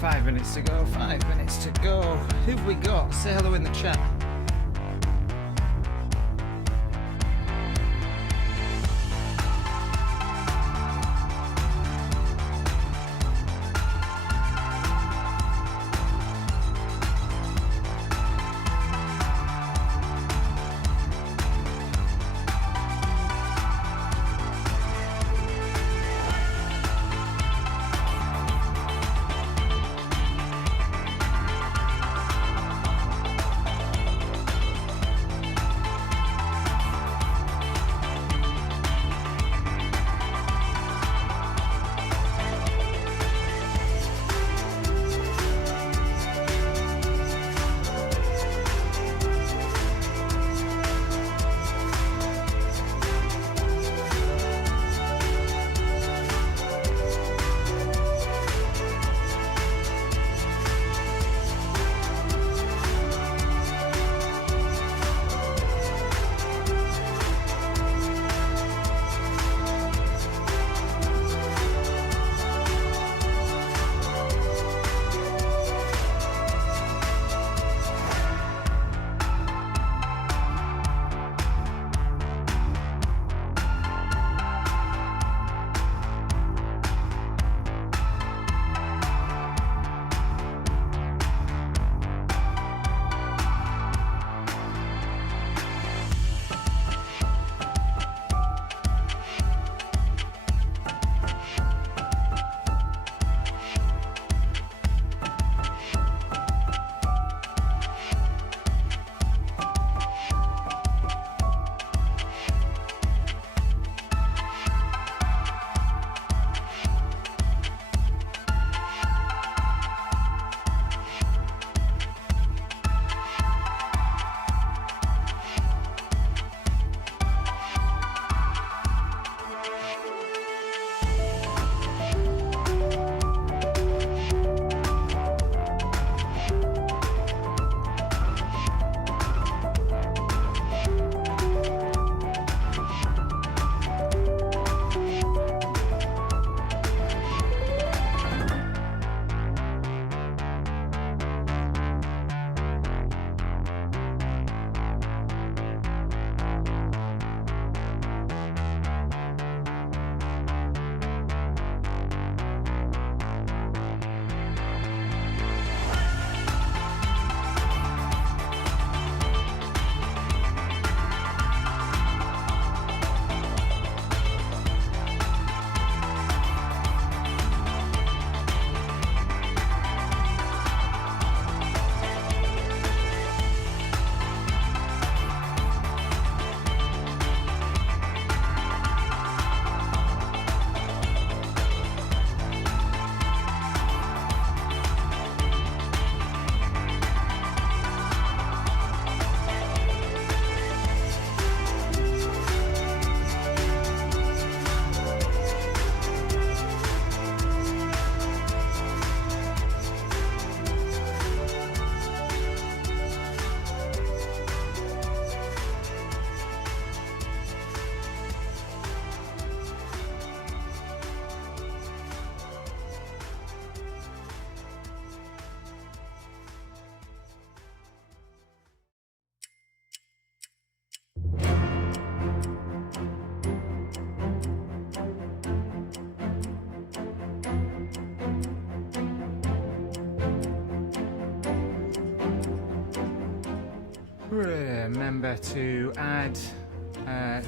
5 minutes to go, 5 minutes to go. Who've we got? Say hello in the chat. Remember to add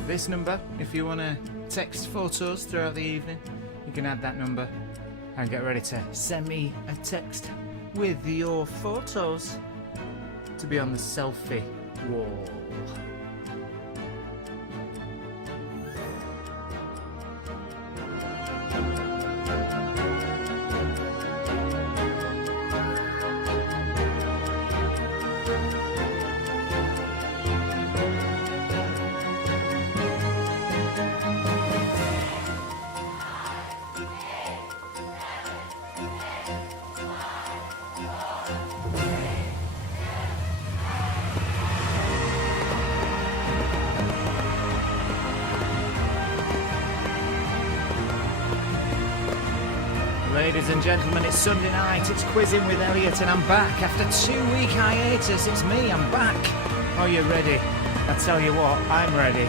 this number if you want to text photos throughout the evening. You can add that number and get ready to send me a text with your photos to be on the selfie wall. Ladies and gentlemen, it's Sunday night, it's Quizzing with Elliot, and I'm back. After 2-week hiatus, it's me, I'm back. Are you ready? I tell you what, I'm ready.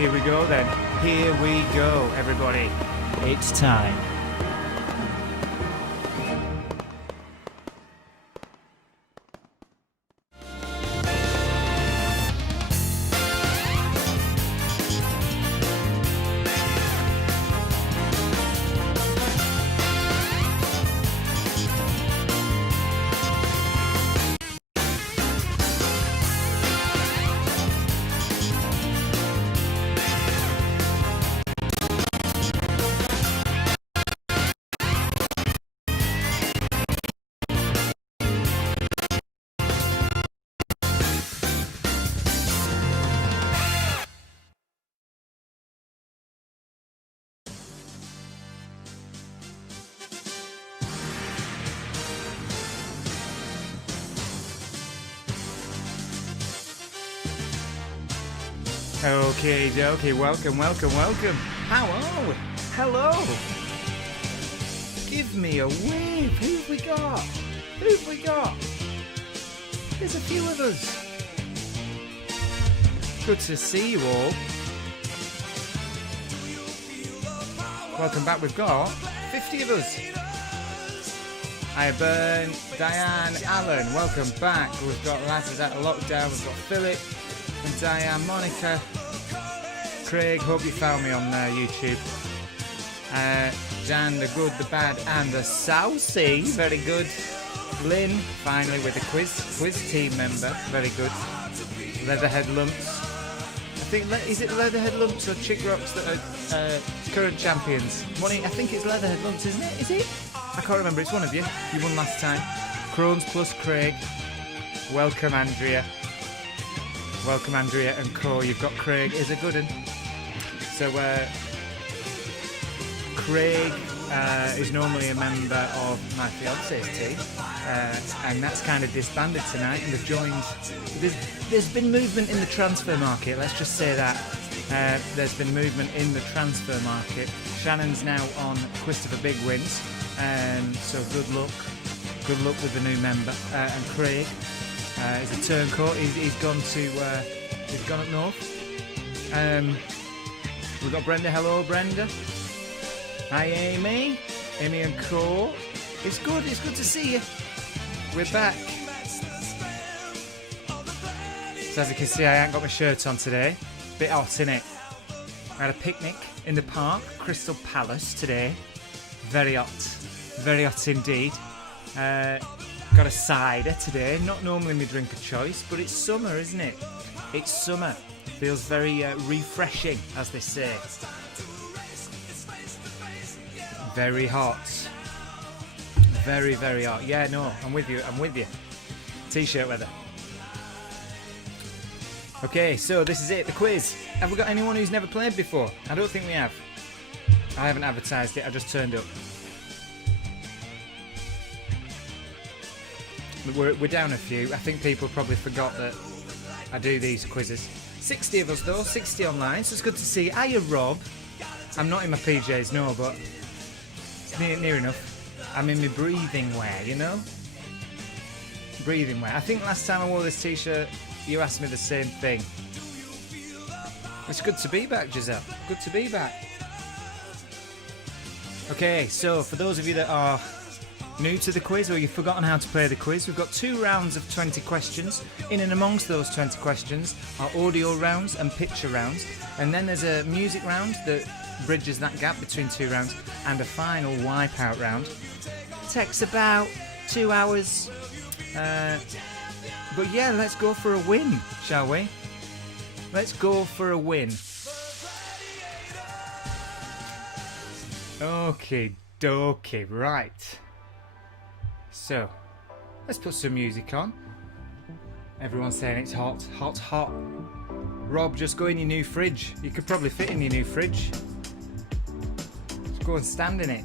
Here we go then. Here we go, everybody. It's time. Okay, welcome. How are we? Hello. Give me a wave. Who've we got? There's a few of us. Good to see you all. Welcome back. We've got 50 of us. Burn, Diane, Alan, welcome back. We've got Lazarus out of lockdown. We've got Philip and Diane, Monica, Craig, hope you found me on YouTube. Jan, the good, the bad, and the saucy, very good. Lynn, finally with a quiz team member, very good. Leatherhead Lumps. I think, is it Leatherhead Lumps or Chick Rocks that are current champions? I think it's Leatherhead Lumps, isn't it? Is it? I can't remember, it's one of you. You won last time. Crohn's plus Craig. Welcome, Andrea. Welcome, Andrea and Co. You've got Craig is a good one. So, Craig is normally a member of my fiance's team, and that's kind of disbanded tonight, and they've joined. There's been movement in the transfer market, let's just say that. There's been movement in the transfer market. Shannon's now on Christopher Big Wins, so good luck with the new member. And Craig is a turncoat. He's gone up north. We've got Brenda. Hello, Brenda. Hi, Amy and Co. It's good to see you. We're back. So as you can see, I ain't got my shirt on today. Bit hot, innit? I had a picnic in the park, Crystal Palace today. Very hot indeed. Got a cider today. Not normally my drink of choice, but it's summer, isn't it? It's summer. Feels very refreshing, as they say. Very hot. Very hot. Yeah, no, I'm with you. T-shirt weather. Okay, so this is it, the quiz. Have we got anyone who's never played before? I don't think we have. I haven't advertised it, I just turned up. We're down a few. I think people probably forgot that I do these quizzes. 60 of us though, 60 online, so it's good to see you. Hiya, Rob. I'm not in my PJs, no, but near enough. I'm in my breathing wear, you know? Breathing wear. I think last time I wore this t-shirt, you asked me the same thing. It's good to be back, Giselle. Good to be back. Okay, so for those of you that are New to the quiz, or you've forgotten how to play the quiz, we've got 2 rounds of 20 questions. In and amongst those 20 questions are audio rounds and picture rounds. And then there's a music round that bridges that gap between 2 rounds, and a final wipeout round. Takes about 2 hours. But yeah, let's go for a win, shall we? Let's go for a win. Okay, dokie, right. So, let's put some music on. Everyone's saying it's hot, hot, hot. Rob, just go in your new fridge. You could probably fit in your new fridge. Just go and stand in it.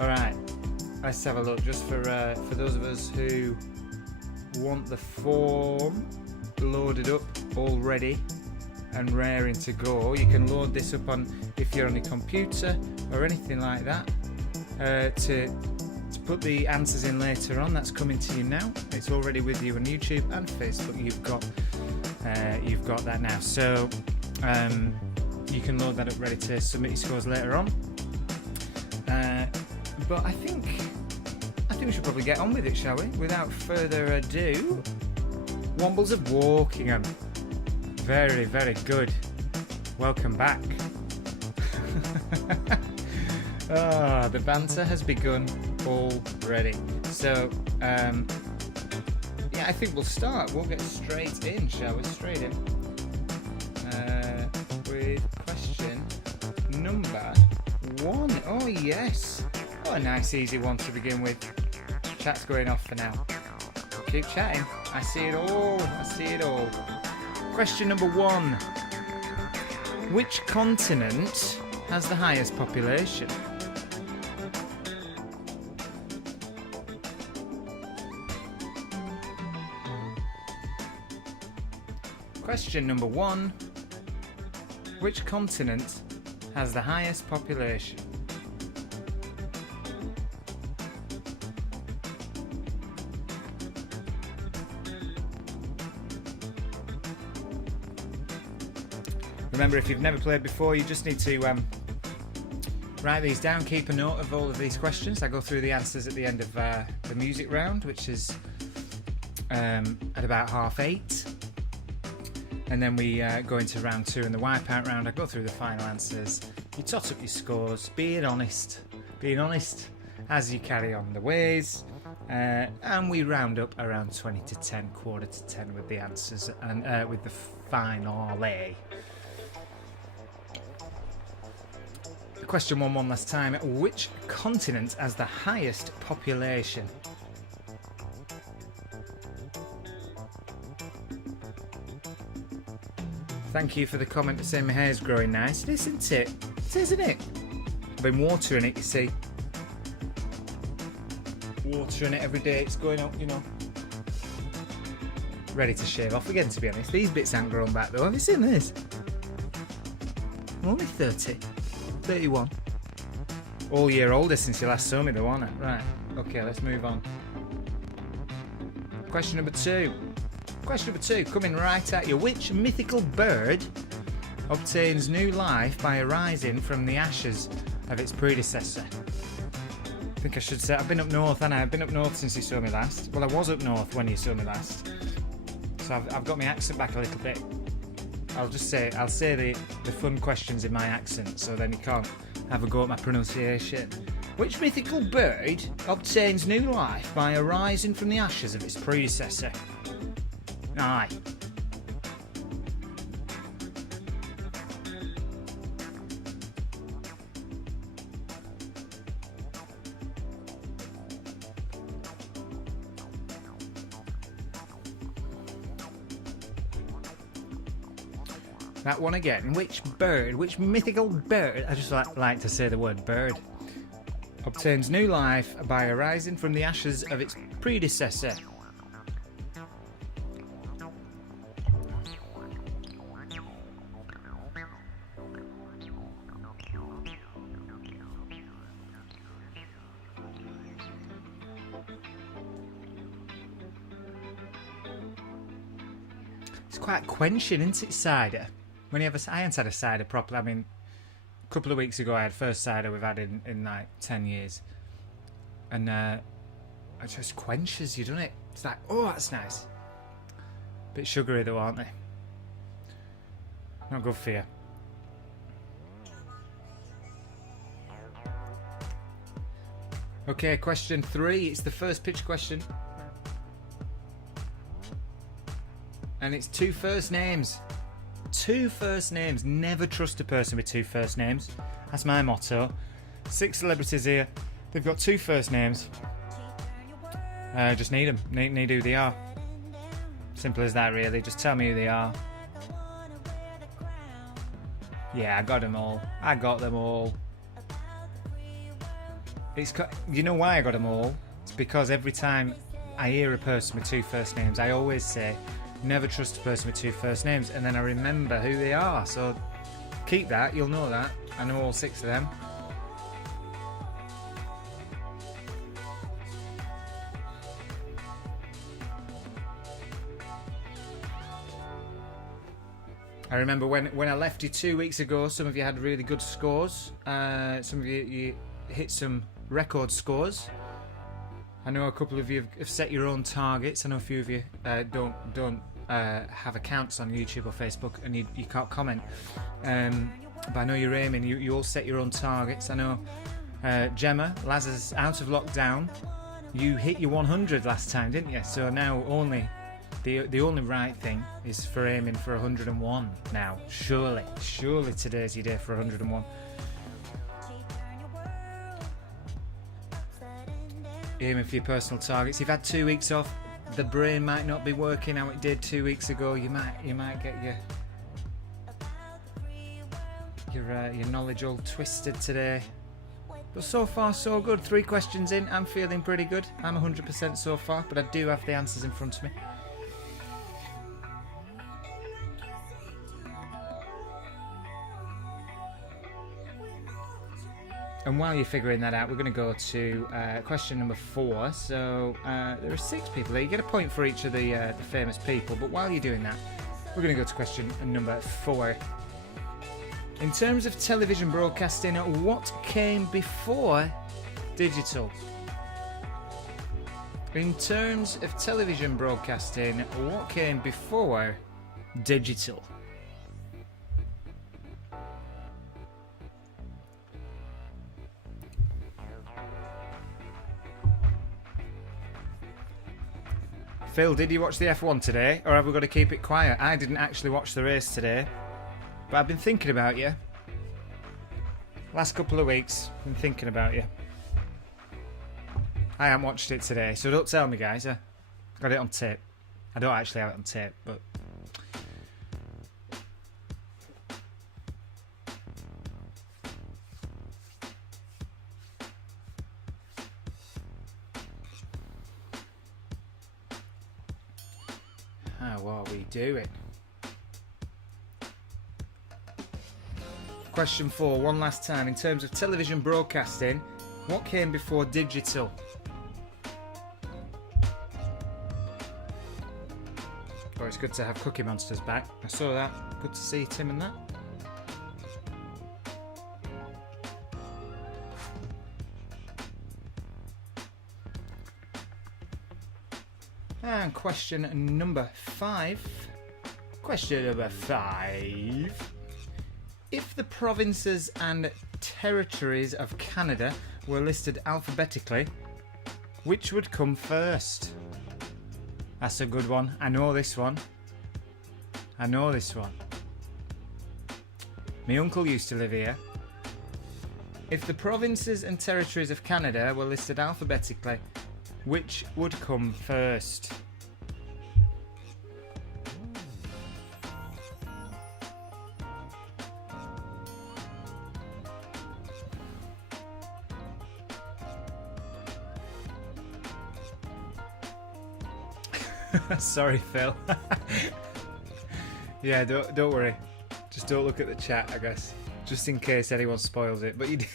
Alright, let's have a look. Just for those of us who want the form loaded up already and raring to go, you can load this up on, if you're on a computer or anything like that, to put the answers in later on. That's coming to you now. It's already with you on YouTube and Facebook. You've got that now, so you can load that up ready to submit your scores later on. But I think we should probably get on with it, shall we? Without further ado, Wombles of Wokingham. Very, very good. Welcome back. The banter has begun already. So, yeah, I think we'll start. We'll get straight in, shall we? Straight in. With question number 1. Oh, yes. Oh, a nice, easy one to begin with. Chat's going off for now. Keep chatting. I see it all. I see it all. Question number 1. Which continent has the highest population? Question number 1. Which continent has the highest population? Remember, if you've never played before, you just need to write these down, keep a note of all of these questions. I go through the answers at the end of the music round, which is at about 8:30. And then we go into round 2 and the wipeout round. I go through the final answers. You tot up your scores, being honest as you carry on the ways. And we round up around 20 to 10, quarter to 10 with the answers and with the finale. Question 1 one last time. Which continent has the highest population? Thank you for the comment to say my hair's growing nice. It is, isn't it? It is, isn't it? I've been watering it, you see. Watering it every day. It's going up, you know. Ready to shave off again, to be honest. These bits aren't grown back, though. Have you seen this? I'm only 30. 31. All year older since you last saw me, though, aren't I? Right. Okay, let's move on. Question number 2. Question number 2, coming right at you. Which mythical bird obtains new life by arising from the ashes of its predecessor? I think I should say, I've been up north, and I've been up north since you saw me last. Well, I was up north when you saw me last. So I've got my accent back a little bit. I'll say the fun questions in my accent, so then you can't have a go at my pronunciation. Which mythical bird obtains new life by arising from the ashes of its predecessor? Aye. That one again. Which bird, which mythical bird, I just like to say the word bird, obtains new life by arising from the ashes of its predecessor? It's quite quenching, isn't it, cider? When you have I haven't had a cider properly. I mean, a couple of weeks ago I had first cider we've had in like 10 years. and it just quenches you, doesn't it? It's like, oh, that's nice. Bit sugary though, aren't they? Not good for you. Okay, question 3. It's the first pitch question. And it's 2 first names. 2 first names. Never trust a person with 2 first names. That's my motto. 6 celebrities here. They've got 2 first names. Just need them. Need who they are. Simple as that, really. Just tell me who they are. Yeah, I got them all. I got them all. You know why I got them all? It's because every time I hear a person with 2 first names, I always say, never trust a person with 2 first names, and then I remember who they are. So keep that, you'll know that. I know all 6 of them. I remember when I left you 2 weeks ago, some of you had really good scores. Some of you hit some record scores. I know a couple of you have set your own targets. I know a few of you don't have accounts on YouTube or Facebook, and you can't comment. But I know you're aiming. You all set your own targets. I know Gemma, Lazarus, out of lockdown. You hit your 100 last time, didn't you? So now the only right thing is for aiming for 101 now. Surely today's your day for 101. Aiming for your personal targets. You've had 2 weeks off. The brain might not be working how it did 2 weeks ago. You might get your knowledge all twisted today. But so far so good. 3 questions in. I'm feeling pretty good. I'm 100% so far, but I do have the answers in front of me. And while you're figuring that out, we're going to go to question number 4. So there are 6 people there. You get a point for each of the famous people. But while you're doing that, we're going to go to question number 4. In terms of television broadcasting, what came before digital? In terms of television broadcasting, what came before digital? Phil, did you watch the F1 today, or have we got to keep it quiet? I didn't actually watch the race today, but I've been thinking about you. Last couple of weeks, I've been thinking about you. I haven't watched it today, so don't tell me, guys. I got it on tape. I don't actually have it on tape, but... How are we doing? Question 4, one last time. In terms of television broadcasting, what came before digital? Oh, it's good to have Cookie Monsters back. I saw that. Good to see Tim and that. And question number 5. Question number 5. If the provinces and territories of Canada were listed alphabetically, which would come first? That's a good one. I know this one. My uncle used to live here. If the provinces and territories of Canada were listed alphabetically, which would come first? Sorry, Phil. Yeah, don't worry. Just don't look at the chat, I guess. Just in case anyone spoils it. But you do.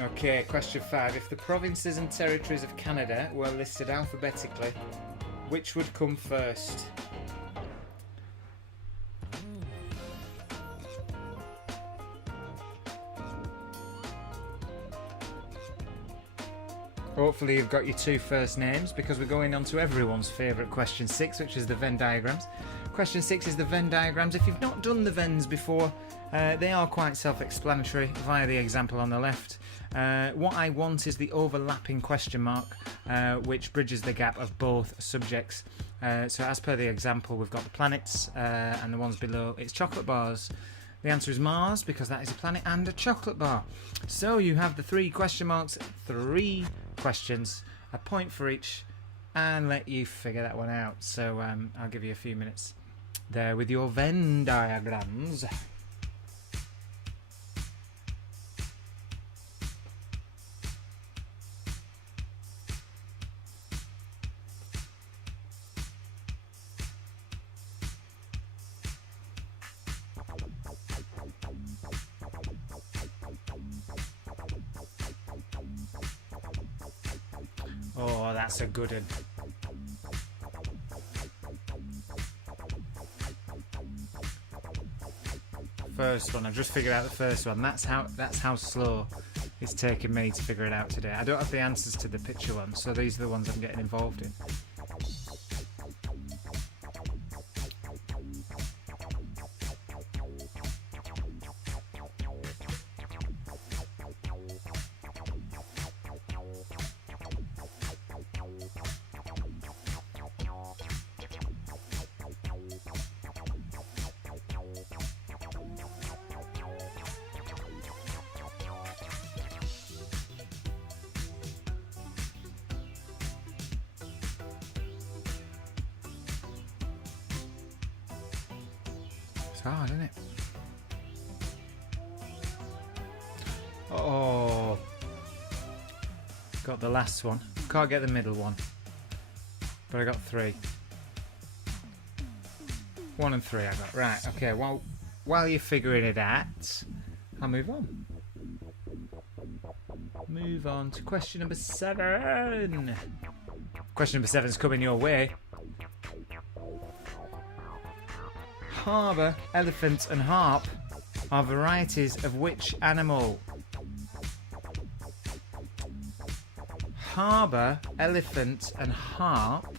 Okay, question 5. If the provinces and territories of Canada were listed alphabetically, which would come first? Hopefully you've got your 2 first names, because we're going on to everyone's favourite question 6, which is the Venn diagrams. Question 6 is the Venn diagrams. If you've not done the Venns before, they are quite self-explanatory via the example on the left. What I want is the overlapping question mark, which bridges the gap of both subjects. So as per the example, we've got the planets, and the ones below, it's chocolate bars. The answer is Mars, because that is a planet and a chocolate bar. So you have the 3 question marks, 3 questions, a point for each, and let you figure that one out. So I'll give you a few minutes there with your Venn diagrams. Oh, that's a good one. First one, I've just figured out the first one. That's how slow it's taken me to figure it out today. I don't have the answers to the picture ones, so these are the ones I'm getting involved in. It's hard, isn't it? Oh, got the last one. Can't get the middle one, but I got 3. 1 and 3 I got. Right, okay, well, while you're figuring it out, I'll move on. Move on to question number 7. Question number 7's coming your way. Harbour, elephant and harp are varieties of which animal? Harbour, elephant and harp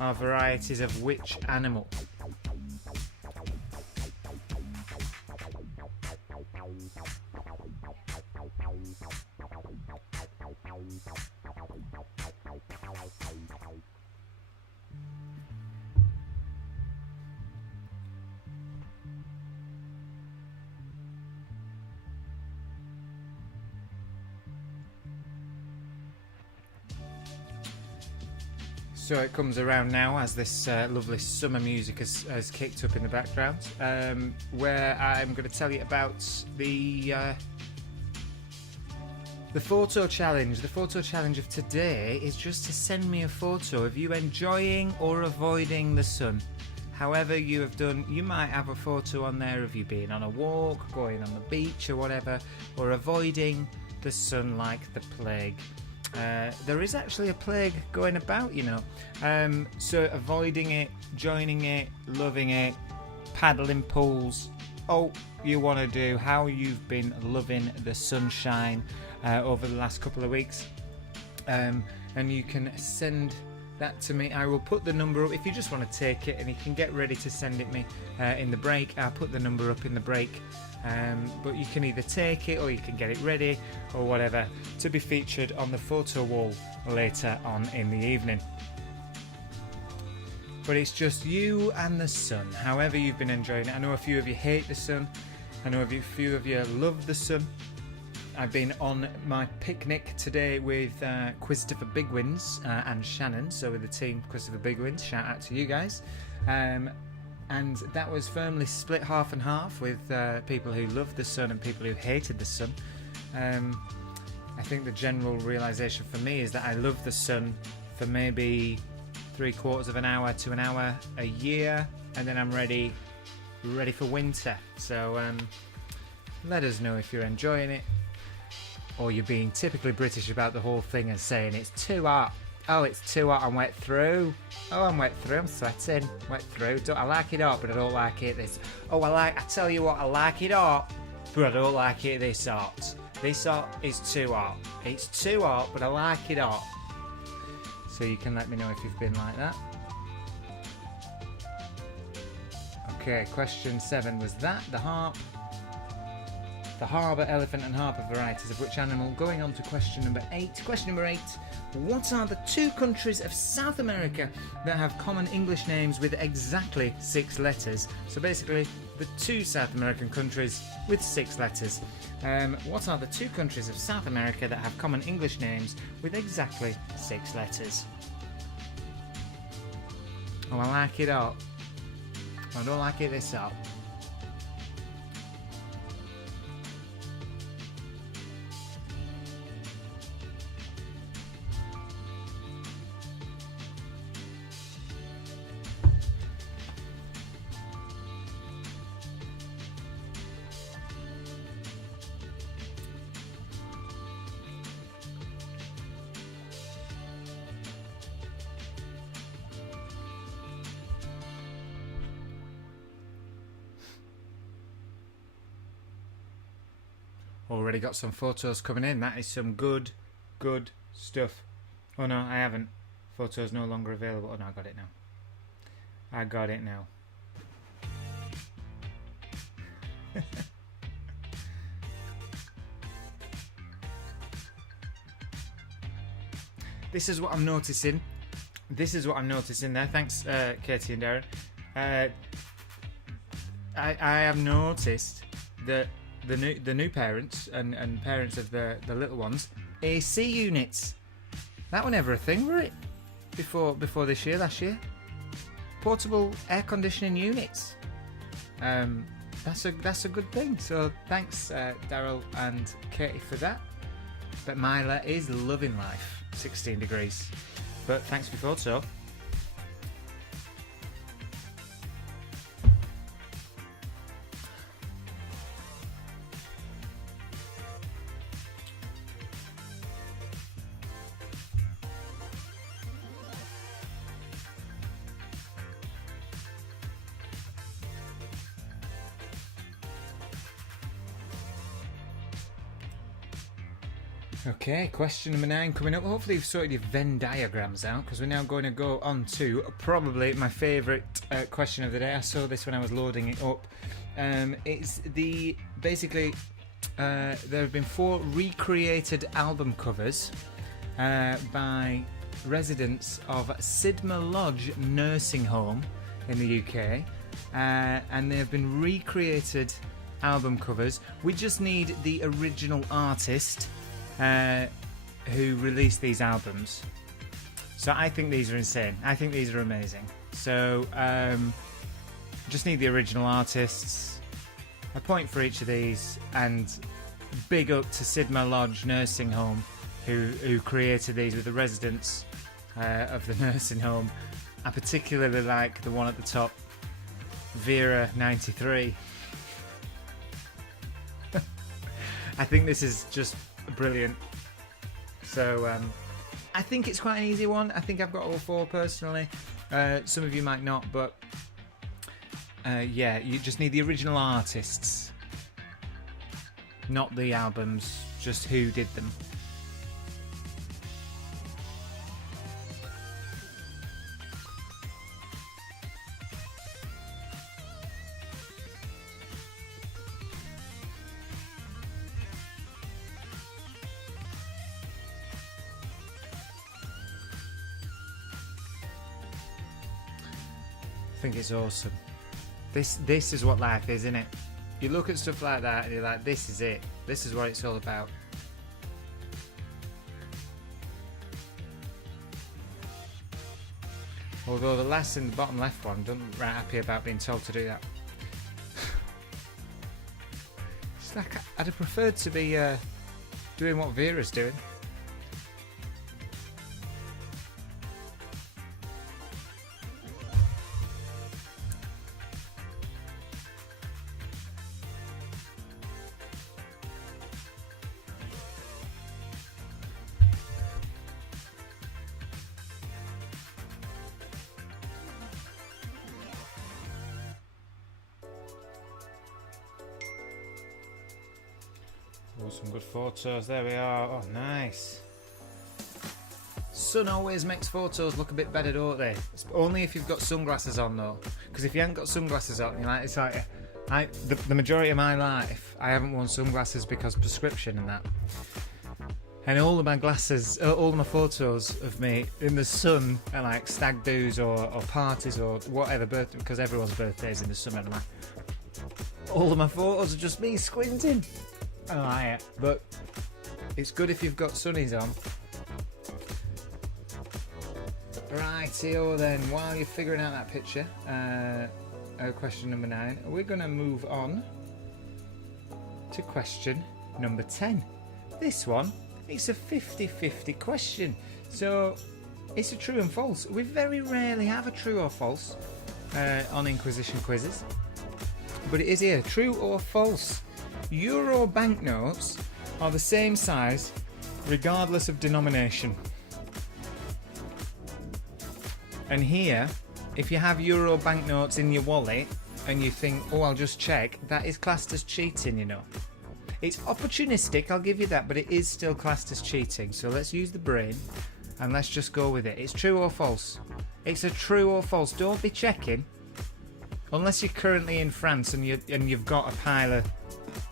are varieties of which animal? So it comes around now as this lovely summer music has kicked up in the background, where I'm going to tell you about the photo challenge. The photo challenge of today is just to send me a photo of you enjoying or avoiding the sun. However you have done, you might have a photo on there of you being on a walk, going on the beach or whatever, or avoiding the sun like the plague. There is actually a plague going about, you know. So avoiding it, joining it, loving it, paddling pools. Oh, you want to do how you've been loving the sunshine over the last couple of weeks. And you can send that to me. I will put the number up if you just want to take it, and you can get ready to send it me in the break. I'll put the number up in the break. But you can either take it or you can get it ready or whatever to be featured on the photo wall later on in the evening. But it's just you and the sun, however you've been enjoying it. I know a few of you hate the sun. I know a few of you love the sun. I've been on my picnic today with Christopher Bigwins and Shannon, so with the team Christopher Bigwins, shout out to you guys. And that was firmly split half and half, with people who loved the sun and people who hated the sun. I think the general realisation for me is that I love the sun for maybe 3/4 of an hour to an hour a year, and then I'm ready for winter. So let us know if you're enjoying it. or you're being typically British about the whole thing and saying it's too hot. Oh, it's too hot, I'm wet through. Oh, I'm wet through, I'm sweating. Wet through. I like it hot, but I don't like it this. Oh, I tell you what, I like it hot, but I don't like it this hot. This hot is too hot. It's too hot, but I like it hot. So you can let me know if you've been like that. Okay, question 7 was that. The harp. The harbour, elephant and harp are varieties of which animal? Going on to question number 8. Question number 8. What are the 2 countries of South America that have common English names with exactly 6 letters? So basically, the 2 South American countries with 6 letters. What are the 2 countries of South America that have common English names with exactly 6 letters? Oh, I like it hot. I don't like it this hot. Already got some photos coming in. That is some good stuff. Oh no, I haven't. Photos no longer available. Oh no, I got it now. I got it now. This is what I'm noticing. This is what I'm noticing there. Thanks, Katie and Darren. I have noticed that the new parents and parents of the little ones, AC units. That were never a thing, were it? Before this year, last year. Portable air conditioning units. That's a good thing. So thanks, Daryl and Katie, for that. But Myla is loving life. 16 degrees. But thanks for your photo. Okay, question number 9 coming up. Hopefully you've sorted your Venn diagrams out, because we're now going to go on to probably my favourite question of the day. I saw this when I was loading it up. It's the basically there have been 4 recreated album covers by residents of Sidmouth Lodge Nursing Home in the UK, and they have been recreated album covers. We just need the original artist who released these albums. So I think these are insane. I think these are amazing. So just need the original artists. A point for each of these, and big up to Sidmouth Lodge Nursing Home who created these with the residents of the nursing home. I particularly like the one at the top, Vera 93. I think this is just brilliant. So I think it's quite an easy one. I think I've got all 4 personally. Some of you might not, but yeah, you just need the original artists, not the albums, just who did them. I think it's awesome. This is what life is, isn't it? You look at stuff like that and you're like, this is it. This is what it's all about. Although the last in the bottom left one doesn't right happy about being told to do that. It's like I'd have preferred to be doing what Vera's doing. Oh, some good photos. There we are. Oh, nice. Sun always makes photos look a bit better, don't they? It's only if you've got sunglasses on, though. Because if you haven't got sunglasses on, it's like the majority of my life, I haven't worn sunglasses because prescription and that. And all of my glasses, all of my photos of me in the sun are like stag do's or parties or whatever, because everyone's birthday is in the summer. And all of my photos are just me squinting. I don't like it, but it's good if you've got sunnies on. Rightio then, while you're figuring out that picture, question number 9, we're going to move on to question number 10. This one, it's a 50-50 question, so it's a true and false. We very rarely have a true or false on Inquisition quizzes, but it is here, true or false. Euro banknotes are the same size regardless of denomination. And here, if you have euro banknotes in your wallet and you think, oh, I'll just check, that is classed as cheating, you know. It's opportunistic, I'll give you that, but it is still classed as cheating. So let's use the brain and let's just go with it. It's true or false. It's a true or false. Don't be checking. Unless you're currently in France and you've got a pile of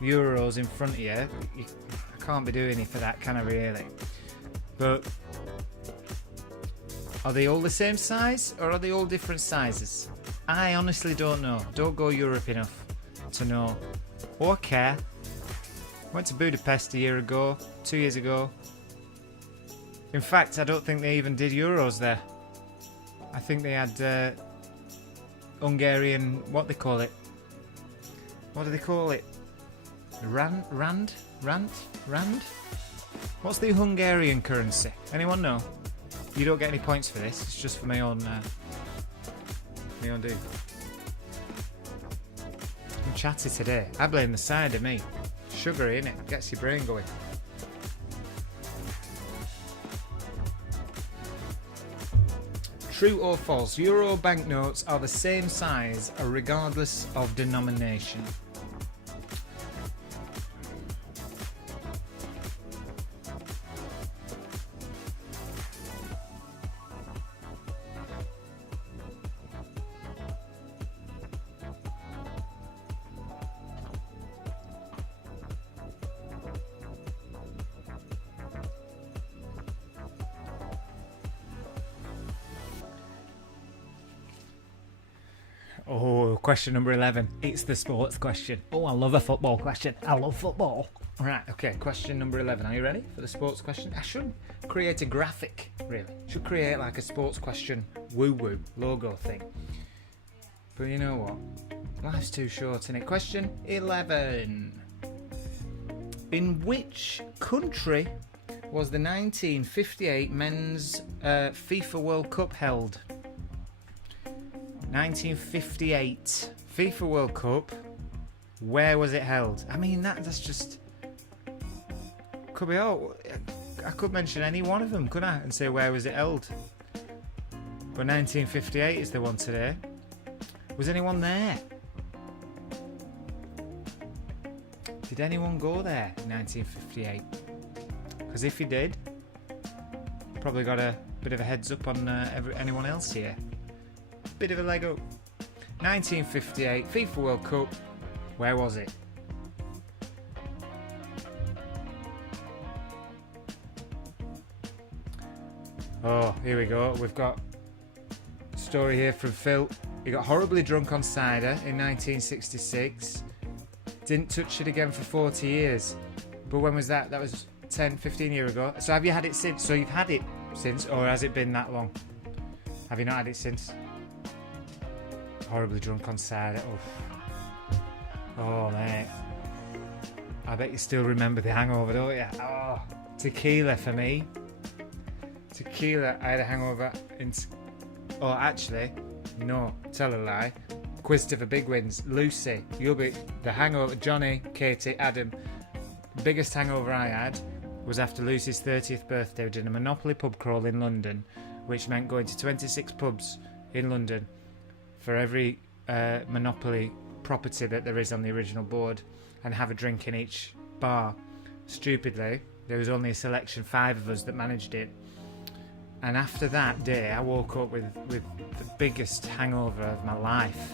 euros in front of you, I can't be doing it for that, can I really? But are they all the same size or are they all different sizes? I honestly don't know. Don't go Europe enough to know or care. Went to Budapest a year ago, 2 years ago. In fact, I don't think they even did euros there. I think they had Hungarian, what they call it? What do they call it? Rand? What's the Hungarian currency? Anyone know? You don't get any points for this. It's just for my own do. I'm chatty today. I blame the cider, me. Sugary, innit? Gets your brain going. True or false? Euro banknotes are the same size regardless of denomination. Oh, question number 11. It's the sports question. Oh, I love a football question. I love football. Right, okay, question number 11. Are you ready for the sports question? I should create a graphic, really. Should create like a sports question woo-woo logo thing. But you know what? Life's too short, innit? Question 11. In which country was the 1958 Men's FIFA World Cup held? 1958 FIFA World Cup. Where was it held? I mean, that's just could be all. I could mention any one of them, couldn't I? And say where was it held? But 1958 is the one today. Was anyone there? Did anyone go there in 1958? Because if you did, probably got a bit of a heads up on anyone else here. Bit of a leg up. 1958 FIFA World Cup. Where was it? Oh, here we go. We've got a story here from Phil. He got horribly drunk on cider in 1966. Didn't touch it again for 40 years. But when was that? That was 10, 15 years ago. So have you had it since? So you've had it since, or has it been that long? Have you not had it since? Horribly drunk on cider. Oh, mate. I bet you still remember the hangover, don't you? Oh, tequila for me. Tequila, I had a hangover in... Oh, actually, no, tell a lie. Quiz to the big wins. Lucy, you'll be... The hangover, Johnny, Katie, Adam. The biggest hangover I had was after Lucy's 30th birthday. We did a Monopoly pub crawl in London, which meant going to 26 pubs in London for every Monopoly property that there is on the original board and have a drink in each bar. stupidly, there was only a selection 5 of us that managed it. And after that day, I woke up with the biggest hangover of my life.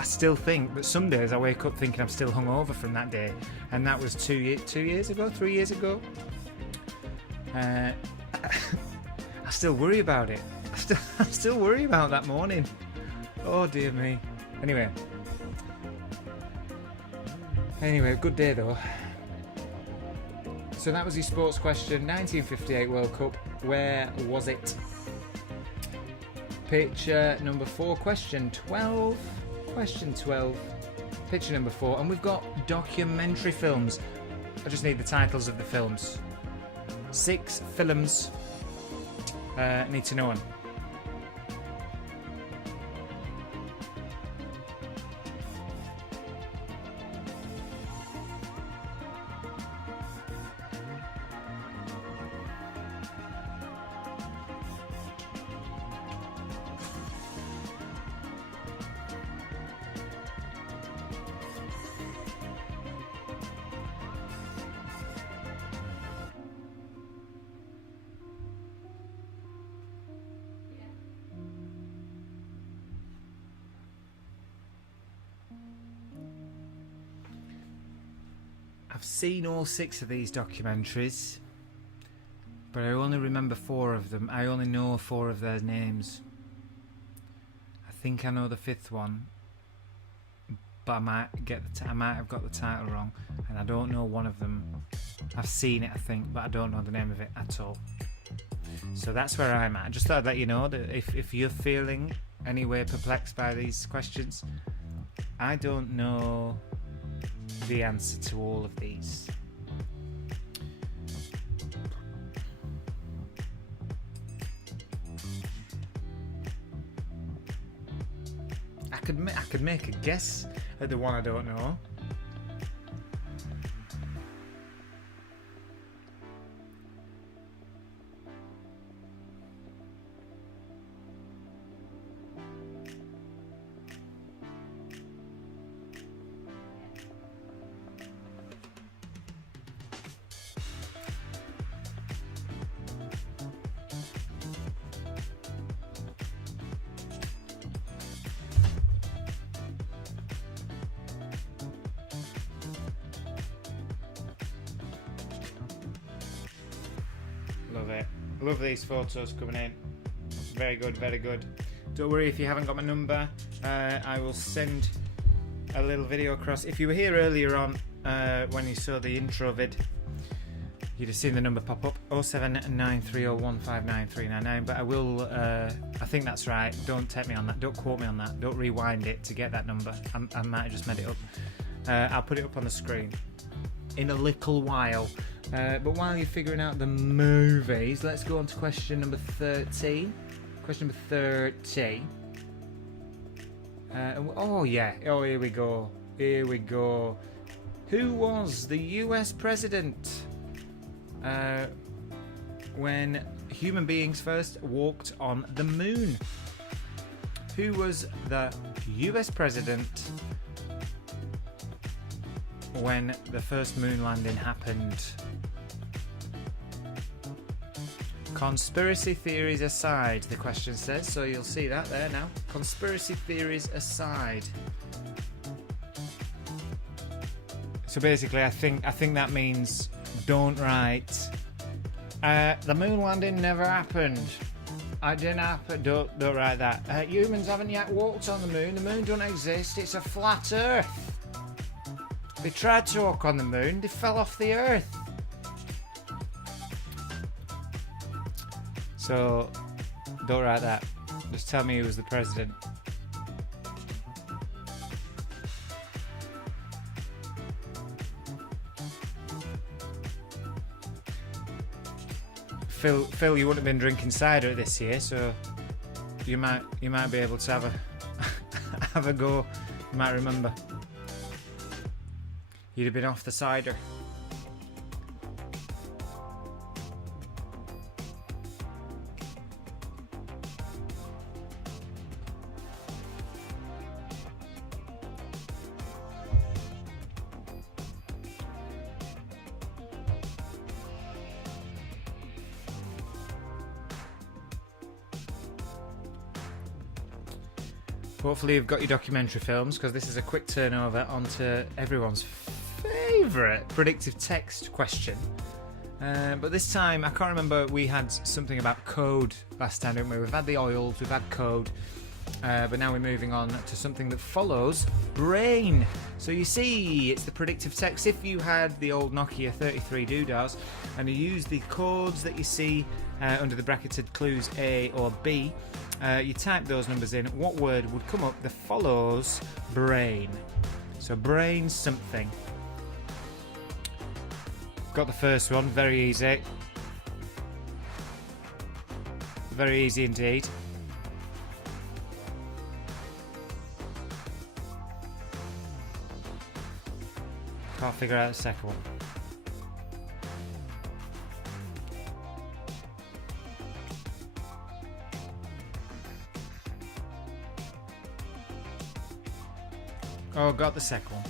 I still think that some days I wake up thinking I'm still hungover from that day, and that was 3 years ago. I still worry about it. I still worry about that morning. Oh dear me. Anyway, good day though. So that was your sports question. 1958 World Cup. Where was it? Picture number 4. Question 12. Picture number 4. And we've got documentary films. I just need the titles of the films. 6 films. Need to know them. I've seen all 6 of these documentaries, but I only remember 4 of them. I only know 4 of their names. I think I know the 5th one, but I might have got the title wrong, and I don't know one of them. I've seen it, I think, but I don't know the name of it at all. So that's where I'm at. I just thought I'd let you know that if you're feeling any way perplexed by these questions, I don't know the answer to all of these. I could make a guess at the one I don't know. Love it. Love these photos coming in. Very good, very good. Don't worry if you haven't got my number. I will send a little video across. If you were here earlier on when you saw the intro vid, you'd have seen the number pop up, 07930159399. But I will, I think that's right. Don't take me on that. Don't quote me on that. Don't rewind it to get that number. I might have just made it up. I'll put it up on the screen in a little while. But while you're figuring out the movies, let's go on to question number 13. Question number 30. Oh yeah. Oh, here we go. Here we go. Who was the US president when human beings first walked on the moon? Who was the US president when the first moon landing happened? Conspiracy theories aside, the question says, so you'll see that there now. Conspiracy theories aside. So basically, I think that means don't write. The moon landing never happened. It didn't happen. Don't write that. Humans haven't yet walked on the moon. The moon don't exist. It's a flat Earth. They tried to walk on the moon. They fell off the Earth. So, don't write that. Just tell me who was the president. Phil, you wouldn't have been drinking cider this year, so you might be able to have a have a go. You might remember. You'd have been off the cider. Hopefully you've got your documentary films, because this is a quick turnover onto everyone's favourite predictive text question. But this time, I can't remember, we had something about code last time, didn't we? We've had the oils, we've had code, but now we're moving on to something that follows brain. So you see, it's the predictive text. If you had the old Nokia 33 doodahs and you use the codes that you see under the bracketed clues A or B, you type those numbers in, what word would come up that follows brain? So brain something. Got the first one, very easy. Very easy indeed. Can't figure out the second one. Oh, got the second one.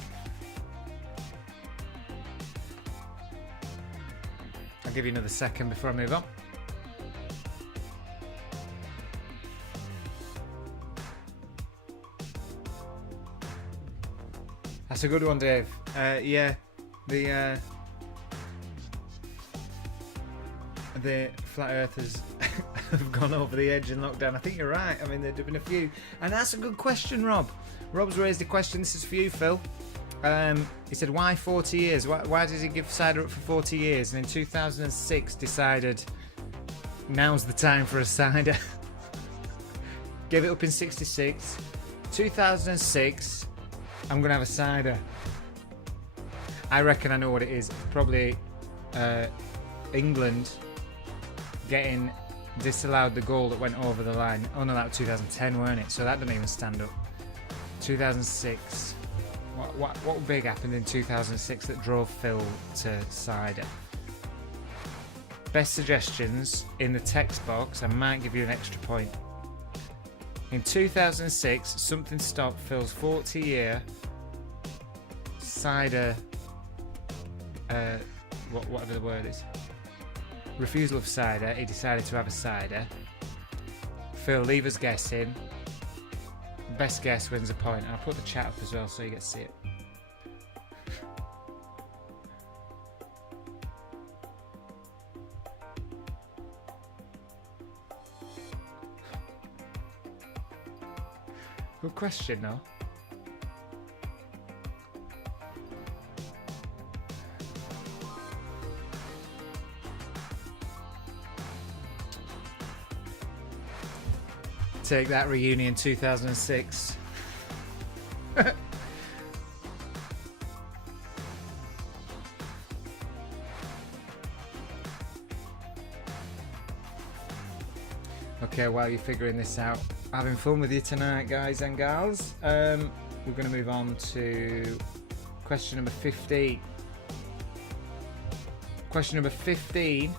I'll give you another second before I move on. That's a good one, Dave. Yeah, the flat earthers have gone over the edge in lockdown. I think you're right. I mean, there've been a few, and that's a good question, Rob. Rob's raised a question. This is for you, Phil. He said, why 40 years? Why did he give cider up for 40 years? And in 2006 decided, now's the time for a cider. Gave it up in 66. 2006, I'm going to have a cider. I reckon I know what it is. Probably England getting disallowed the goal that went over the line. Oh no, that was 2010, weren't it? So that doesn't even stand up. 2006. What big happened in 2006 that drove Phil to cider? Best suggestions in the text box. I might give you an extra point. In 2006, something stopped Phil's 40-year cider, whatever the word is, refusal of cider. He decided to have a cider. Phil, leave us guessing. Best guess wins a point. I'll put the chat up as well so you get to see it. Good question, though. Take that, reunion 2006. Okay, while you're figuring this out, having fun with you tonight, guys and gals. We're going to move on to question number 15. Question number 15.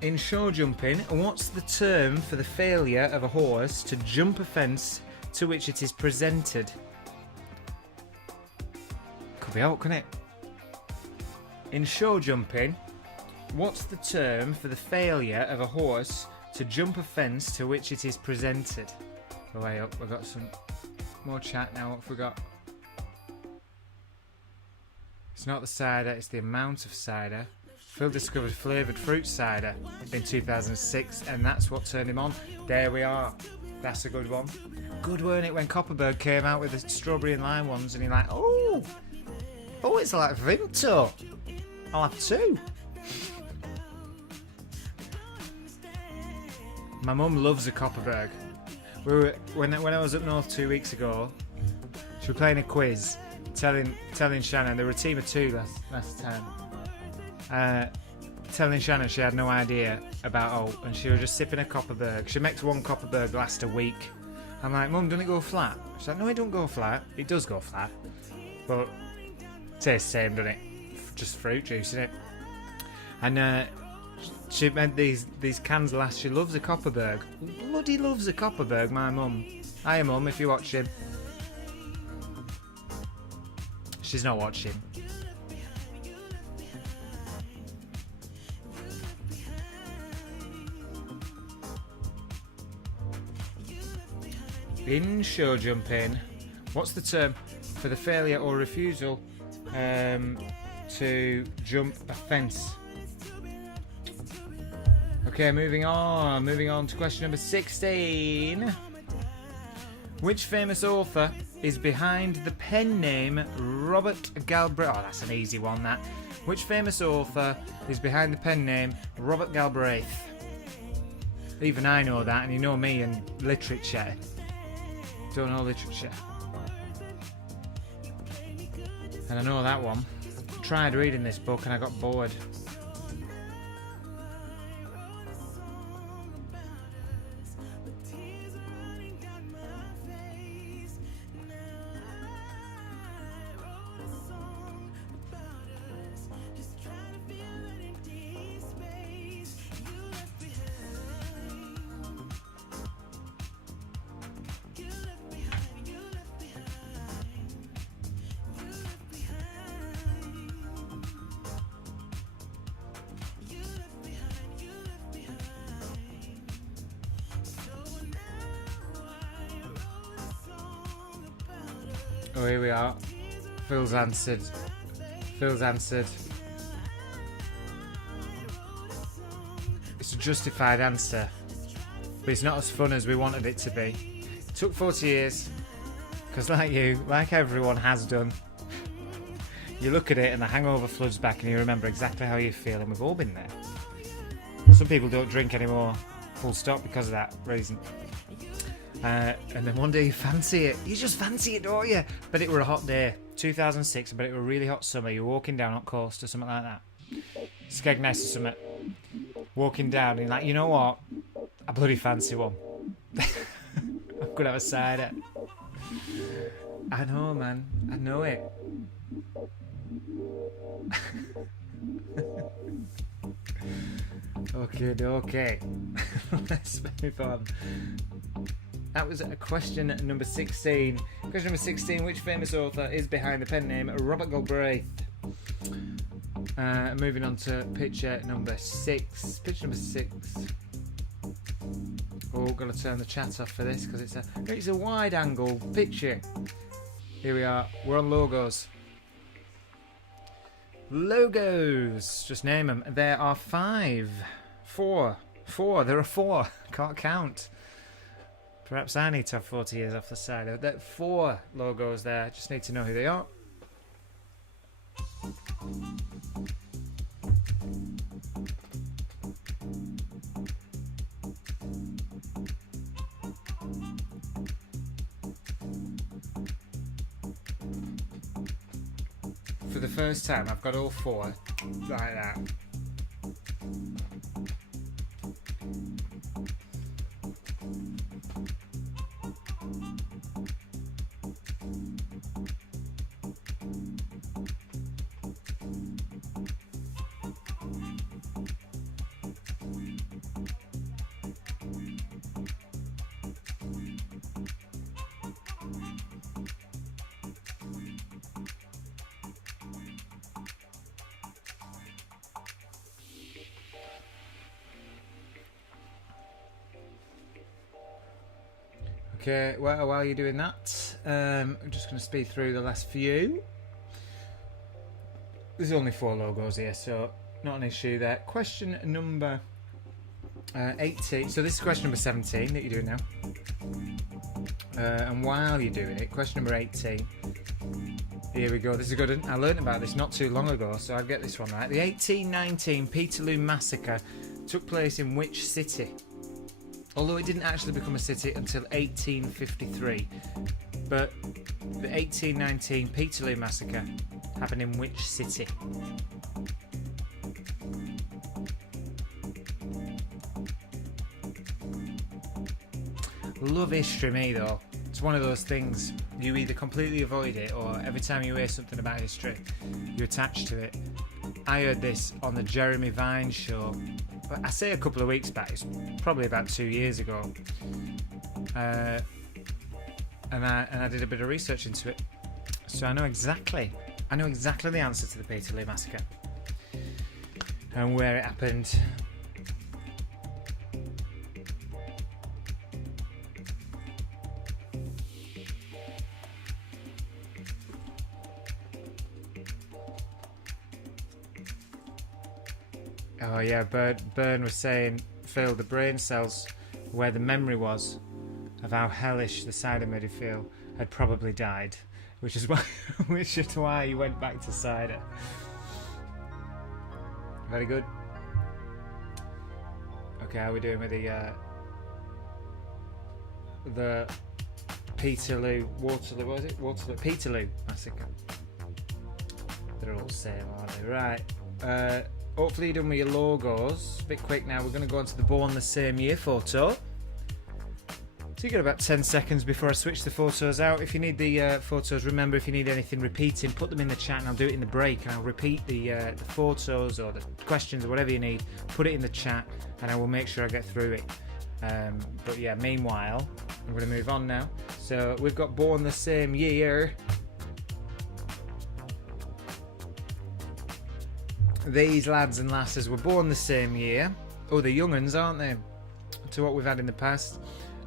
In show jumping, what's the term for the failure of a horse to jump a fence to which it is presented? Could be out, couldn't it? In show jumping, what's the term for the failure of a horse to jump a fence to which it is presented? Go way up, we've got some more chat now. What have we got? It's not the cider, it's the amount of cider. Phil discovered flavoured fruit cider in 2006, and that's what turned him on. There we are. That's a good one. Good, weren't it, when Copperberg came out with the strawberry and lime ones, and you're like, oh, it's like Vimto. I'll have two. My mum loves a Copperberg. When I was up north 2 weeks ago, she was playing a quiz, telling Shannon, there were a team of two last time. Telling Shannon she had no idea about oat, and she was just sipping a Copperberg. She makes one Copperberg last a week. I'm like, Mum, doesn't it go flat? She's like, no, it don't go flat. It does go flat, but it tastes the same, doesn't it? Just fruit juice, isn't it? And she made these cans last. She loves a Copperberg. Bloody loves a Copperberg, my mum. Hiya, Mum, if you're watching. She's not watching. In show jumping, what's the term for the failure or refusal to jump a fence? Okay, moving on to question number 16. Which famous author is behind the pen name Robert Galbraith? Oh, that's an easy one, that. Which famous author is behind the pen name Robert Galbraith? Even I know that, and you know me and literature. Don't know literature. And I know that one. Tried reading this book and I got bored. Oh, here we are. Phil's answered. It's a justified answer, but it's not as fun as we wanted it to be. It took 40 years, because like everyone has done, you look at it and the hangover floods back and you remember exactly how you feel, and we've all been there. Some people don't drink anymore, full stop, because of that reason. And then one day you fancy it. You just fancy it, don't you? But it were a hot day. 2006, but it were a really hot summer. You're walking down Hot Coast or something like that. Skegness or something. Walking down and you're like, you know what? I bloody fancy one. I'm going to have a cider. I know, man. I know it. Okay. Let's move on. That was question number 16. Question number 16. Which famous author is behind the pen name Robert Galbraith? Moving on to picture number 6. Picture number 6. Oh, going to turn the chat off for this because it's a wide angle picture. Here we are. We're on logos. Logos. Just name them. There are 5. 4. There are 4. Can't count. Perhaps I need to have 40 years off the side. There are 4 logos there. I just need to know who they are. For the first time, I've got all 4 like that. Okay, well, while you're doing that, I'm just going to speed through the last few. There's only 4 logos here, so not an issue there. Question number 18. So this is question number 17 that you're doing now. And while you're doing it, question number 18. Here we go. This is good. I learned about this not too long ago, so I'll get this one right. The 1819 Peterloo Massacre took place in which city? Although it didn't actually become a city until 1853. But the 1819 Peterloo Massacre happened in which city? Love history, me, though. It's one of those things, you either completely avoid it or every time you hear something about history, you attach to it. I heard this on the Jeremy Vine show. I say a couple of weeks back, it's probably about 2 years ago. And I did a bit of research into it. So I know exactly the answer to the Peterloo Massacre. And where it happened. Oh yeah, Byrne was saying, Phil, the brain cells where the memory was of how hellish the cider made you feel had probably died, which is why you went back to cider. Very good. Okay, how are we doing with the Peterloo, Waterloo, what was it? Waterloo, Peterloo, I think. They're all the same, aren't they? Right. Hopefully you're done with your logos. A bit quick now. We're going to go on to the born the same year photo. So you got about 10 seconds before I switch the photos out. If you need the photos, remember, if you need anything repeating, put them in the chat and I'll do it in the break. And I'll repeat the photos or the questions or whatever you need. Put it in the chat and I will make sure I get through it. But yeah, meanwhile, I'm going to move on now. So we've got born the same year. These lads and lasses were born the same year. Oh, they're young'uns, aren't they? To what we've had in the past.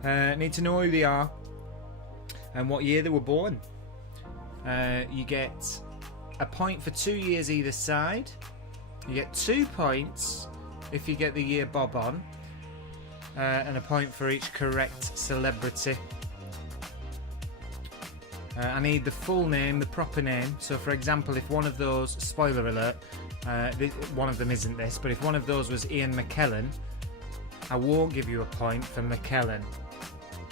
Need to know who they are and what year they were born. You get a point for 2 years either side. You get 2 points if you get the year bob on. And a point for each correct celebrity. I need the full name, the proper name. So for example, if one of those, spoiler alert, one of them isn't this, but if one of those was Ian McKellen, I won't give you a point for McKellen,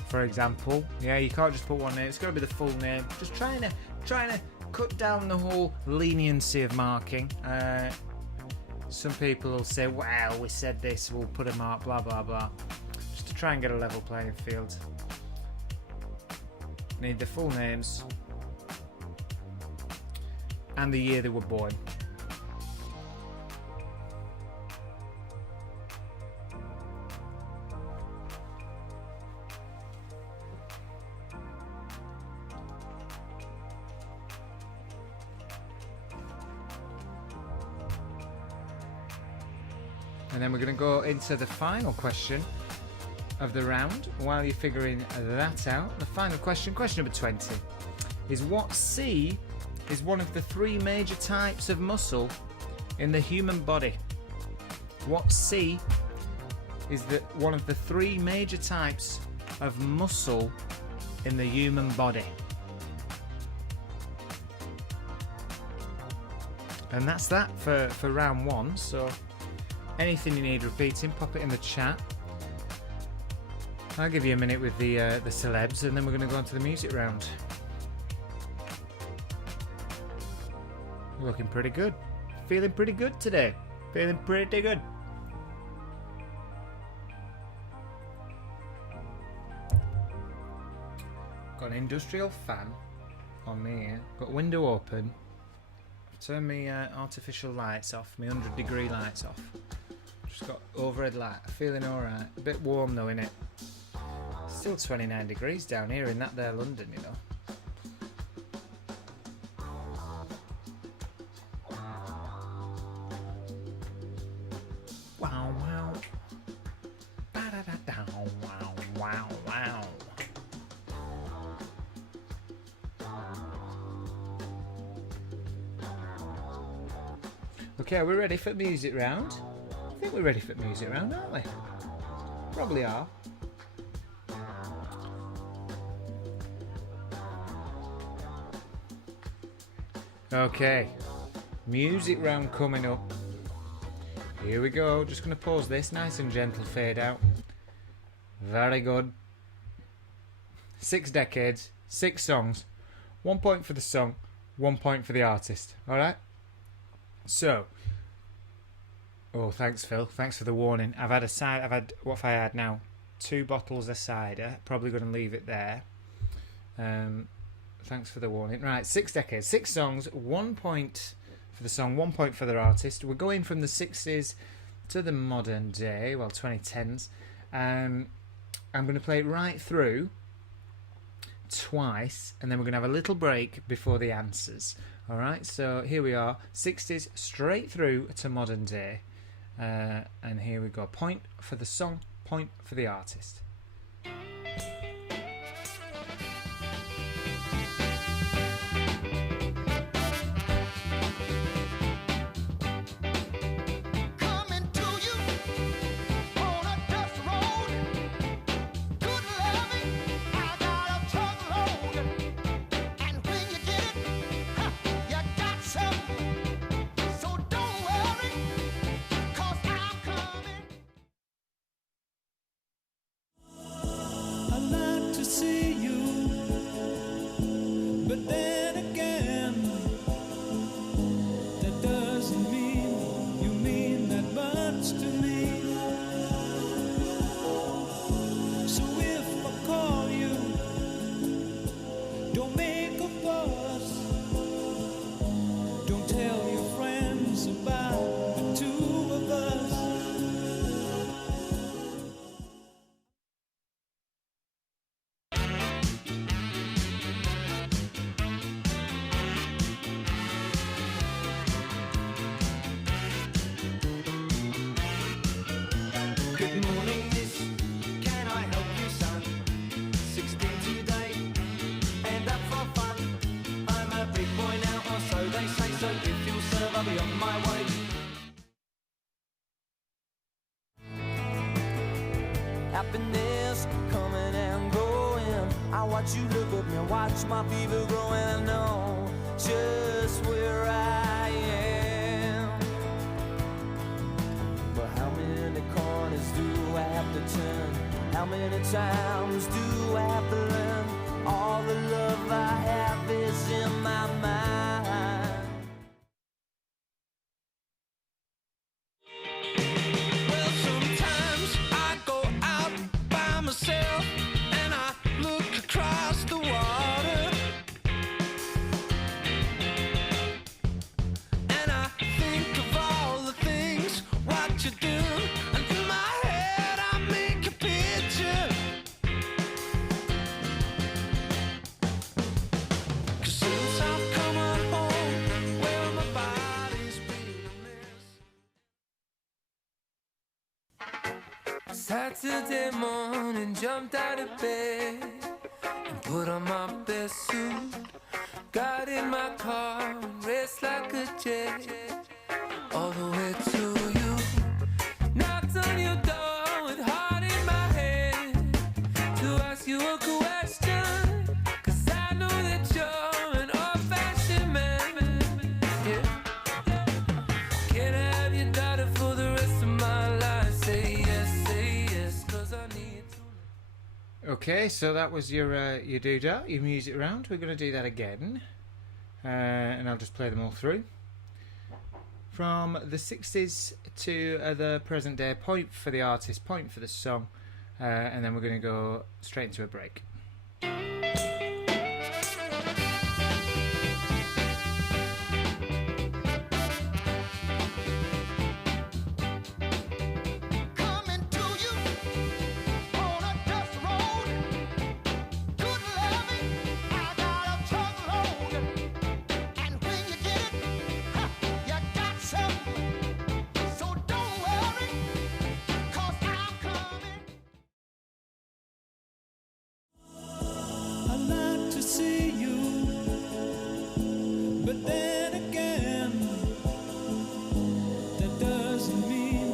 for example. Yeah, you can't just put one name, it's got to be the full name. Just trying to cut down the whole leniency of marking. Some people will say, well, we said this, we'll put a mark, blah blah blah, just to try and get a level playing field. Need the full names and the year they were born. And then we're going to go into the final question of the round. While you're figuring that out, the final question, question number 20, is what C is one of the 3 major types of muscle in the human body? What C is one of the 3 major types of muscle in the human body? And that's that for round 1. So anything you need repeating, pop it in the chat. I'll give you a minute with the celebs, and then we're going to go on to the music round. Looking pretty good. Feeling pretty good today. Feeling pretty good. Got an industrial fan on me here. Got window open. Turn my artificial lights off, my 100-degree lights off. Just got overhead light. Feeling alright. A bit warm though, innit? Still 29 degrees down here in that there London, you know. Wow, wow. Ba-da-da-da. Wow, wow, wow. Okay, are we ready for the music round? I think we're ready for the music round, aren't we? Probably are. Okay, music round coming up. Here we go. Just going to pause this, nice and gentle fade out. Very good. 6 decades, 6 songs. 1 point for the song, 1 point for the artist. Alright? So, oh, thanks Phil. Thanks for the warning. I've had what have I had now? 2 bottles of cider. Probably going to leave it there. Thanks for the warning. Right, 6 decades, 6 songs, 1 point for the song, 1 point for the artist. We're going from the 60s to the modern day, well, 2010s. I'm going to play it right through twice, and then we're going to have a little break before the answers. All right, so here we are, 60s straight through to modern day. And here we go. Point for the song, point for the artist. Coming But then again, that doesn't mean you mean that much to me. So if I call you, don't make a fuss. Don't tell your friends about the two of us. Good morning, miss. Can I help you, son? 16 today, and up for fun. I'm a big boy now, or so they say. So if you'll serve, I'll be on my way. Happiness coming and going. I watch you look at me, watch my fever growing. I know just where I am. But how many corners do I have to turn? How many times do I have to learn? All the love I have is in my mind. Well, sometimes I go out by myself and I look across the water, and I think of all the things what you do, and in my head I make a picture. 'Cause since I've come on home, well, my body's been a mess. Saturday morning, jumped out of bed and put on my best suit. Got in my car and raced like a jet all the way to you. Knocked on your door with heart in my head to ask you a question, 'cause I know that you're an old-fashioned man. Yeah. Can I have your daughter for the rest of my life? Say yes, 'cause I need to. Okay, so that was your doodah, your music round. We're going to do that again, and I'll just play them all through. From the 60s to the present day, point for the artist, point for the song, and then we're going to go straight into a break. Coming to you on a dust road. Good loving, I got a truckload. And when you get it, you got some. So don't worry, 'cause I'm coming. I'd like to see you, but then again, that doesn't mean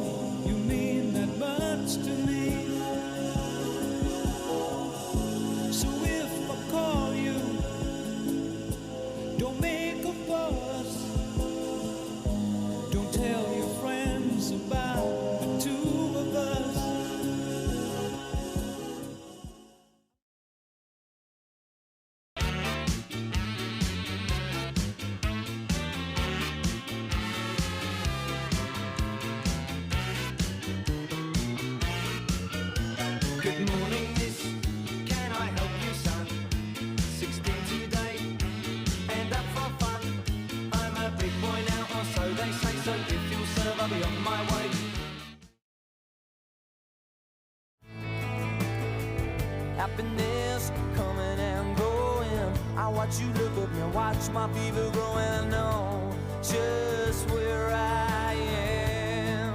you mean that much to me. So if I call you, don't make a fuss. Don't tell your friends about the two of us. Good morning, miss. Can I help you, son? 16 today, and up for fun. I'm a big boy now, or so they say. So if you'll serve, I'll be on my way. Happiness coming and going. I watch you look at me, watch my fever growing. I know just where I am.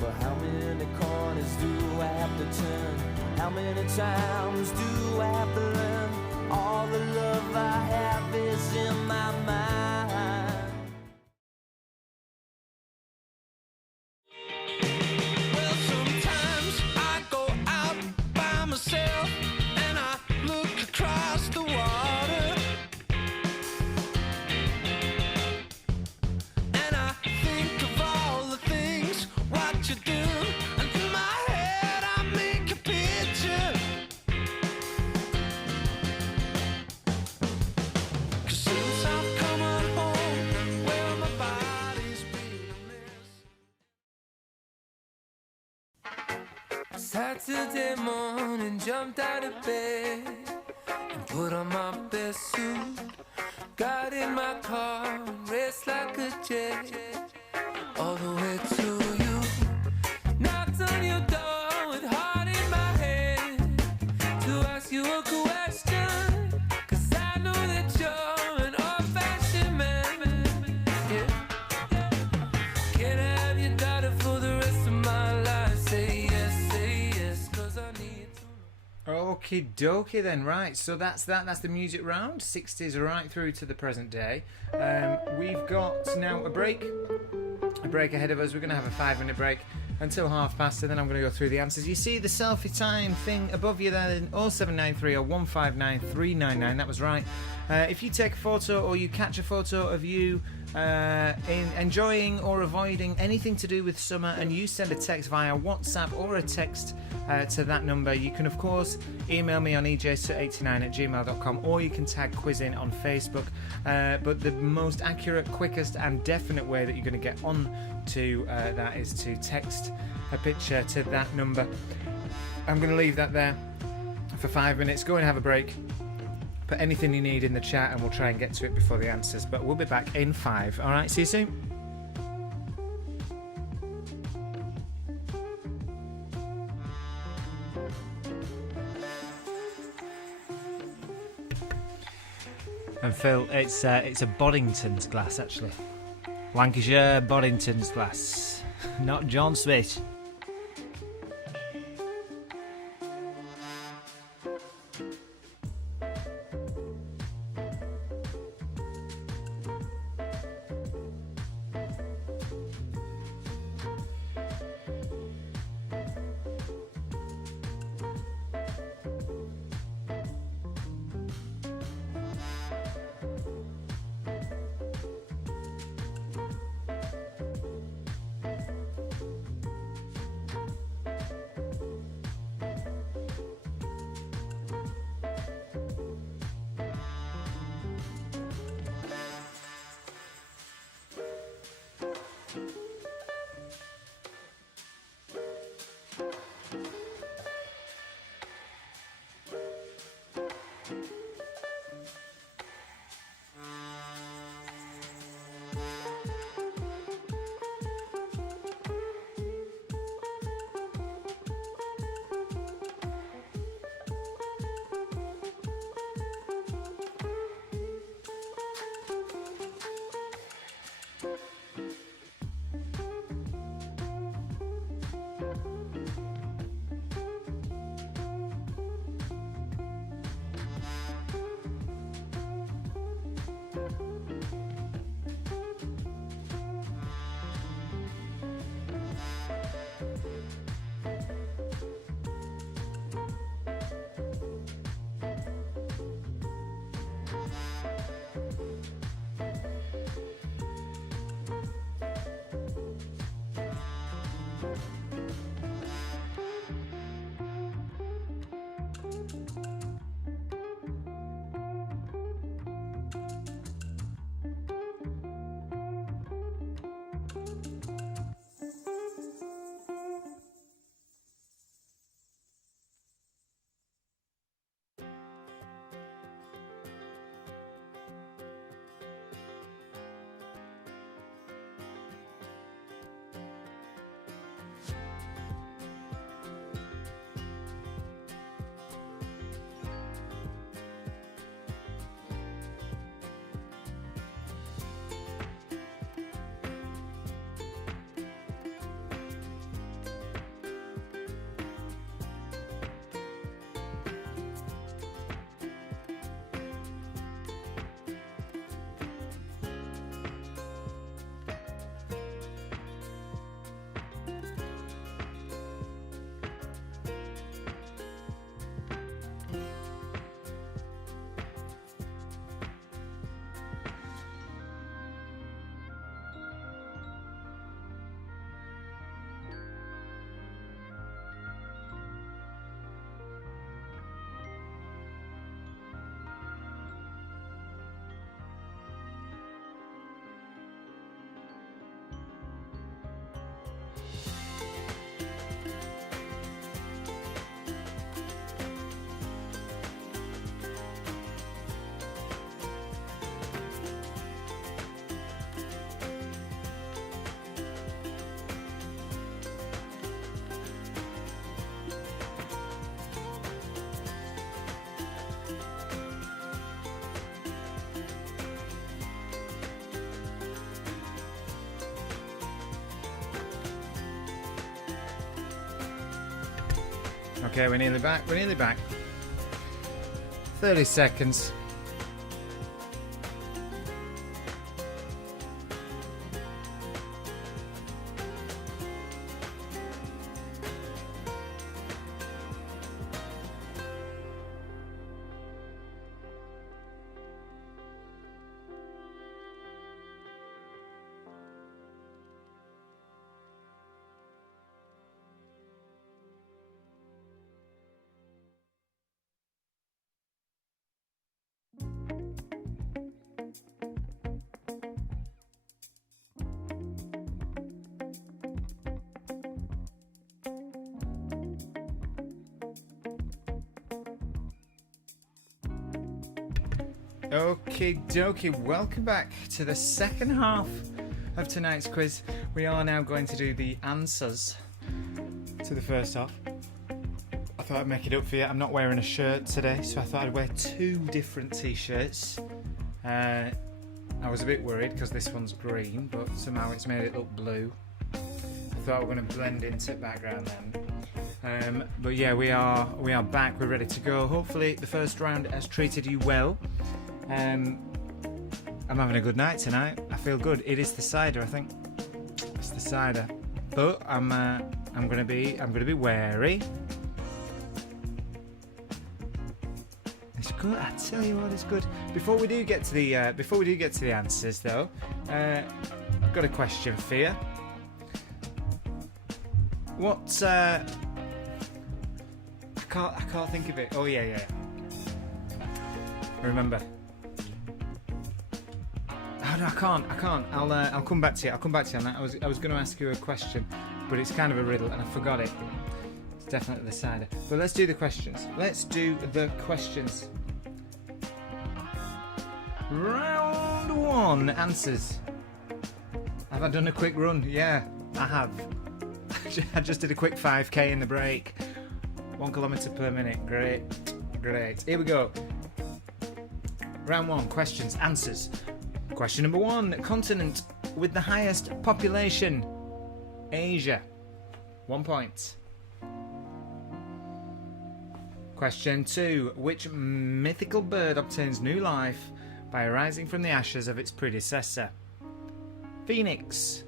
But how many corners do I have to turn? How many times do I have to learn? All the love I have is in my mind. Well, sometimes I go out by myself and I look across the water, and I think of all the things what you do, and in my head I make a picture. Saturday morning, jumped out of bed and put on my best suit. Got in my car and raced like a jet all the way to you. Knocked on your door with heart in my head to ask you a question, 'cause I know that you're an old-fashioned man. Yeah. Can I have your daughter for the rest of my life? Say yes, 'cause I need to know. Okie dokie then, right, so that's that's the music round, 60s right through to the present day. We've got now a break ahead of us. We're going to have a 5-minute break until 1:30, and then I'm going to go through the answers. You see the selfie time thing above you there, 0793 159 399, that was right. If you take a photo or you catch a photo of you in enjoying or avoiding anything to do with summer, and you send a text via WhatsApp or a text to that number, you can of course email me on ejsut89@gmail.com, or you can tag Quizzin on Facebook. But the most accurate, quickest and definite way that you're going to get on to that is to text a picture to that number. I'm going to leave that there for 5 minutes. Go and have a break. Put anything you need in the chat and we'll try and get to it before the answers, but we'll be back in 5. Alright, see you soon. And Phil, it's a Boddington's glass actually. Lancashire Boddington's glass, not John Smith. Okay, we're nearly back. 30 seconds. Okie dokie, welcome back to the second half of tonight's quiz. We are now going to do the answers to the first half. I thought I'd make it up for you. I'm not wearing a shirt today, so I thought I'd wear two different t-shirts. I was a bit worried because this one's green, but somehow it's made it look blue. I thought we were going to blend into the background then. But yeah, we are back. We're ready to go. Hopefully the first round has treated you well. I'm having a good night tonight. I feel good. It is the cider, I think. It's the cider. But I'm gonna be wary. It's good. I tell you what, it's good. Before we do get to the answers, though, I've got a question for you. What? I can't think of it. Oh yeah. Remember. Oh, no, I can't. I'll come back to you. On that. I was going to ask you a question, but it's kind of a riddle, and I forgot it. It's definitely the cider. But let's do the questions. Round one, answers. Have I done a quick run? Yeah, I have. I just did a quick 5k in the break. 1 kilometre per minute. Great. Here we go. Round one, questions, answers. Question number one, continent with the highest population. Asia. 1 point. Question two, which mythical bird obtains new life by arising from the ashes of its predecessor? Phoenix.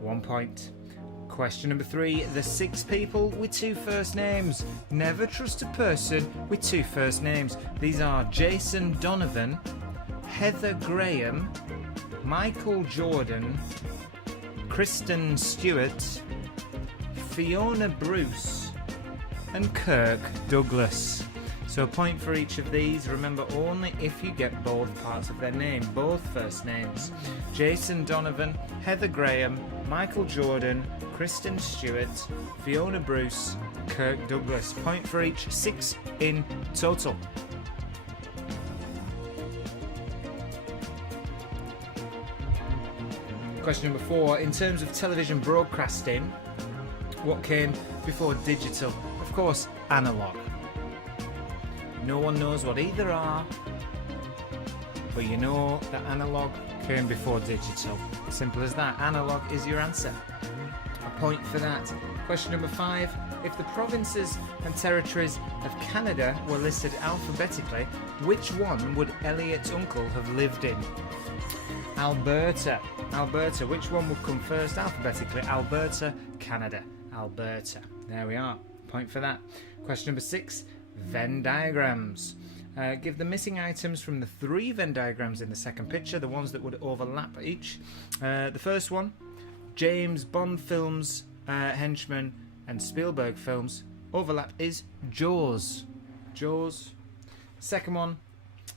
1 point. Question number three, the 6 people with 2 first names. Never trust a person with 2 first names. These are Jason Donovan, Heather Graham, Michael Jordan, Kristen Stewart, Fiona Bruce, and Kirk Douglas. So a point for each of these. Remember, only if you get both parts of their name, both first names. Jason Donovan, Heather Graham, Michael Jordan, Kristen Stewart, Fiona Bruce, Kirk Douglas. Point for each, 6 in total. Question number 4. In terms of television broadcasting, what came before digital? Of course, analog. No one knows what either are, but you know that analog came before digital. Simple as that. Analog is your answer. A point for that. Question number 5. If the provinces and territories of Canada were listed alphabetically, which one would Elliot's uncle have lived in? Alberta. Alberta. Which one would come first alphabetically? Alberta, Canada. Alberta. There we are. Point for that. Question number 6. Venn diagrams. Give the missing items from the 3 Venn diagrams in the second picture, the ones that would overlap each. The first one, James Bond films, Henchman, and Spielberg films. Overlap is Jaws. Jaws. Second one,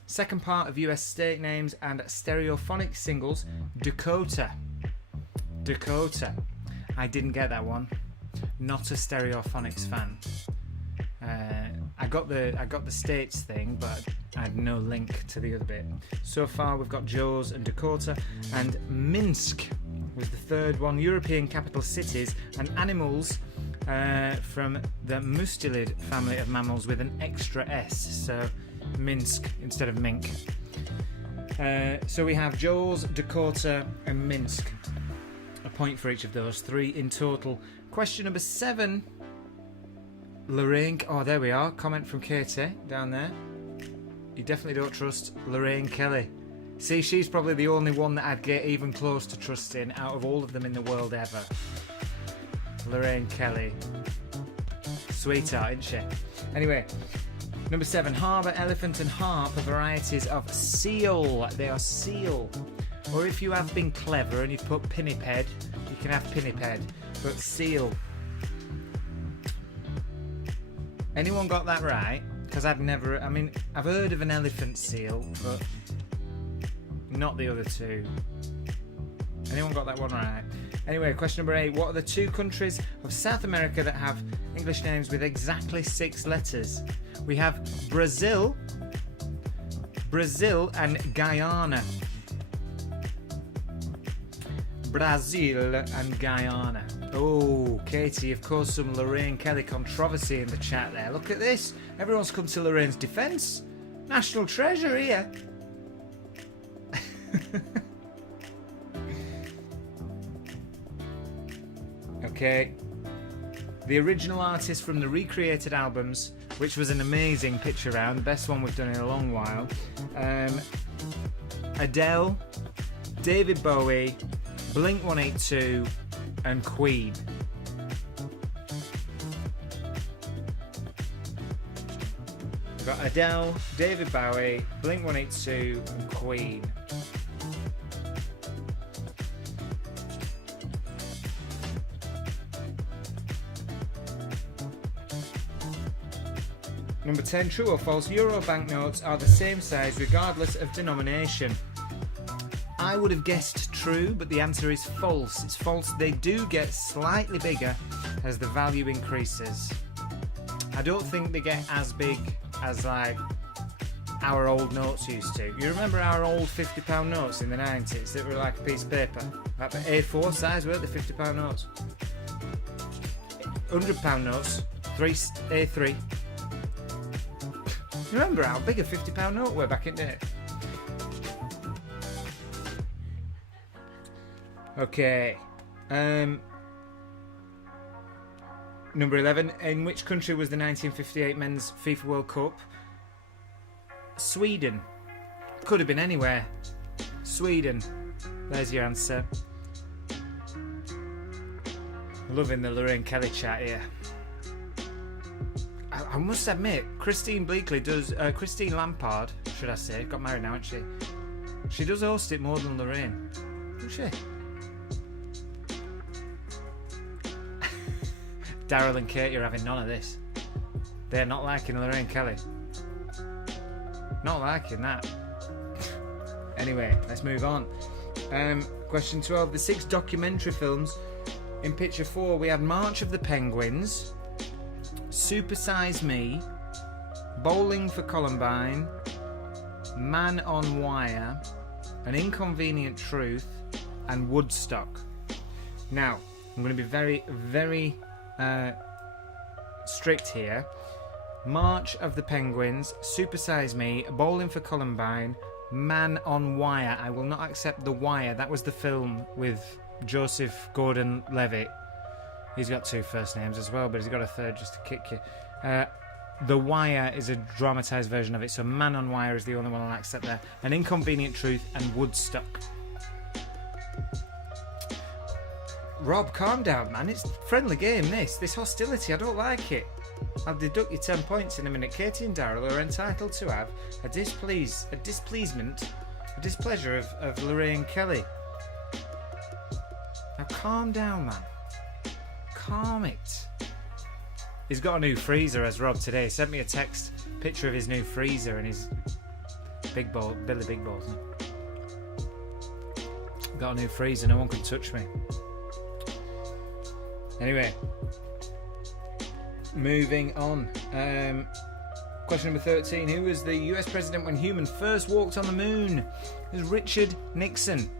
second part of US state names and stereophonic singles, Dakota. Dakota. I didn't get that one. Not a Stereophonics fan. I got the states thing, but I had no link to the other bit. So far we've got Jaws and Dakota, and Minsk was the third one. European capital cities and animals from the mustelid family of mammals with an extra S. So Minsk instead of mink. So we have Jaws, Dakota, and Minsk. A point for each of those. 3 in total. Question number 7. Lorraine. Oh, there we are. Comment from Katie down there. You definitely don't trust Lorraine Kelly. See, she's probably the only one that I'd get even close to trusting out of all of them in the world ever. Lorraine Kelly. Sweetheart, isn't she? Anyway, number 7. Harbour, elephant and harp are varieties of seal. They are seal. Or if you have been clever and you've put pinniped, you can have pinniped. But seal. Anyone got that right? Because I've heard of an elephant seal, but not the other two. Anyone got that one right? Anyway, question number 8. What are the 2 countries of South America that have English names with exactly 6 letters? We have Brazil and Guyana. Brazil and Guyana. Oh, Katie, of course, some Lorraine Kelly controversy in the chat there. Look at this. Everyone's come to Lorraine's defence. National treasure here. Okay. The original artist from the recreated albums, which was an amazing picture round, the best one we've done in a long while. Adele, David Bowie, Blink-182 and Queen. We've got Adele, David Bowie, Blink-182 and Queen. Number 10, true or false, Euro banknotes are the same size regardless of denomination. I would have guessed true, but the answer is false. It's false. They do get slightly bigger as the value increases. I don't think they get as big as like our old notes used to. You remember our old £50 notes in the 90s that were like a piece of paper? Like the A4 size, weren't they, £50 notes? £100 notes, A3. You remember how big a £50 note were back in the day? Okay. Number 11. In which country was the 1958 Men's FIFA World Cup? Sweden. Could have been anywhere. Sweden. There's your answer. Loving the Lorraine Kelly chat here. I must admit, Christine Lampard, should I say, got married now, hasn't she? She does host it more than Lorraine, doesn't she? Daryl and Katie are having none of this. They're not liking Lorraine Kelly. Not liking that. Anyway, let's move on. Question 12. The 6 documentary films. In picture 4, we have March of the Penguins, Super Size Me, Bowling for Columbine, Man on Wire, An Inconvenient Truth, and Woodstock. Now, I'm going to be very, very strict here. March of the Penguins, Super Size Me, Bowling for Columbine, Man on Wire. I will not accept The Wire. That was the film with Joseph Gordon-Levitt. He's got 2 first names as well, but he's got a third just to kick you. The Wire is a dramatised version of it, so Man on Wire is the only one I'll accept there. An Inconvenient Truth and Woodstock. Rob, calm down, man. It's a friendly game, this hostility. I don't like it. I'll deduct you 10 points in a minute. Katie and Daryl are entitled to have a displeasure of Lorraine Kelly. Now calm down, man. Calm it. He's got a new freezer, as Rob today sent me a text picture of his new freezer and his Billy Big Balls. Got a new freezer, no one can touch me. Anyway, moving on. Question number 13. Who was the US president when humans first walked on the moon? It was Richard Nixon.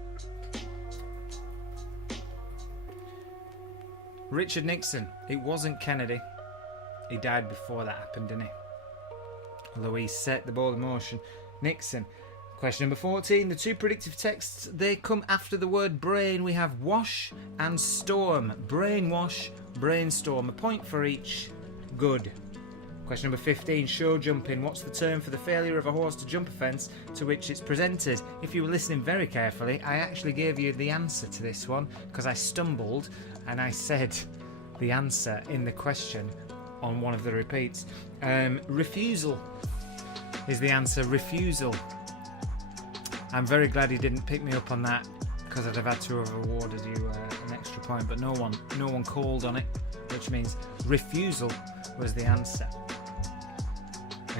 Richard Nixon. It wasn't Kennedy. He died before that happened, didn't he? Although he set the ball in motion. Nixon. Question number 14. The 2 predictive texts, they come after the word brain. We have wash and storm. Brainwash, brainstorm. A point for each Good. Question number 15, show jumping. What's the term for the failure of a horse to jump a fence to which it's presented? If you were listening very carefully, I actually gave you the answer to this one because I stumbled and I said the answer in the question on one of the repeats. Refusal is the answer. Refusal. I'm very glad you didn't pick me up on that because I'd have had to have awarded you an extra point, but no one called on it, which means refusal was the answer.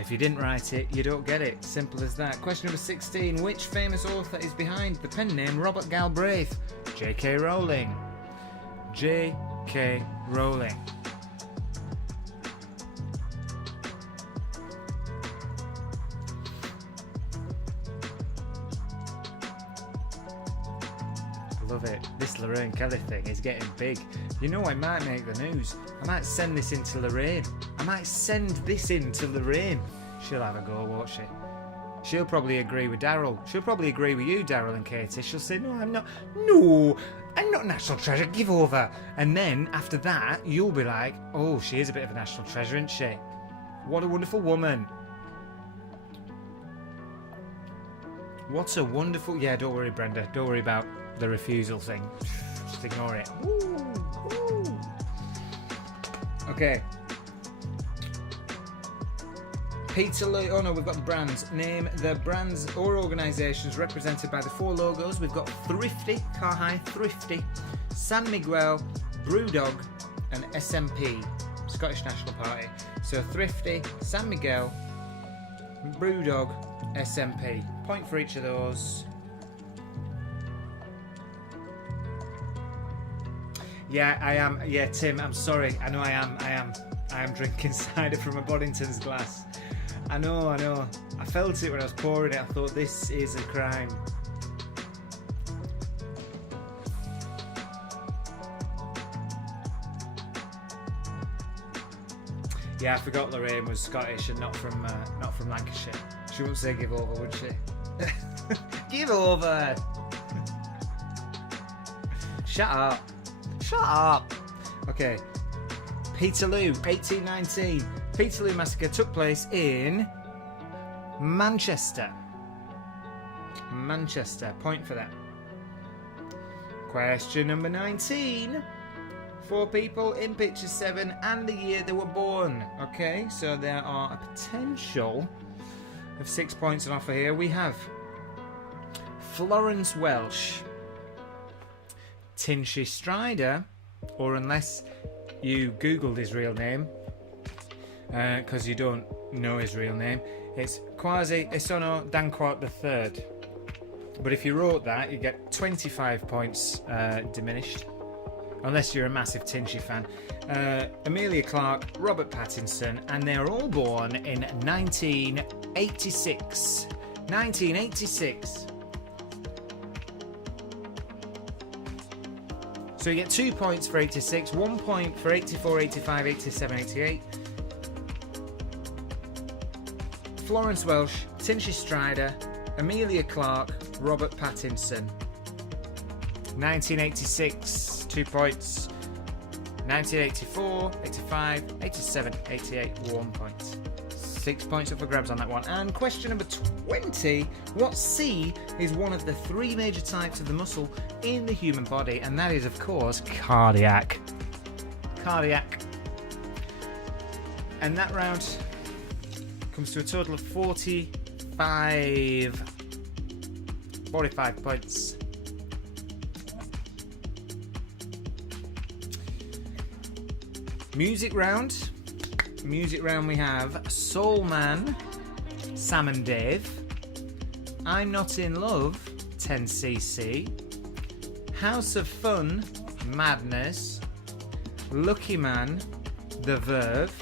If you didn't write it, you don't get it. Simple as that. Question number 16. Which famous author is behind the pen name Robert Galbraith? J.K. Rowling. J.K. Rowling. Love it. This Lorraine Kelly thing is getting big. You know, I might make the news. I might send this into Lorraine. She'll have a go, won't she? She'll probably agree with Daryl. She'll probably agree with you, Daryl and Katie. She'll say, no, I'm not National Treasure, give over. And then, after that, you'll be like, oh, she is a bit of a National Treasure, isn't she? What a wonderful woman. What a wonderful... Yeah, don't worry, Brenda. Don't worry about the refusal thing. Just ignore it. Woo. Okay. Peterloo. Oh no, we've got the brands. Name the brands or organisations represented by the 4 logos. We've got Thrifty, Car Hire, Thrifty, San Miguel, Brewdog, and SNP, Scottish National Party. So Thrifty, San Miguel, Brewdog, SNP. Point for each of those. Yeah, I am. Yeah, Tim, I'm sorry. I know I am. I am drinking cider from a Boddington's glass. I know. I felt it when I was pouring it. I thought, this is a crime. Yeah, I forgot Lorraine was Scottish and not from Lancashire. She wouldn't say give over, would she? Give over! Shut up! Okay. Peterloo, 1819. Peterloo Massacre took place in Manchester. Point for that. Question number 19. 4 people in picture 7 and the year they were born. Okay, so there are a potential of 6 points on offer here. We have Florence Welsh, Tinchy Strider, or unless you googled his real name, because you don't know his real name, it's Kwasi Isono Danquart III. But if you wrote that, you get 25 points diminished, unless you're a massive Tinchy fan. Amelia Clark, Robert Pattinson, and they're all born in 1986. 1986. So you get 2 points for 86, 1 point for 84, 85, 87, 88. Florence Welsh, Tinchy Strider, Amelia Clark, Robert Pattinson. 1986, 2 points. 1984, 85, 87, 88, 1 point. 6 points up for grabs on that one. And question number 20. What C is one of the 3 major types of the muscle in the human body? And that is, of course, cardiac. Cardiac. And that round comes to a total of 45 points. Music round. We have Soul Man, Sam and Dave, I'm Not in Love, 10cc, House of Fun, Madness, Lucky Man, The Verve,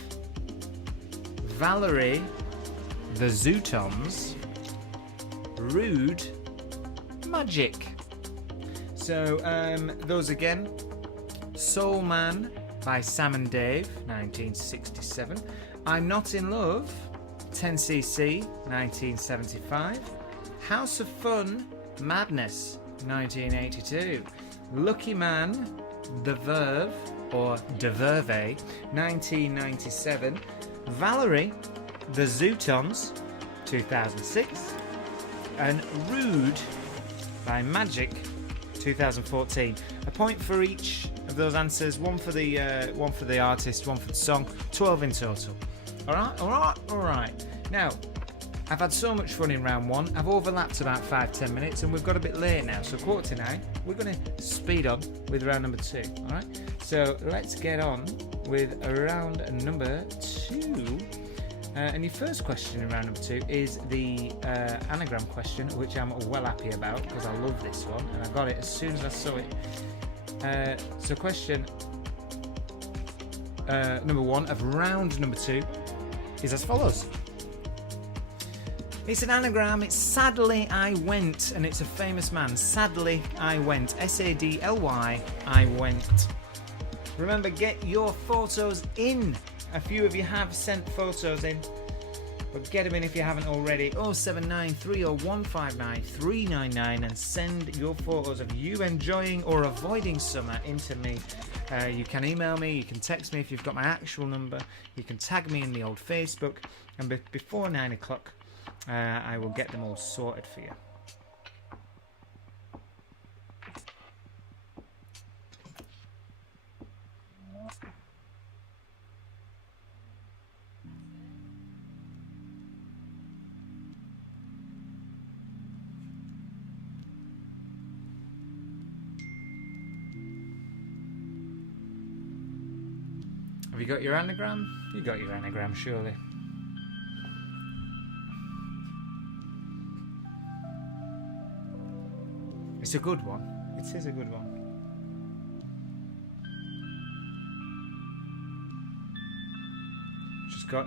Valerie, The Zootons, Rude, Magic. So those again: Soul Man by Sam and Dave, 1967. I'm Not in Love, 10cc, 1975. House of Fun, Madness, 1982. Lucky Man, The Verve, or De Verve, 1997. Valerie, The Zootons, 2006. And Rude by Magic, 2014. A point for each of those answers. One for the artist, one for the song. 12 in total. All right. Now, I've had so much fun in round one. I've overlapped about 5-10 minutes, and we've got a bit late now. So 8:45. We're going to speed on with round number 2. All right. So let's get on with round number 2. And your first question in round number 2 is the anagram question, which I'm well happy about because I love this one and I got it as soon as I saw it. So question number 1 of round number 2 is as follows. It's an anagram, it's Sadly I Went, and it's a famous man. Sadly I Went. S-A-D-L-Y, I went. Remember, get your photos in. A few of you have sent photos in, but get them in if you haven't already. 079 30159 399 and send your photos of you enjoying or avoiding summer into me. You can email me, you can text me if you've got my actual number, you can tag me in the old Facebook, and before 9 o'clock I will get them all sorted for you. Have you got your anagram? You got your anagram, surely. It's a good one. It is a good one. Just got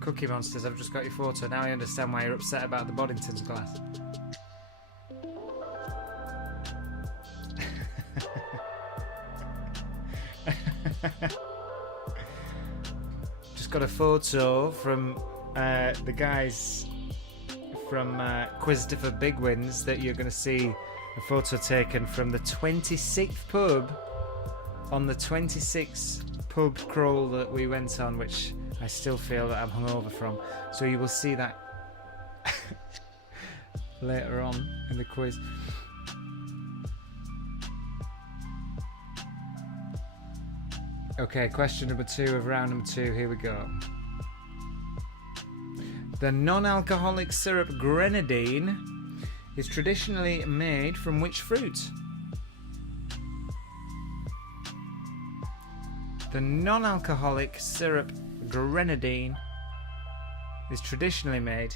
Cookie Monsters. I've just got your photo. Now I understand why you're upset about the Boddington's glass. Just got a photo from the guys from Quiz for Big Wins that you're going to see a photo taken from the 26th pub on the 26th pub crawl that we went on, which I still feel that I'm hungover from. So you will see that later on in the quiz. Okay, question number 2 of round number 2. Here we go. The non-alcoholic syrup grenadine is traditionally made from which fruit? The non-alcoholic syrup grenadine is traditionally made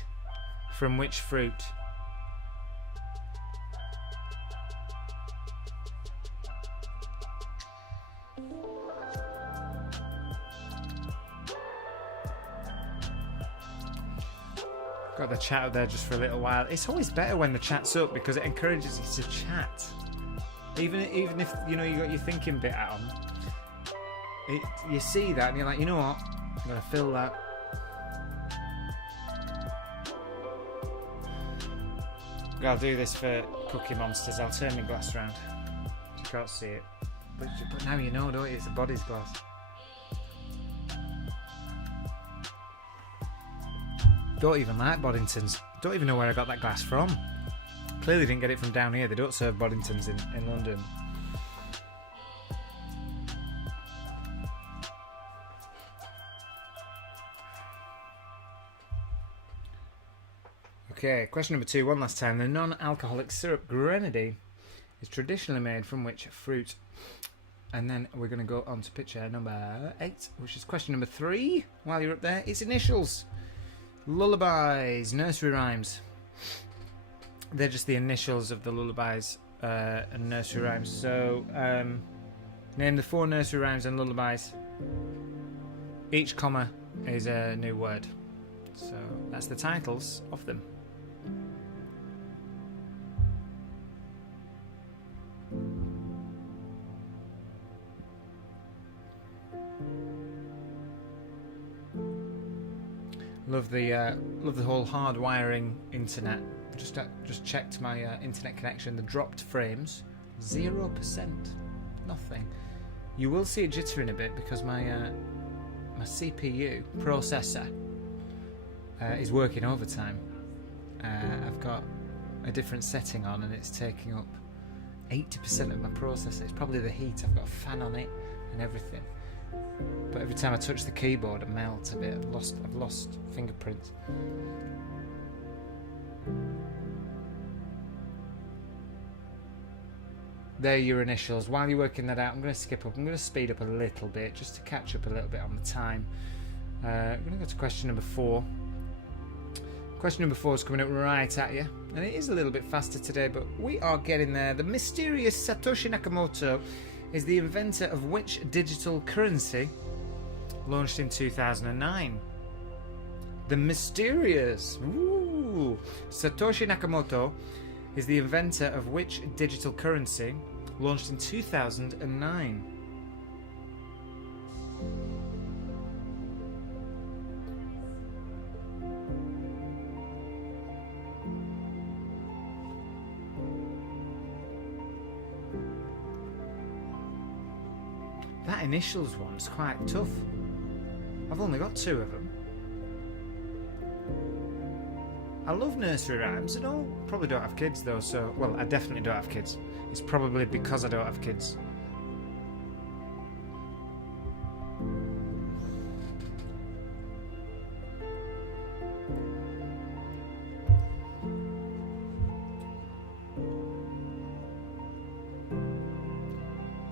from which fruit? Got the chat up there just for a little while. It's always better when the chat's up because it encourages you to chat. Even if you know you got your thinking bit on, you see that and you're like, you know what? I'm gonna fill that. I'll do this for Cookie Monsters. I'll turn my glass round. You can't see it, but now you know, don't you? It's a body's glass. Don't even like Boddingtons. Don't even know where I got that glass from. Clearly didn't get it from down here. They don't serve Boddingtons in London. Okay, question number 2, one last time. The non-alcoholic syrup grenadine is traditionally made from which fruit? And then we're going to go on to picture number 8, which is question number 3. While you're up there, it's initials. Lullabies, nursery rhymes. They're just the initials of the lullabies and nursery rhymes. So, name the 4 nursery rhymes and lullabies. Each comma is a new word. So, that's the titles of them. Love the whole hardwiring internet. Just checked my internet connection. The dropped frames, 0%, nothing. You will see it jittering a bit because my CPU processor is working overtime. I've got a different setting on and it's taking up 80% of my processor. It's probably the heat. I've got a fan on it and everything. But every time I touch the keyboard, it melts a bit. I've lost fingerprints. There are your initials. While you're working that out, I'm going to skip up. I'm going to speed up a little bit just to catch up a little bit on the time. I'm going to go to question number 4. Question number 4 is coming up right at you. And it is a little bit faster today, but we are getting there. The mysterious Satoshi Nakamoto is the inventor of which digital currency launched in 2009? The mysterious Satoshi Nakamoto is the inventor of which digital currency launched in 2009? That initials one's quite tough. I've only got 2 of them. I love nursery rhymes. I probably don't have kids though, so... Well, I definitely don't have kids. It's probably because I don't have kids.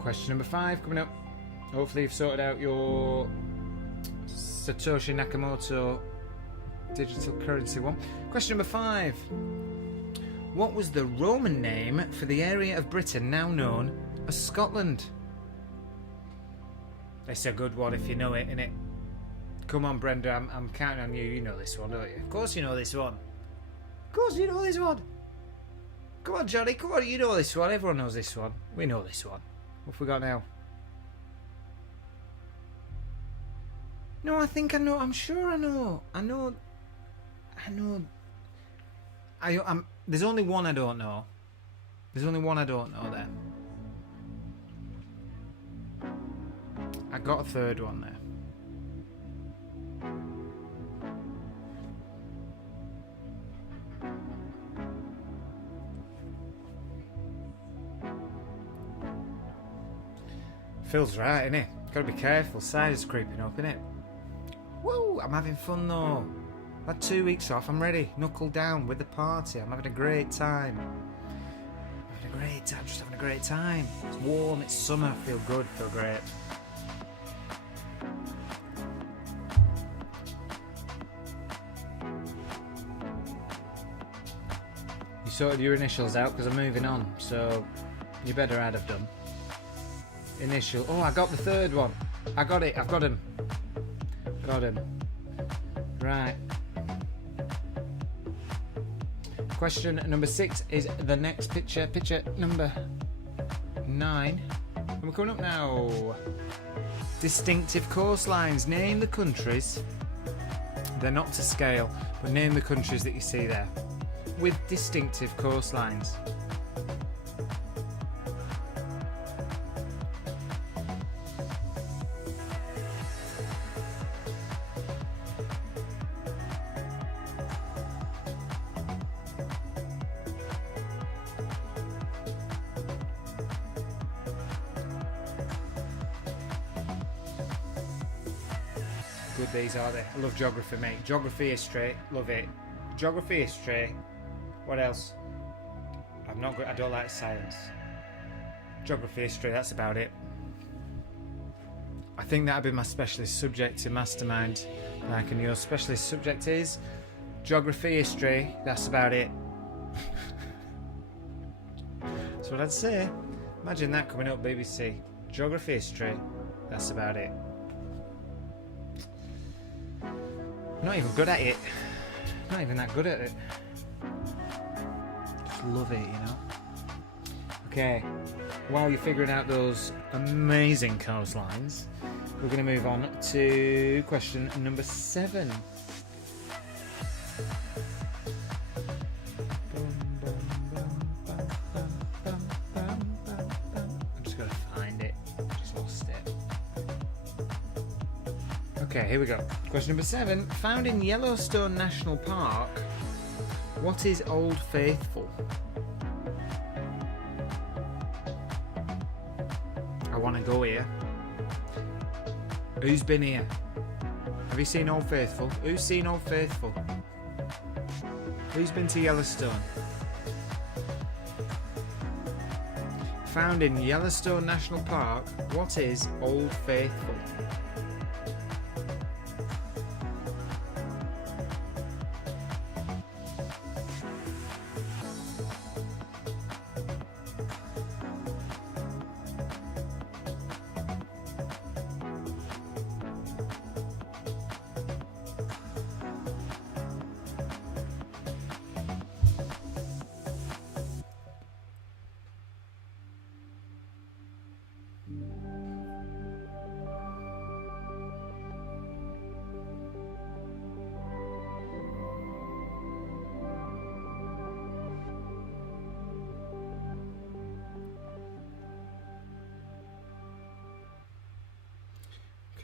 Question number 5 coming up. Hopefully you've sorted out your Satoshi Nakamoto digital currency one. Question number 5. What was the Roman name for the area of Britain now known as Scotland? It's a good one if you know it, innit? Come on, Brenda, I'm counting on you. You know this one, don't you? Of course you know this one. Of course you know this one. Come on, Johnny, come on, you know this one. Everyone knows this one. We know this one. What have we got now? No, I think I know. I'm sure I know. I know. There's only one I don't know. There's only one I don't know there. I got a third one there. Phil's right, innit? Gotta be careful. Cider's creeping up, innit? Woo! I'm having fun though. I've had 2 weeks off. I'm ready. Knuckle down with the party. I'm having a great time. Just having a great time. It's warm. It's summer. Feel good. Feel great. You sorted your initials out because I'm moving on. So you better I'd have done. Initial. Oh, I got the third one. I got it. I've got him. Got him. Right. Question number 6 is the next picture. Picture number 9. And we're coming up now. Distinctive coastlines. Name the countries. They're not to scale, but name the countries that you see there with distinctive coastlines. Good these are they. I love geography, mate. Geography, history, love it. Geography, history. What else? I don't like science. Geography, history, that's about it. I think that'd be my specialist subject in Mastermind. Like, and your specialist subject is geography, history, that's about it. That's what I'd say. Imagine that coming up BBC. Geography, history, that's about it. Not even good at it. Not even that good at it. Just love it, you know. Okay, while you're figuring out those amazing coastlines, we're going to move on to question number 7. I'm just going to find it. Just lost it. Okay, here we go. Question number 7. Found in Yellowstone National Park, what is Old Faithful? I want to go here. Who's been here? Have you seen Old Faithful? Who's seen Old Faithful? Who's been to Yellowstone? Found in Yellowstone National Park, what is Old Faithful?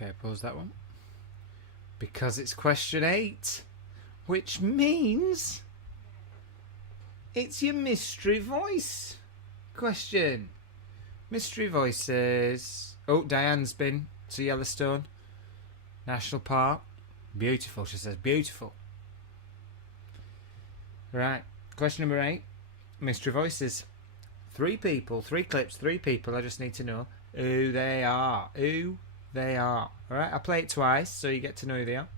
Okay, pause that one. Because it's question 8, which means it's your mystery voice question. Mystery voices. Oh, Diane's been to Yellowstone National Park. Beautiful, she says. Beautiful. Right, question number 8. Mystery voices. 3 people, 3 clips, 3 people. I just need to know who they are. Who they are. Alright, I'll play it twice so you get to know who they are.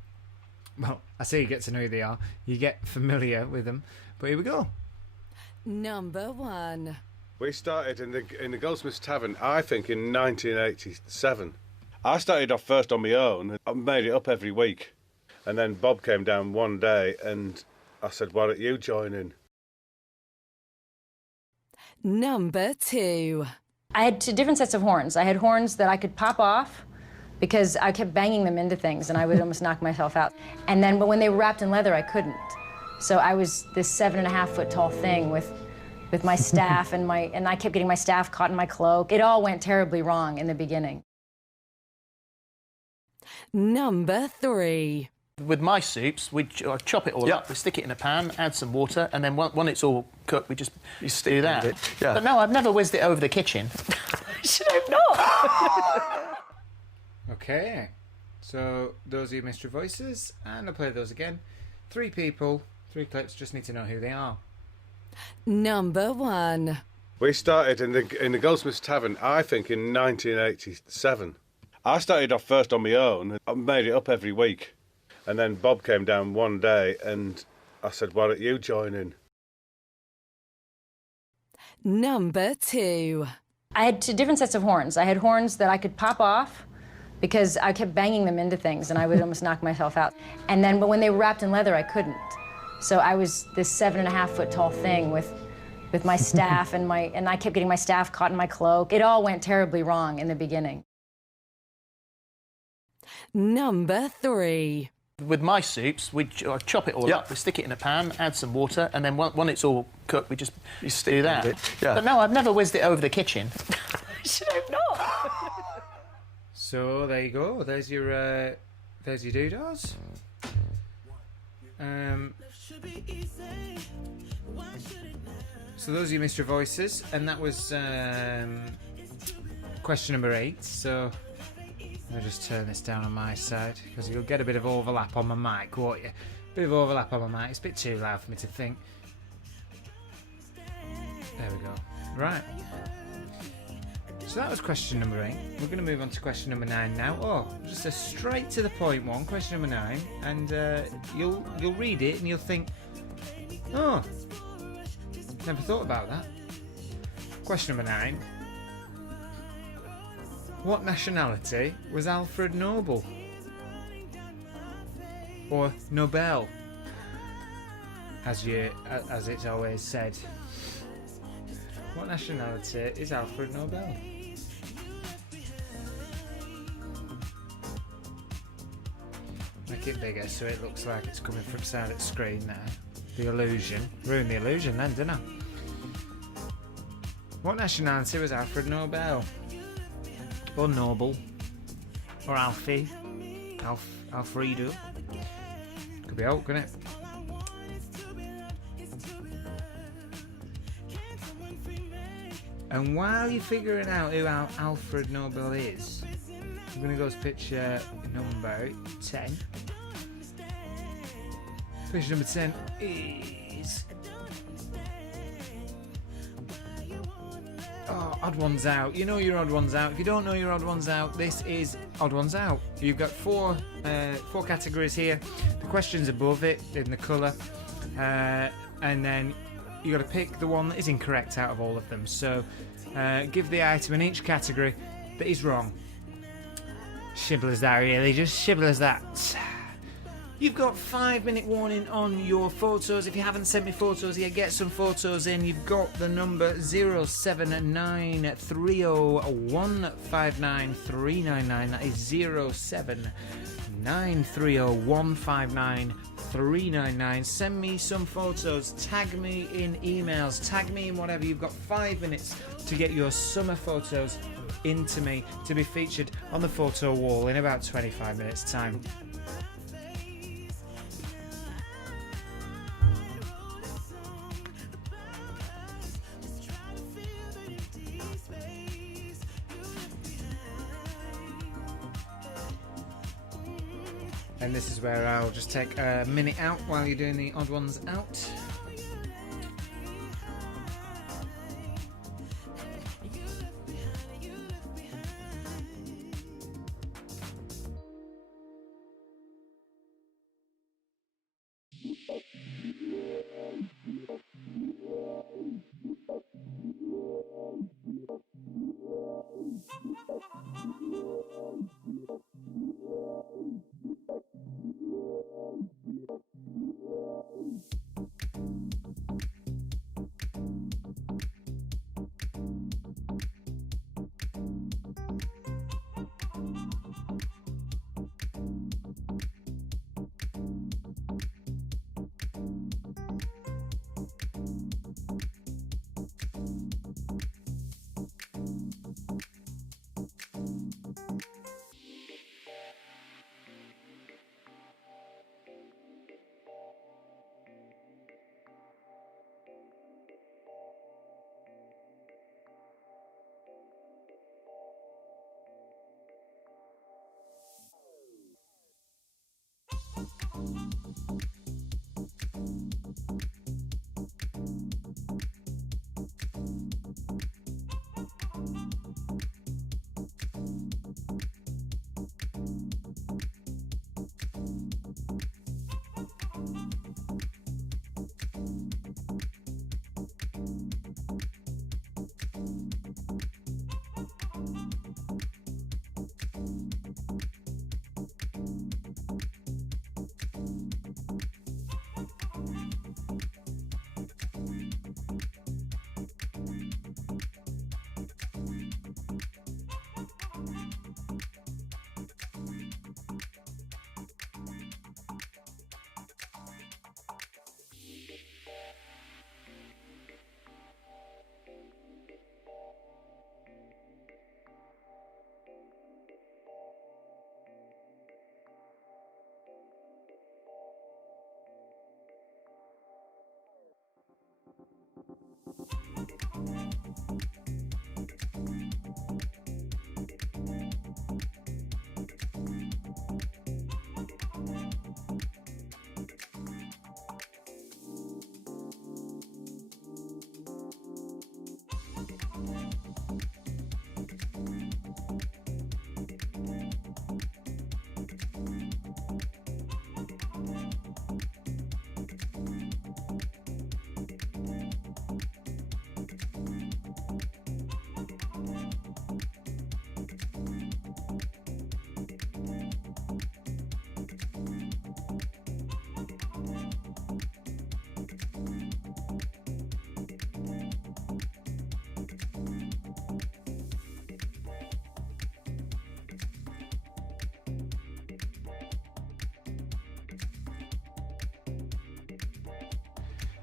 Well, I say you get to know who they are. You get familiar with them. But here we go. Number 1. We started in the Goldsmiths Tavern, I think, in 1987. I started off first on my own. I made it up every week. And then Bob came down one day and I said, why don't you join in? Number 2. I had 2 different sets of horns. I had horns that I could pop off because I kept banging them into things and I would almost knock myself out. And then, but when they were wrapped in leather, I couldn't. So I was this 7.5-foot tall thing with my staff and I kept getting my staff caught in my cloak. It all went terribly wrong in the beginning. Number 3. With my soups, we chop it all up, we stick it in a pan, add some water, and then when it's all cooked, we just do that. Yeah. But no, I've never whizzed it over the kitchen. Should I have not? Okay, so those are your mystery voices, and I'll play those again. 3 people, 3 clips, just need to know who they are. Number 1. We started in the Goldsmiths Tavern, I think, in 1987. I started off first on my own. I made it up every week. And then Bob came down one day and I said, why don't you join in? Number 2. I had 2 different sets of horns. I had horns that I could pop off because I kept banging them into things and I would almost knock myself out. And then, but when they were wrapped in leather, I couldn't. So I was this 7.5-foot tall thing with my staff and I kept getting my staff caught in my cloak. It all went terribly wrong in the beginning. Number 3. With my soups, we chop it all up, we stick it in a pan, add some water, and then when it's all cooked, we just do that. Yeah. But no, I've never whizzed it over the kitchen. Should I have not? So there you go. There's your doodahs. So those are your mystery voices, and that was question number 8. So I'll just turn this down on my side because you'll get a bit of overlap on my mic, won't you? Bit of overlap on my mic. It's a bit too loud for me to think. There we go. Right. So that was question number 8. We're going to move on to question number 9 now. Oh, just a straight to the point one, question number 9, and you'll read it and you'll think, oh, never thought about that. Question number 9. What nationality was Alfred Nobel? Or Nobel, as it's always said. What nationality is Alfred Nobel? Make it bigger so it looks like it's coming from side of the screen there. The illusion. Ruined the illusion then, didn't I? What nationality was Alfred Nobel? Or Nobel? Or Alfie? Alfredo. Could be out, couldn't it? And while you're figuring out who Alfred Nobel is, I'm going to go to picture number 10. Picture number 10 is... Oh, Odd Ones Out. You know your Odd Ones Out. If you don't know your Odd Ones Out, this is Odd Ones Out. You've got four categories here. The question's above it in the colour. And then you got to pick the one that is incorrect out of all of them. So give the item in each category that is wrong. Simple as that, really. Just simple as that. You've got 5-minute warning on your photos. If you haven't sent me photos yet, get some photos in. You've got the number 07930159399. That is 07930159399. Send me some photos. Tag me in emails. Tag me in whatever. You've got 5 minutes to get your summer photos into me to be featured on the photo wall in about 25 minutes' time. And this is where I'll just take a minute out while you're doing the Odd Ones Out.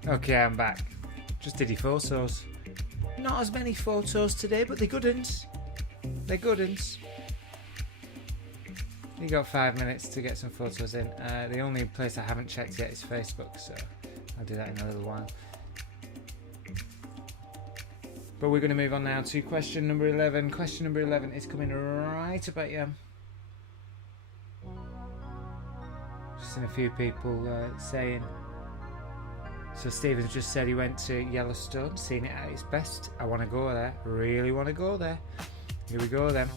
Okay, I'm back. Just did your photos. Not as many photos today, but they're good uns. They're good uns. You got 5 minutes to get some photos in. The only place I haven't checked yet is Facebook, so I'll do that in a little while. But we're going to move on now to question number 11. Question number 11 is coming right about you. Just seen a few people saying. So Stephen's just said he went to Yellowstone, seen it at its best. I want to go there. Really want to go there. Here we go then.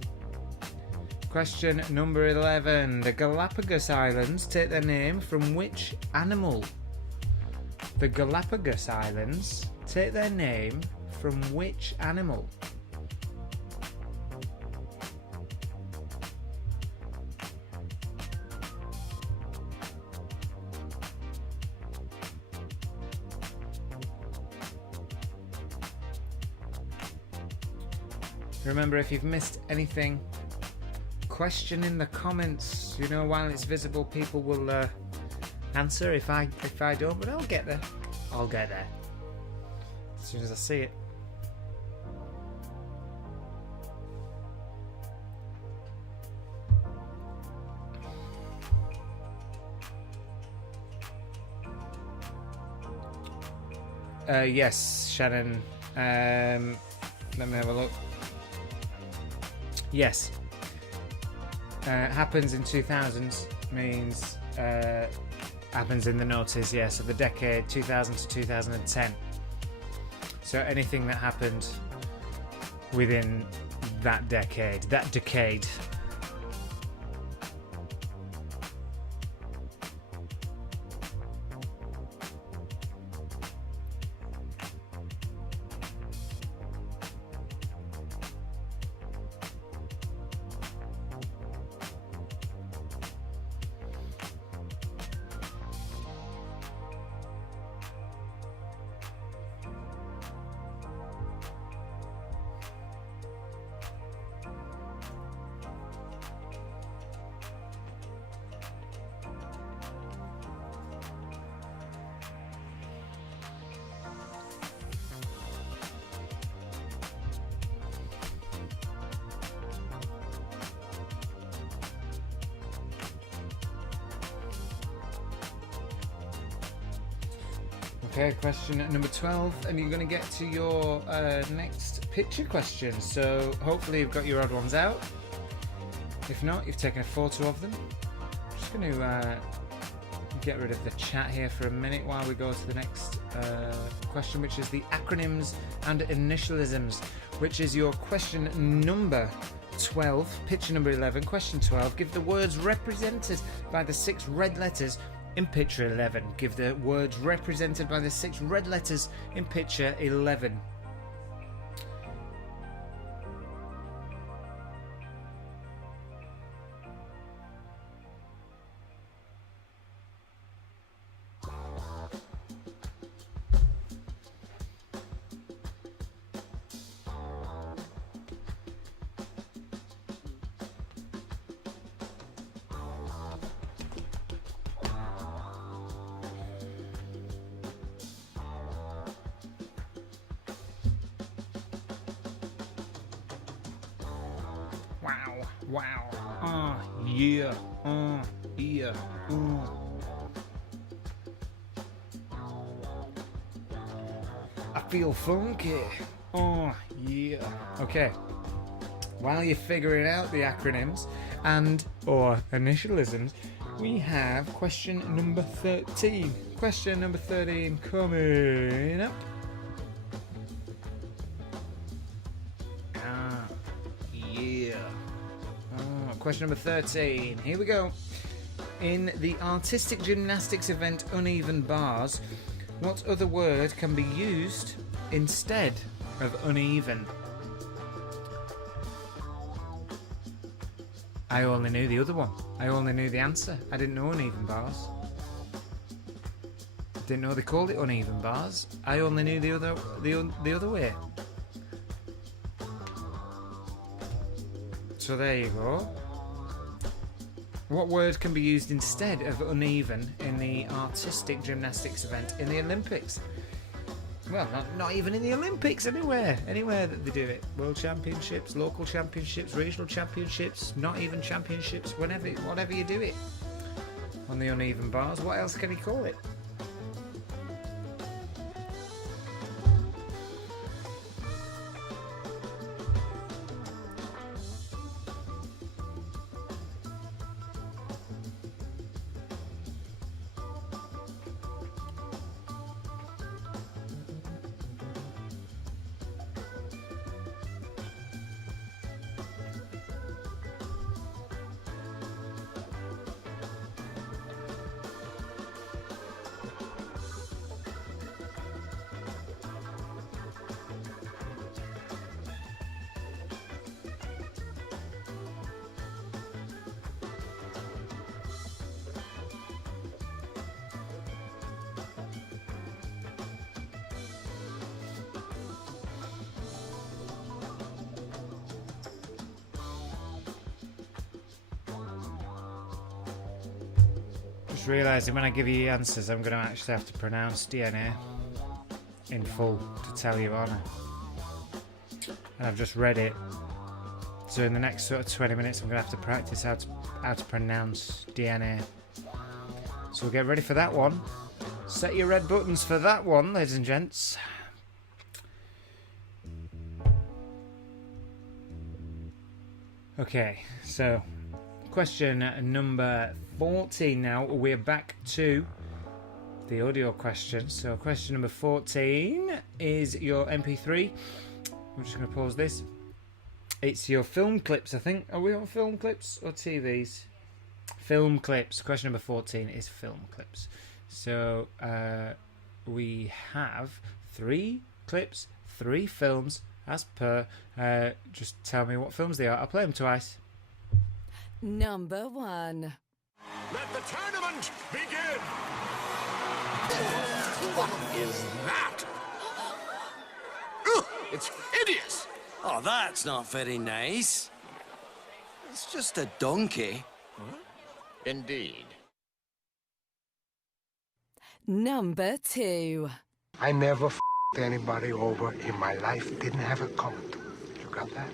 Question number 11. The Galapagos Islands take their name from which animal? The Galapagos Islands take their name from which animal? Remember, if you've missed anything, question in the comments. You know, while it's visible, people will answer if I don't, but I'll get there. I'll get there as soon as I see it. Yes, Shannon. Let me have a look. Yes. Happens in 2000s means happens in the noughties, yeah, so the decade 2000 to 2010. So anything that happened within that decade. Okay, question number 12, and you're going to get to your next picture question. So hopefully you've got your odd ones out. If not, you've taken a photo of them. I'm just going to get rid of the chat here for a minute while we go to the next question, which is the acronyms and initialisms, which is your question number 12, picture number 11, question 12. Give the words represented by the 6 red letters in picture 11. Give the words represented by the 6 red letters in picture 11. Wow. Yeah. Yeah. I feel funky. Yeah. Okay. While you're figuring out the acronyms and or initialisms, we have question number 13. Question number 13 coming up. Question number 13. Here we go. In the artistic gymnastics event Uneven Bars, what other word can be used instead of uneven? I only knew the other one. I only knew the answer. I didn't know uneven bars. Didn't know they called it uneven bars. I only knew the other way. So there you go. What word can be used instead of uneven in the artistic gymnastics event in the Olympics? Well, not even in the Olympics, anywhere that they do it. World championships, local championships, regional championships, not even championships, whatever you do it. On the uneven bars, what else can he call it? Just realising when I give you the answers, I'm going to actually have to pronounce DNA in full to tell you, aren't I? And I've just read it. So in the next sort of 20 minutes, I'm going to have to practice how to pronounce DNA. So we'll get ready for that one. Set your red buttons for that one, ladies and gents. Okay, so question number 14 now. We're back to the audio question. So question number 14 is your MP3. I'm just going to pause this. It's your film clips, I think. Are we on film clips or TVs? Film clips. Question number 14 is film clips. So we have 3 clips, 3 films as per. Just tell me what films they are. I'll play them twice. Number 1. Let the tournament begin! What is that? Ugh, it's hideous! Oh, that's not very nice. It's just a donkey. Indeed. Number 2. I never f***ed anybody over in my life. Didn't have it coming to me. You got that?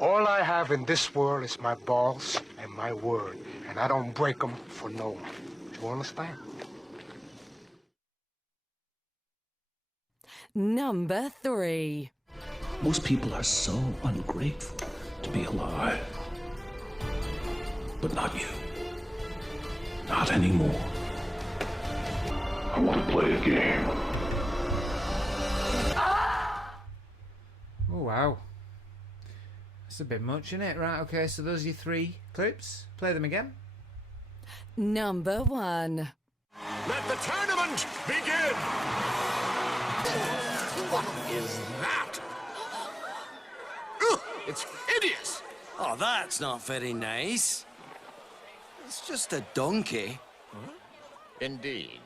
All I have in this world is my balls and my word. And I don't break them for no one. You understand? Number 3. Most people are so ungrateful to be alive. But not you. Not anymore. I want to play a game. Oh, wow. That's a bit much, isn't it? Right, okay, so those are your 3 clips. Play them again. Number 1. Let the tournament begin! What is that? Ugh, it's hideous! Oh, that's not very nice. It's just a donkey. Indeed.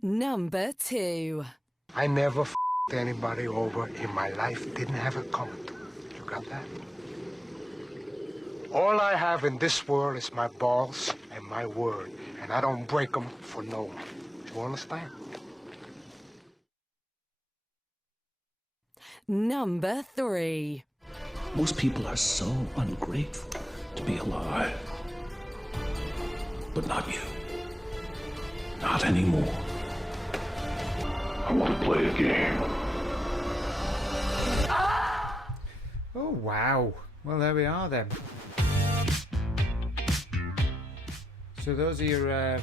Number 2. I never f***ed anybody over in my life. Didn't have it coming to me. You got that? All I have in this world is my balls and my word. And I don't break them for no one. You understand? Number 3. Most people are so ungrateful to be alive. But not you. Not anymore. I want to play a game. Oh, wow. Well, there we are then. So those are your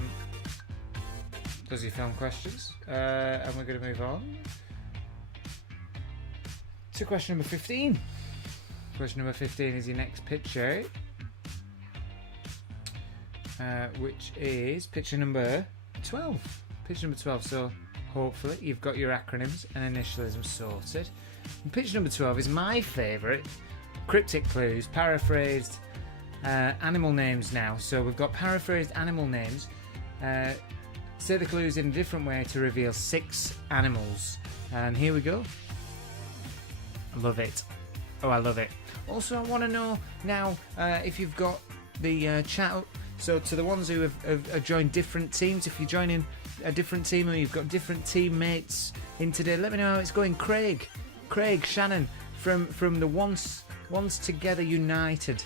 film questions. And we're going to move on to question number 15. Question number 15 is your next picture, which is picture number 12. Picture number 12, so hopefully you've got your acronyms and initialisms sorted. And picture number 12 is my favourite. Cryptic clues, paraphrased animal names now. So we've got paraphrased animal names. Say the clues in a different way to reveal 6 animals. And here we go. I love it. Oh, I love it. Also, I want to know now if you've got the chat up. So to the ones who have joined different teams, if you're joining a different team or you've got different teammates in today, let me know how it's going. Craig Shannon from the once together united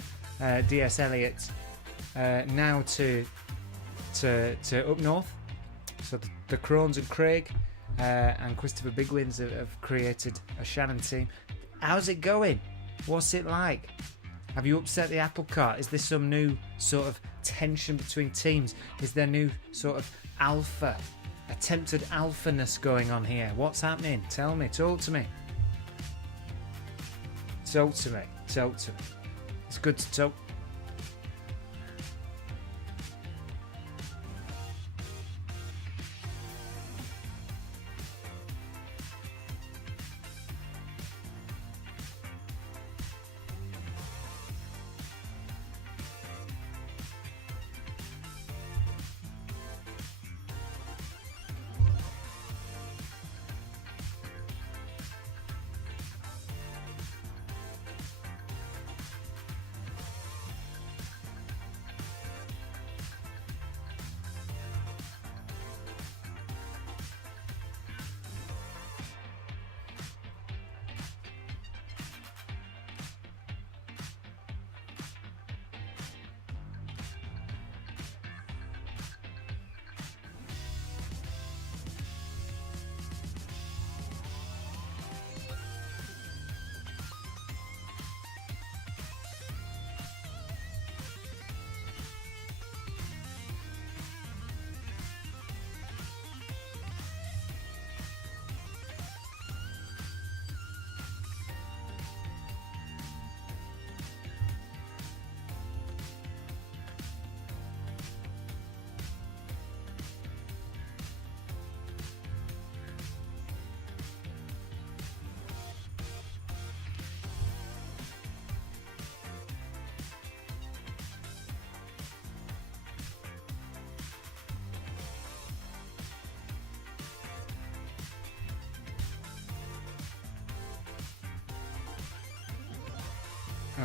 DS Elliott, now to up north. So the Crones and Craig and Christopher Bigwins have created a Shannon team. How's it going? What's it like? Have you upset the apple cart? Is there some new sort of tension between teams? Is there new sort of attempted alphaness going on here? What's happening? Tell me, talk to me. Talk to me. It's good to talk.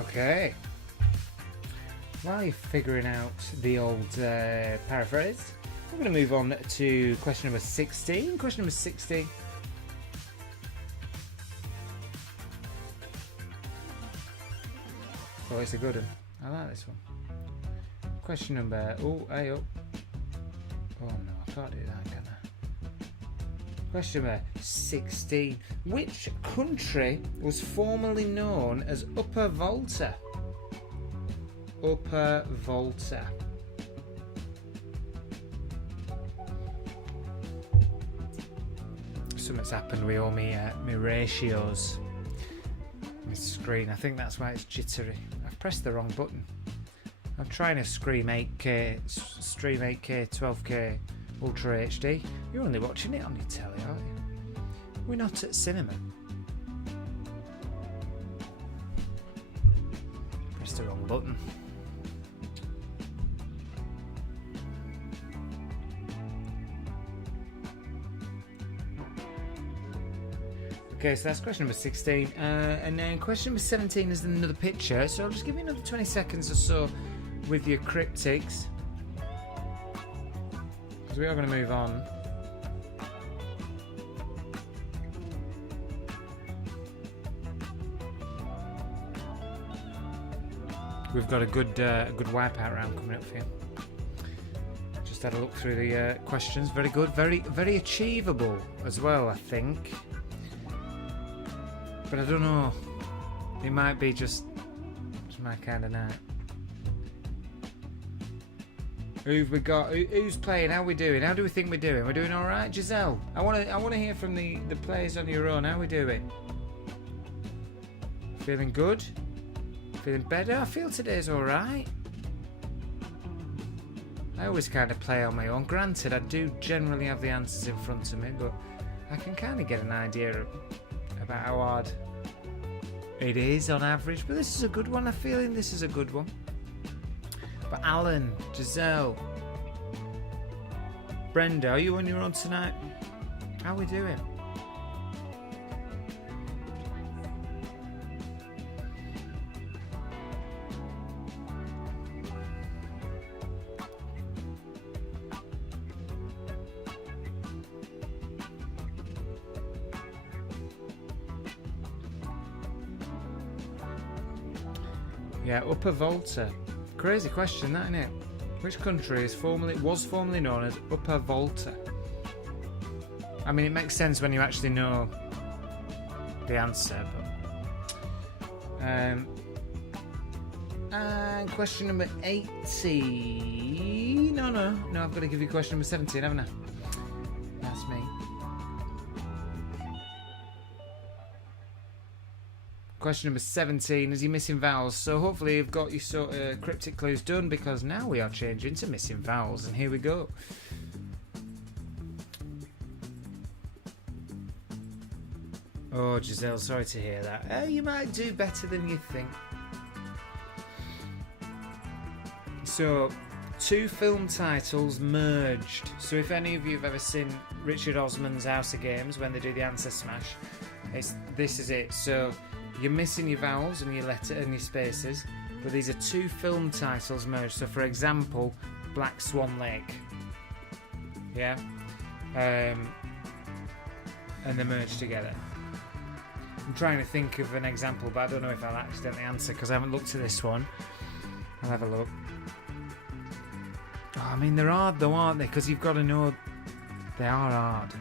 Okay. While you're figuring out the old paraphrase, we're going to move on to question number 16. Question number 16. Oh, it's a good one. I like this one. Question number... Oh, hey, oh. Oh, no, I can't do that, can I? Question number 16. Which country was formerly known as Upper Volta? Upper Volta. Something's happened with all my ratios. My screen. I think that's why it's jittery. I've pressed the wrong button. I'm trying to stream 8K, 12K Ultra HD. You're only watching it on your telly, aren't you? We're not at cinema. Pressed the wrong button. Okay, so that's question number 16. And then question number 17 is another picture. So I'll just give you another 20 seconds or so with your cryptics. Because we are going to move on. We've got a good wipeout round coming up for you. Just had a look through the questions. Very good. Very achievable as well, I think. But I don't know. It might be just my kind of night. Who've we got? Who's playing? How we doing? How do we think we're doing? We're doing all right, Giselle. I want to hear from the players on your own. How we doing? Feeling good? Feeling better? I feel today's all right. I always kind of play on my own. Granted, I do generally have the answers in front of me, but I can kind of get an idea about how hard it is on average. But this is a good one. I'm feeling this is a good one. But Alan, Giselle, Brenda, are you on your own tonight? How are we doing? Yeah, Upper Volta. Crazy question, that, isn't it? Which country was formerly known as Upper Volta? I mean, it makes sense when you actually know the answer, but... and question number 80... No, I've got to give you question number 17, haven't I? That's me. Question number 17 is your missing vowels. So hopefully you've got your sort of cryptic clues done, because now we are changing to missing vowels, and here we go. Oh, Giselle, sorry to hear that. You might do better than you think. So, 2 film titles merged. So if any of you have ever seen Richard Osman's House of Games, when they do the answer smash, this is it. So you're missing your vowels and your letter and your spaces, but these are 2 film titles merged. So for example, Black Swan Lake. Yeah? And they're merged together. I'm trying to think of an example, but I don't know if I'll accidentally answer because I haven't looked at this one. I'll have a look. Oh, I mean, they're hard though, aren't they? Because you've got to know they are hard.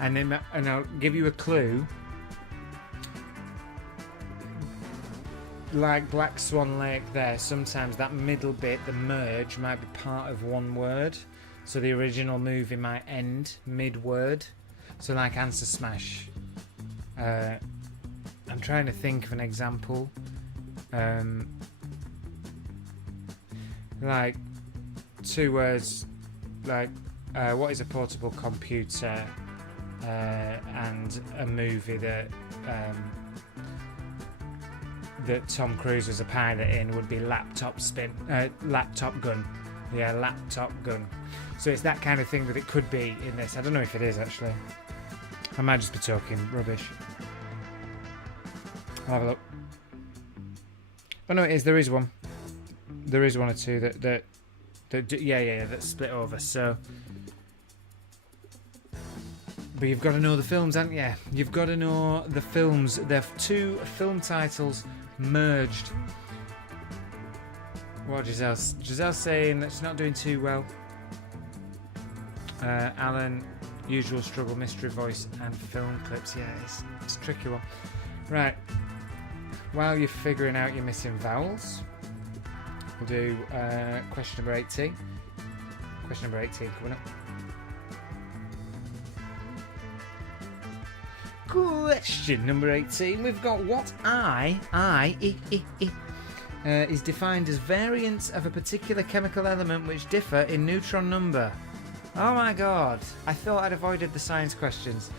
And I'll give you a clue. Like Black Swan Lake there, sometimes that middle bit, the merge, might be part of one word. So the original movie might end mid-word. So like Answer Smash. I'm trying to think of an example. Like 2 words, like what is a portable computer, and a movie that Tom Cruise was a pilot in would be Laptop Gun. Yeah, Laptop Gun. So it's that kind of thing that it could be in this. I don't know if it is actually. I might just be talking rubbish. I'll have a look. Oh no, it is. There is one. There is 1 or 2 that split over. So, but you've got to know the films, haven't you? You've got to know the films. They're 2 film titles merged. What Giselle's saying that she's not doing too well. Alan, usual struggle, mystery voice, and film clips. Yeah, it's a tricky one. Right. While you're figuring out your missing vowels, we'll do question number 18. Question number 18 coming up. Question number 18. We've got what is defined as variants of a particular chemical element which differ in neutron number. Oh my god, I thought I'd avoided the science questions.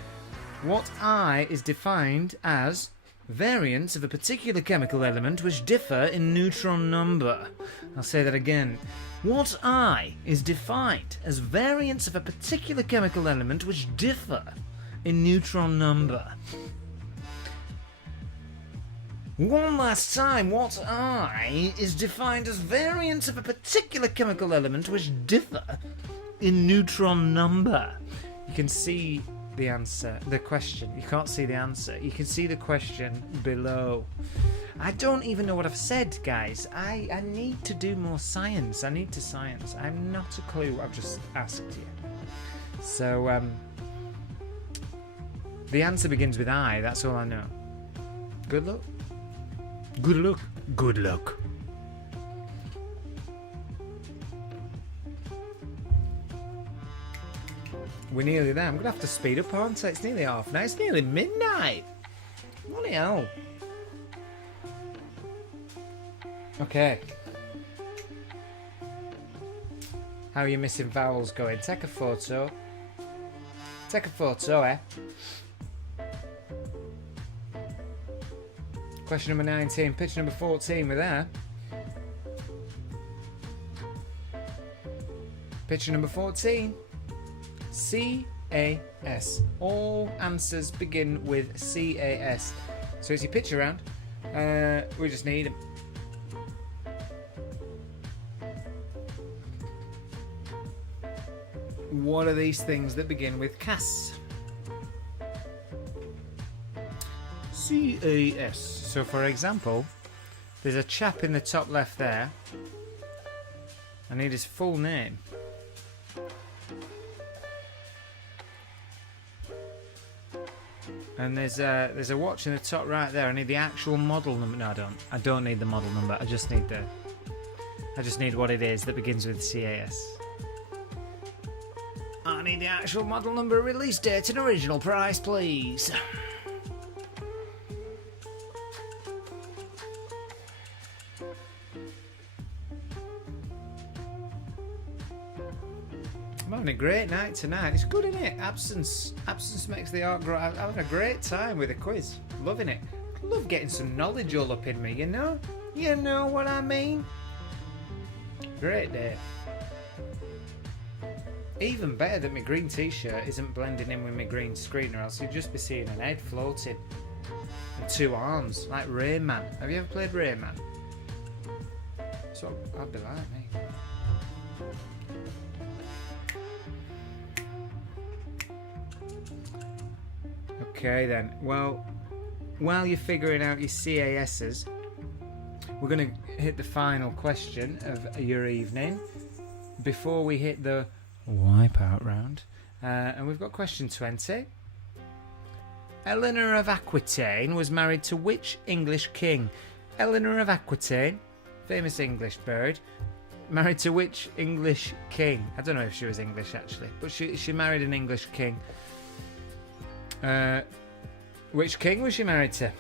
What I is defined as variants of a particular chemical element which differ in neutron number. I'll say that again. What I is defined as variants of a particular chemical element which differ in neutron number. One last time, what I is defined as variants of a particular chemical element which differ in neutron number. You can see the answer, the question. You can't see the answer. You can see the question below. I don't even know what I've said, guys. I need to do more science. I need to science. I'm not a clue. I've just asked you. So, the answer begins with I. That's all I know. Good luck. Good luck. Good luck. We're nearly there. I'm going to have to speed up, aren't I? It's nearly half now. It's nearly midnight. Bloody hell. Okay. How are you missing vowels going? Take a photo. Take a photo, eh? Question number 19. Picture number 14. We're there. Picture number 14. C-A-S. All answers begin with C-A-S. So it's your picture round. We just need them. What are these things that begin with CAS? CAS. So, for example, there's a chap in the top left there. I need his full name. And there's a watch in the top right there. I need the actual model number. No, I don't. I don't need the model number. I just need what it is that begins with CAS. I need the actual model number, release date, and original price, please. I'm having a great night tonight. It's good, isn't it? Absence makes the art grow. I'm having a great time with the quiz. Loving it. Love getting some knowledge all up in me, you know? You know what I mean? Great day. Even better that my green t-shirt isn't blending in with my green screen, or else you'd just be seeing an head floating and two arms, like Rain Man. Have you ever played Rain Man? That's what I'd be like, mate. Okay then, well, while you're figuring out your CASs, we're going to hit the final question of your evening before we hit the wipeout round. And we've got question 20. Eleanor of Aquitaine was married to which English king? Eleanor of Aquitaine, famous English bird, married to which English king? I don't know if she was English actually, but she married an English king. Which king was she married to?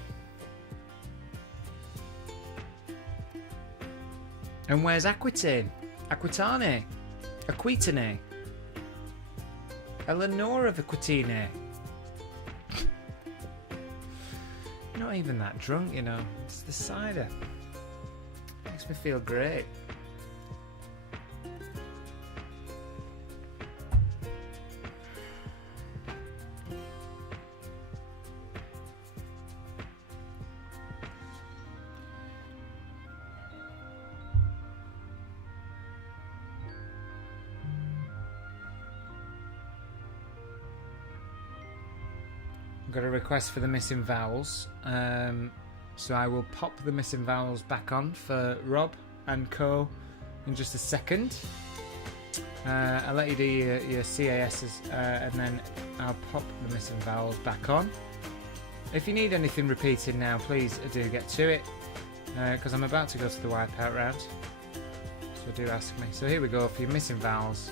And where's Aquitaine? Aquitane? Aquitane? Eleanor of Aquitaine? Not even that drunk, you know. It's the cider. Makes me feel great. Got a request for the missing vowels, so I will pop the missing vowels back on for Rob and co in just a second. I'll let you do your CASs and then I'll pop the missing vowels back on. If you need anything repeated now, please do get to it, because I'm about to go to the wipeout round, so do ask me. So here we go for your missing vowels.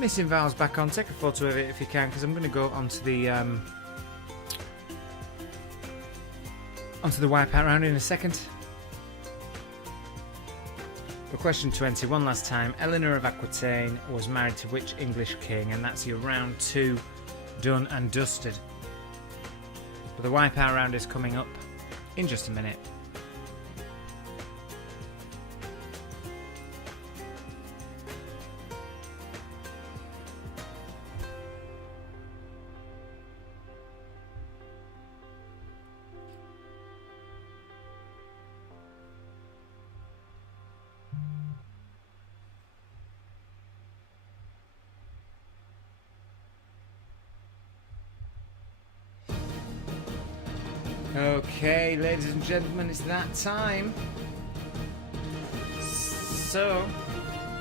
Missing vowels back on. Take a photo of it if you can, because I'm going to go onto the wipeout round in a second. For question 20, one last time. Eleanor of Aquitaine was married to which English king? And that's your round 2 done and dusted. But the wipeout round is coming up in just a minute. Okay, ladies and gentlemen, it's that time. So,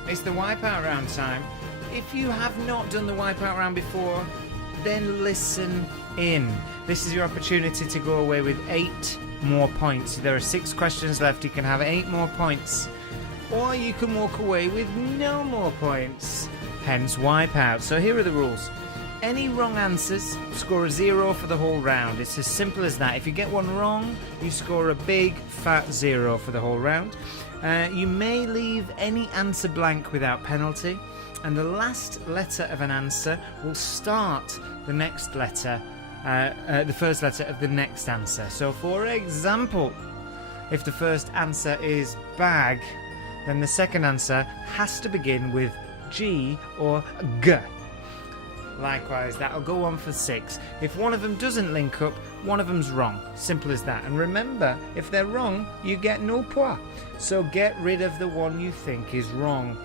it's the wipeout round time. If you have not done the wipeout round before, then listen in. This is your opportunity to go away with 8 more points. There are 6 questions left. You can have 8 more points. Or you can walk away with no more points. Hence wipeout. So here are the rules. Any wrong answers, score a 0 for the whole round. It's as simple as that. If you get one wrong, you score a big fat 0 for the whole round. You may leave any answer blank without penalty, and the last letter of an answer will start the next letter, the first letter of the next answer. So, for example, if the first answer is bag, then the second answer has to begin with G or G. Likewise, that'll go on for 6. If one of them doesn't link up, one of them's wrong. Simple as that. And remember, if they're wrong, you get no point. So get rid of the one you think is wrong.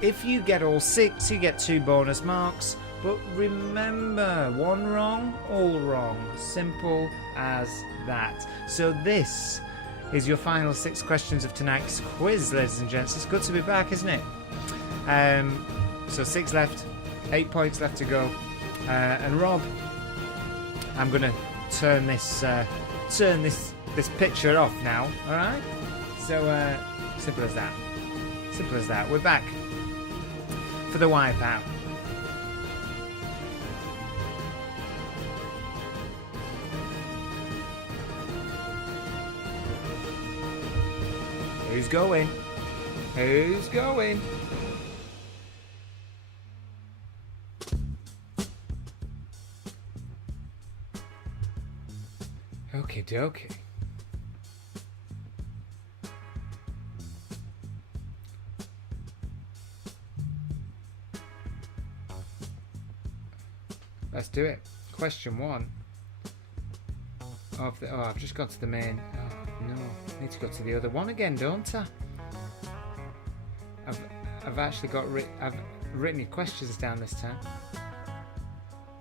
If you get all 6, you get 2 bonus marks. But remember, 1 wrong, all wrong. Simple as that. So this is your final 6 questions of tonight's quiz, ladies and gents. It's good to be back, isn't it? So 6 left, 8 points left to go. And Rob, I'm going to turn this picture off now, alright? So, simple as that. Simple as that. We're back for the Wipeout. Who's going? Who's going? Okie dokie. Let's do it. Question 1 of the. Oh, I've just got to the main. Oh no, I need to go to the other one again, don't I? I've actually got. I've written your questions down this time.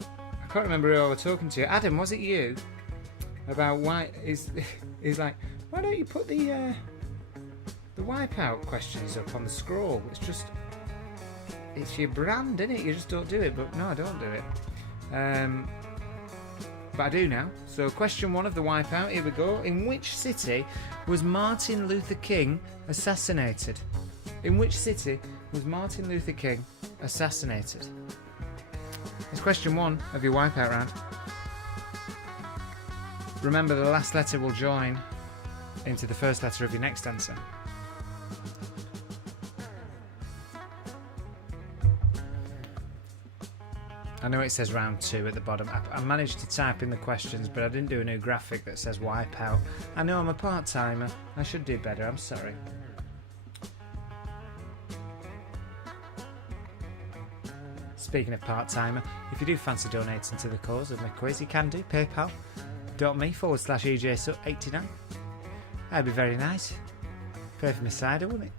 I can't remember who I was talking to. Adam, was it you? About why he's like, why don't you put the Wipeout questions up on the scroll? It's your brand, isn't it? You just don't do it. But no, I don't do it. But I do now. So question 1 of the Wipeout, here we go. In which city was Martin Luther King assassinated? In which city was Martin Luther King assassinated? That's question 1 of your Wipeout round. Remember, the last letter will join into the first letter of your next answer. I know it says round 2 at the bottom. I managed to type in the questions, but I didn't do a new graphic that says Wipeout. I know I'm a part-timer. I should do better. I'm sorry. Speaking of part-timer, if you do fancy donating to the cause of my quiz, you can do. PayPal.me/EJSut89. That'd be very nice. Pay for my cider, wouldn't it?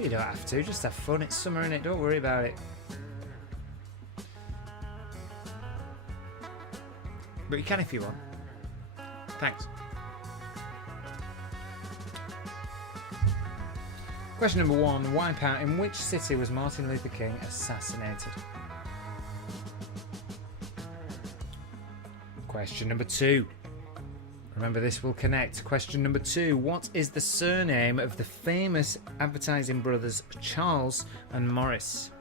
You don't have to. Just have fun. It's summer, innit? Don't worry about it. But you can if you want. Thanks. Question number 1. Wipeout. In which city was Martin Luther King assassinated? Question number 2. Remember, this will connect. Question number 2. What is the surname of the famous advertising brothers Charles and Morris?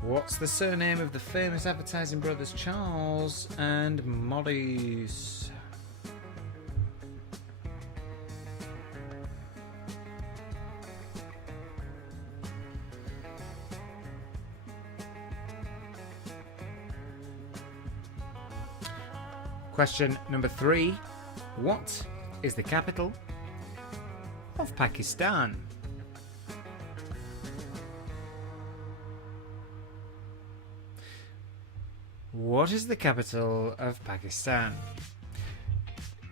What's the surname of the famous advertising brothers Charles and Morris? Question number 3. What is the capital of Pakistan? What is the capital of Pakistan?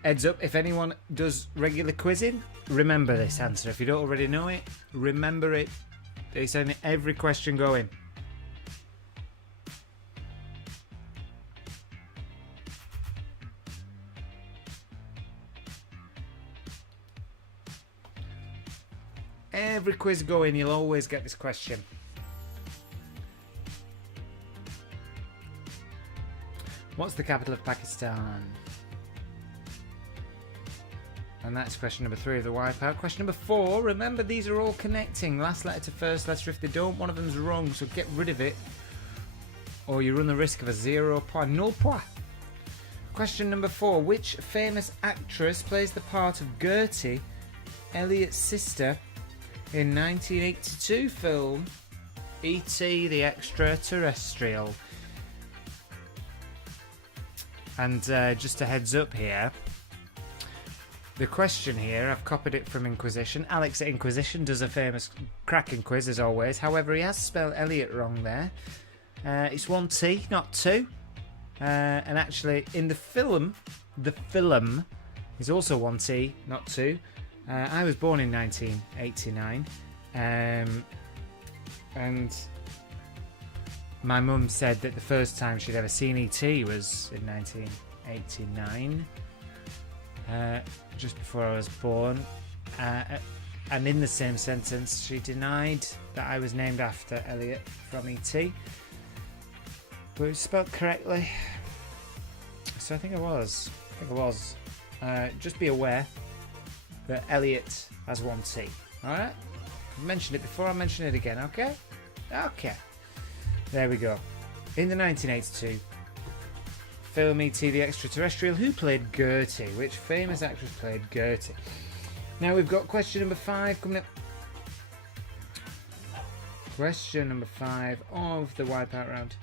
Heads up, if anyone does regular quizzing, remember this answer. If you don't already know it, remember it. It's in every question going. Every quiz going, you'll always get this question. What's the capital of Pakistan? And that's question number 3 of the Wipeout. Question number 4. Remember, these are all connecting. Last letter to first letter. If they don't, one of them's wrong, so get rid of it, or you run the risk of a 0 point. No point. Question number 4. Which famous actress plays the part of Gertie, Elliot's sister, in 1982 film E.T. the Extraterrestrial? And just a heads up here, The question here, I've copied it from Inquisition. Alex at Inquisition does a famous cracking quiz as always. However, he has spelled Elliot wrong there. It's 1 T, not 2. And actually, in the film is also 1 T, not 2. I was born in 1989. And my mum said that the first time she'd ever seen E.T. was in 1989. Just before I was born, and in the same sentence she denied that I was named after Elliot from E.T. but it was spelled correctly, so I think I was. Just be aware that Elliot has 1 T. Alright? I've mentioned it before, I'll mention it again, okay? Okay. There we go. In the 1982 film E.T. the Extraterrestrial, who played Gertie? Which famous actress played Gertie? Now we've got question number 5 coming up. Question number 5 of the Wipeout round.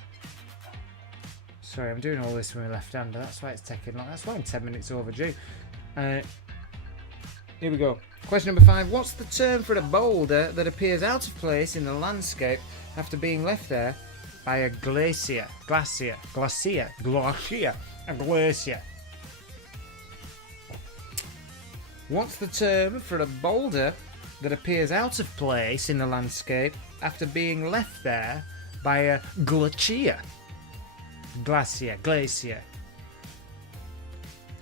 Sorry, I'm doing all this with my left hander. That's why it's taking long. That's why I'm 10 minutes overdue. Here we go. Question number 5. What's the term for a boulder that appears out of place in the landscape after being left there by a glacier? A glacier. What's the term for a boulder that appears out of place in the landscape after being left there by a glacier? Glacier.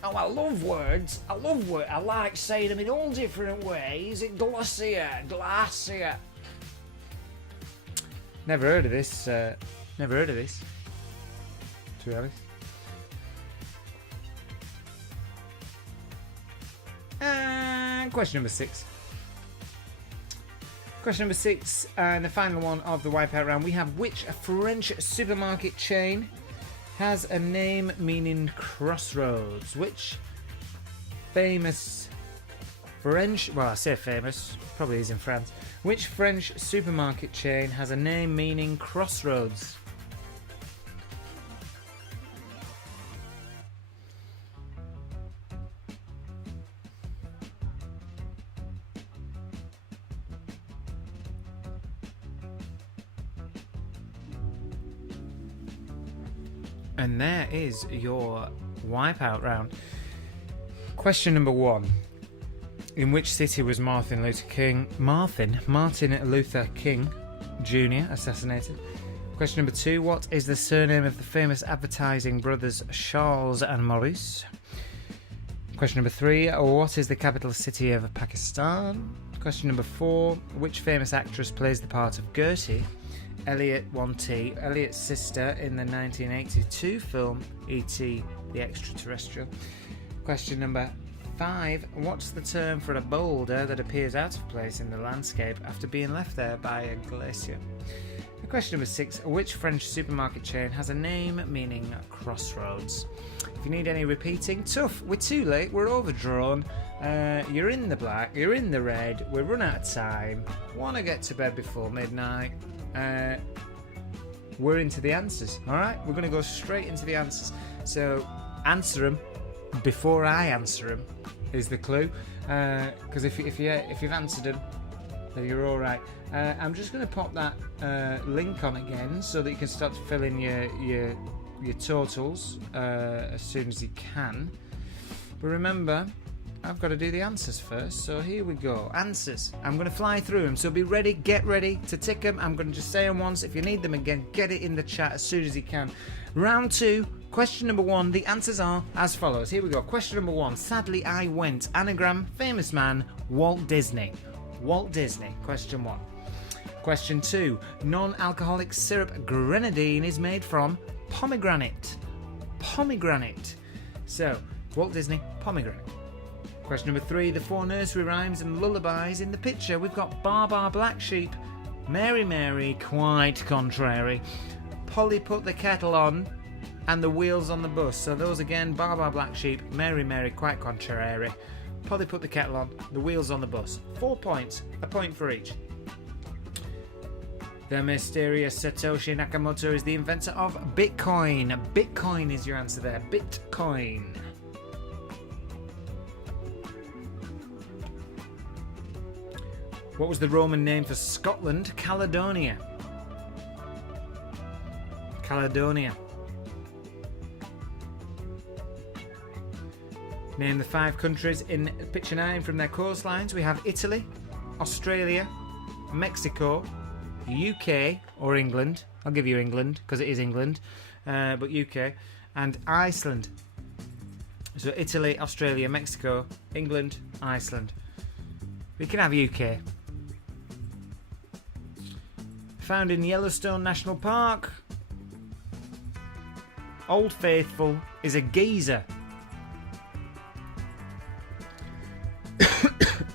Oh, I love words. I like saying them in all different ways. Glacier. Never heard of this. To be honest. And question number 6. Question number 6, and the final one of the Wipeout round. We have: which French supermarket chain has a name meaning crossroads? Which famous French... Well, I say famous. Probably is in France. Which French supermarket chain has a name meaning crossroads? And there is your Wipeout round. Question number 1. In which city was Martin Luther King Jr. assassinated? Question number 2. What is the surname of the famous advertising brothers Charles and Maurice? Question number 3. What is the capital city of Pakistan? Question number 4. Which famous actress plays the part of Gertie? Elliot 1T, Elliot's sister in the 1982 film E.T. the Extraterrestrial. Question number 5. What's the term for a boulder that appears out of place in the landscape after being left there by a glacier? Question number 6. Which French supermarket chain has a name meaning crossroads? If you need any repeating, tough. We're too late. We're overdrawn. You're in the black. You're in the red. We've run out of time. Want to get to bed before midnight. We're into the answers. Alright, we're going to go straight into the answers. So answer them before I answer them is the clue, because if you've answered them, then you're alright. I'm just going to pop that link on again so that you can start to fill in your totals as soon as you can. But remember, I've got to do the answers first, so here we go. Answers. I'm going to fly through them, so be ready, get ready to tick them. I'm going to just say them once. If you need them again, get it in the chat as soon as you can. Round 2, question number 1. The answers are as follows. Here we go. Question number 1. Sadly, I went. Anagram, famous man, Walt Disney. Walt Disney. Question 1. Question 2. Non-alcoholic syrup grenadine is made from pomegranate. Pomegranate. So, Walt Disney, pomegranate. Question number 3. The 4 nursery rhymes and lullabies in the picture. We've got Bar Bar Black Sheep, Mary Mary, quite contrary, Polly put the kettle on, and the wheels on the bus. So those again: Bar Bar Black Sheep, Mary Mary, quite contrary, Polly put the kettle on, the wheels on the bus. 4 points, a point for each. The mysterious Satoshi Nakamoto is the inventor of Bitcoin. Bitcoin is your answer there. Bitcoin. What was the Roman name for Scotland? Caledonia. Caledonia. Name the 5 countries in picture 9 from their coastlines. We have Italy, Australia, Mexico, UK or England. I'll give you England because it is England, but UK and Iceland. So Italy, Australia, Mexico, England, Iceland. We can have UK. Found in Yellowstone National Park. Old Faithful is a geyser.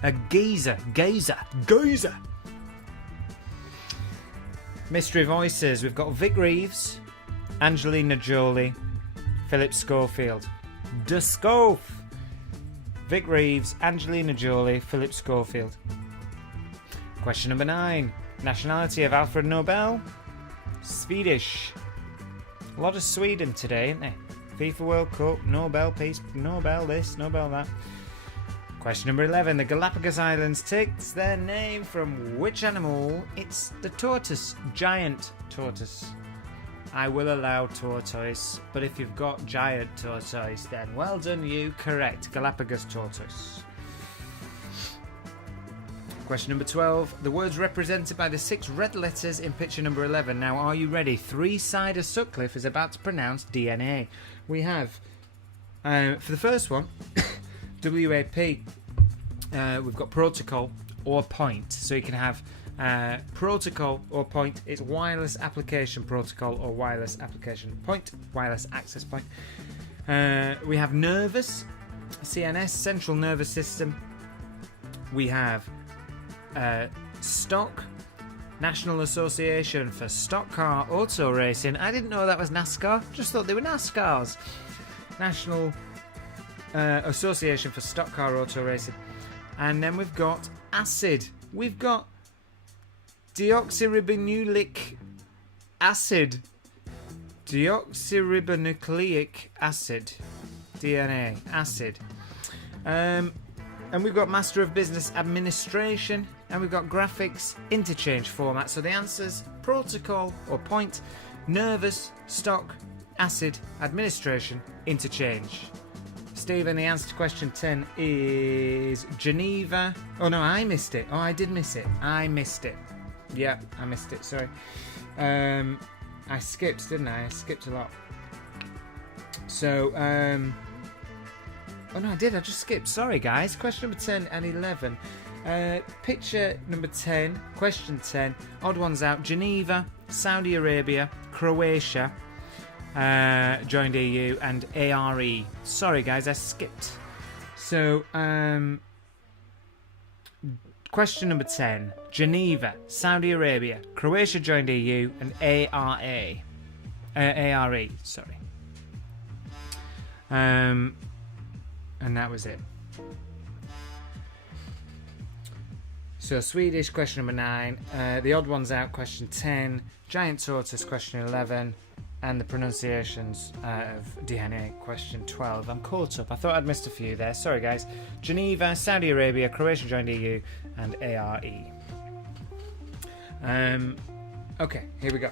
A geyser. Geyser. Mystery voices. We've got Vic Reeves, Angelina Jolie, Philip Schofield. De Scof. Vic Reeves, Angelina Jolie, Philip Schofield. Question number 9. Nationality of Alfred Nobel? Swedish. A lot of Sweden today, isn't there? FIFA World Cup, Nobel Peace, Nobel this, Nobel that. Question number 11. The Galapagos Islands takes their name from which animal? It's the tortoise. Giant tortoise. I will allow tortoise, but if you've got giant tortoise, then well done you. Correct. Galapagos tortoise. Question number 12. The words represented by the 6 red letters in picture number 11. Now, are you ready? Three-Sider Sutcliffe is about to pronounce DNA. We have, for the first one, WAP, we've got protocol or point. So you can have protocol or point. It's wireless application protocol or wireless application point, wireless access point. We have nervous, CNS, central nervous system. We have stock, National Association for Stock Car Auto Racing. I didn't know that was NASCAR, just thought they were NASCARs. National Association for Stock Car Auto Racing. And then we've got acid. We've got deoxyribonucleic acid. Deoxyribonucleic acid. DNA. Acid. And we've got Master of Business Administration. And we've got graphics interchange format. So the answers: protocol or point, nervous, stock, acid, administration, interchange. Stephen, the answer to question 10 is Geneva. Oh no, I missed it. Oh, I did miss it. I missed it. Yeah, I missed it. Sorry. I skipped, didn't I? I skipped a lot. So, oh no, I did. I just skipped. Sorry, guys. Question number 10 and 11. Picture number 10, question 10. Odd ones out. Geneva, Saudi Arabia, Croatia. Joined EU and ARE. Sorry guys, I skipped. So, question number 10. Geneva, Saudi Arabia, Croatia joined EU and ARE. Sorry. And that was it. So Swedish, question number 9. The odd ones out, question 10. Giant tortoise, question 11. And the pronunciations of DNA, question 12. I'm caught up. I thought I'd missed a few there. Sorry, guys. Geneva, Saudi Arabia, Croatia joined EU, and ARE. Okay, here we go.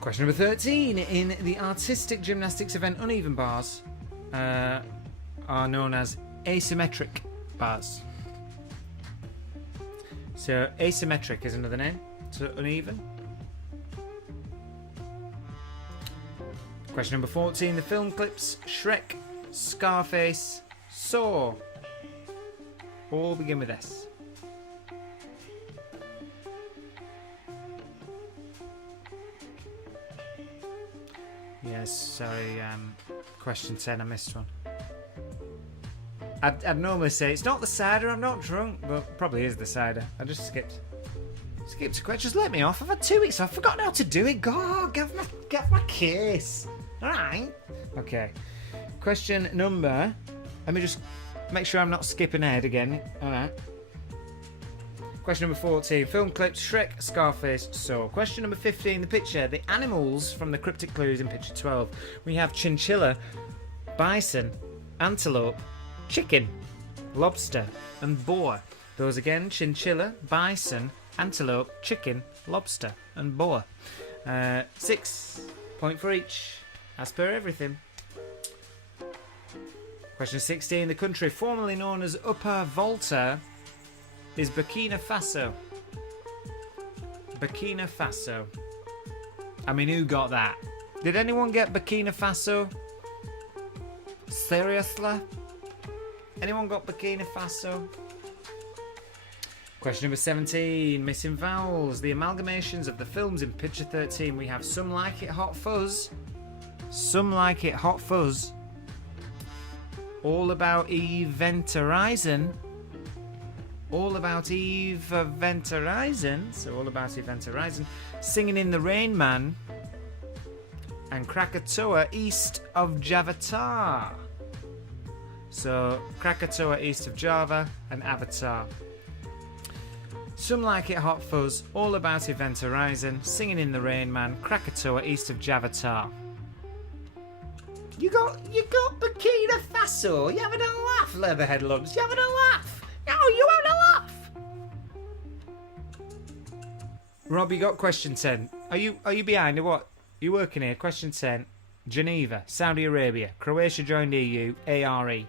Question number 13. In the artistic gymnastics event, uneven bars are known as asymmetric bars. So asymmetric is another name. So uneven. Question number 14. The film clips Shrek, Scarface, Saw all begin with S. Yes, sorry, question 10, I missed one. I'd normally say it's not the cider, I'm not drunk, but probably is the cider. I just skipped a question. Just let me off. I've had 2 weeks. I've forgotten how to do it. God, get my case. All right. Okay. Question number. Let me just make sure I'm not skipping ahead again. All right. Question number 14. Film clips Shrek, Scarface, Saw. Question number 15. The picture. The animals from the cryptic clues in picture 12. We have chinchilla, bison, antelope, chicken, lobster, and boar. Those again: chinchilla, bison, antelope, chicken, lobster, and boa. 6 point for each, as per everything. Question 16. The country formerly known as Upper Volta is Burkina Faso. Burkina Faso. I mean, who got that? Did anyone get Burkina Faso? Seriously? Anyone got Burkina Faso? Question number 17. Missing vowels. The amalgamations of the films in picture 13. We have Some Like It Hot Fuzz. Some Like It Hot Fuzz. All About Event Horizon. All About Event Horizon. So All About Event Horizon. Singing in the Rain Man. And Krakatoa East of Javatar. So Krakatoa East of Java and Avatar. Some Like It Hot Fuzz, All About Event Horizon, Singing in the Rain Man, Krakatoa East of Javatar. You got Burkina Faso. You having a laugh, Leatherhead Lumps? You having a laugh? No, you having a laugh? Rob, you got question 10. Are you behind or what? You working here? Question 10. Geneva, Saudi Arabia, Croatia joined EU, ARE.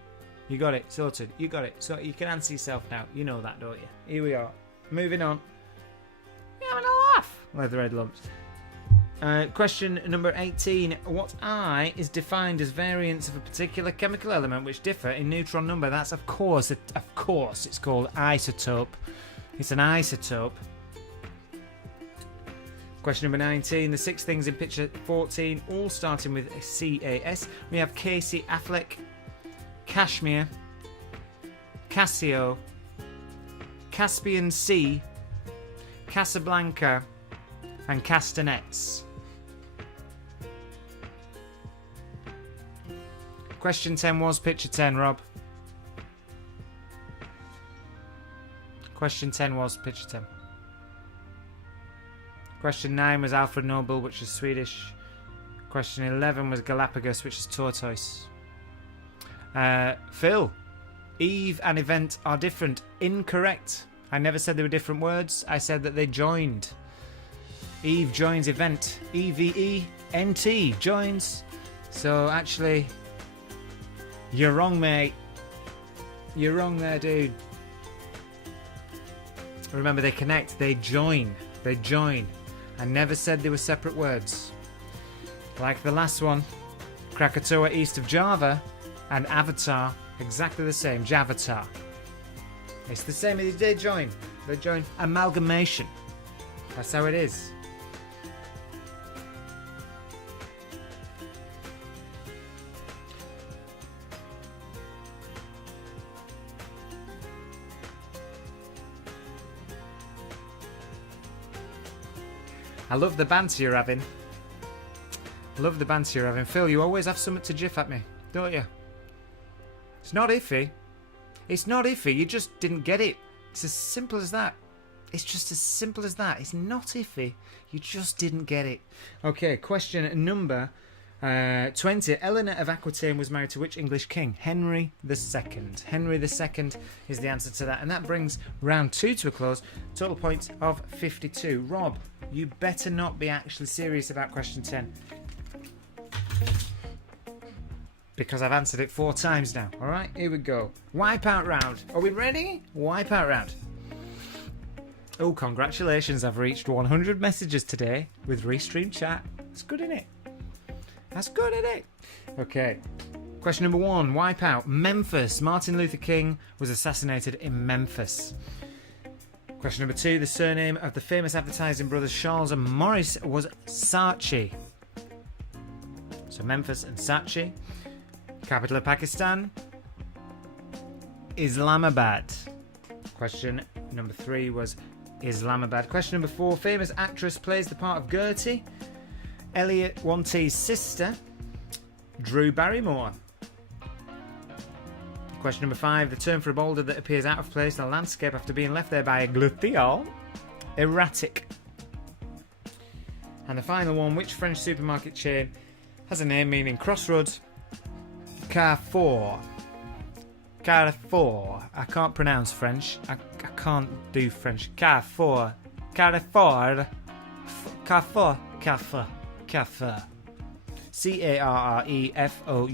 You got it sorted. You got it. So you can answer yourself now. You know that, don't you? Here we are. Moving on. You're having a laugh, Leatherhead Lumps. Question number 18. What I is defined as variants of a particular chemical element which differ in neutron number? That's of course it's called isotope. It's an isotope. Question number 19. The 6 things in picture 14, all starting with CAS. We have Casey Affleck, Kashmir, Casio, Caspian Sea, Casablanca, and Castanets. Question 10 was picture 10, Rob. Question 10 was picture 10. Question 9 was Alfred Nobel, which is Swedish. Question 11 was Galapagos, which is tortoise. Phil, Eve and event are different. Incorrect. I never said they were different words. I said that they joined. Eve joins event. EVENT joins. So actually, you're wrong, mate. You're wrong there, dude. Remember, they connect. They join. They join. I never said they were separate words. Like the last one, Krakatoa East of Java and Avatar, exactly the same. Javatar. It's the same. They join. They join. Amalgamation. That's how it is. I love the banter you're having. Love the banter you're having. Phil, you always have something to jiff at me, don't you? It's not iffy. It's not iffy. You just didn't get it. It's as simple as that. It's just as simple as that. It's not iffy. You just didn't get it. Okay, question number 20. Eleanor of Aquitaine was married to which English king? Henry II. Henry II is the answer to that. And that brings round 2 to a close. Total points of 52. Rob, you better not be actually serious about question 10. Because I've answered it 4 times now. Alright, here we go. Wipeout round. Are we ready? Wipeout round. Oh, congratulations. I've reached 100 messages today with Restream Chat. That's good, innit? That's good, innit? Okay. Question number 1. Wipeout. Memphis. Martin Luther King was assassinated in Memphis. Question number 2. The surname of the famous advertising brothers Charles and Morris was Saatchi. So Memphis and Saatchi. Capital of Pakistan? Islamabad. Question number 3 was Islamabad. Question number 4. Famous actress plays the part of Gertie. Elliot Wanty's sister. Drew Barrymore. Question number 5. The term for a boulder that appears out of place in a landscape after being left there by a glacier. Erratic. And the final one. Which French supermarket chain has a name meaning crossroads? Carrefour. Carrefour. I can't pronounce French. I can't do French. Carrefour. Carrefour. Carrefour. Carrefour. Carrefour. Carrefour.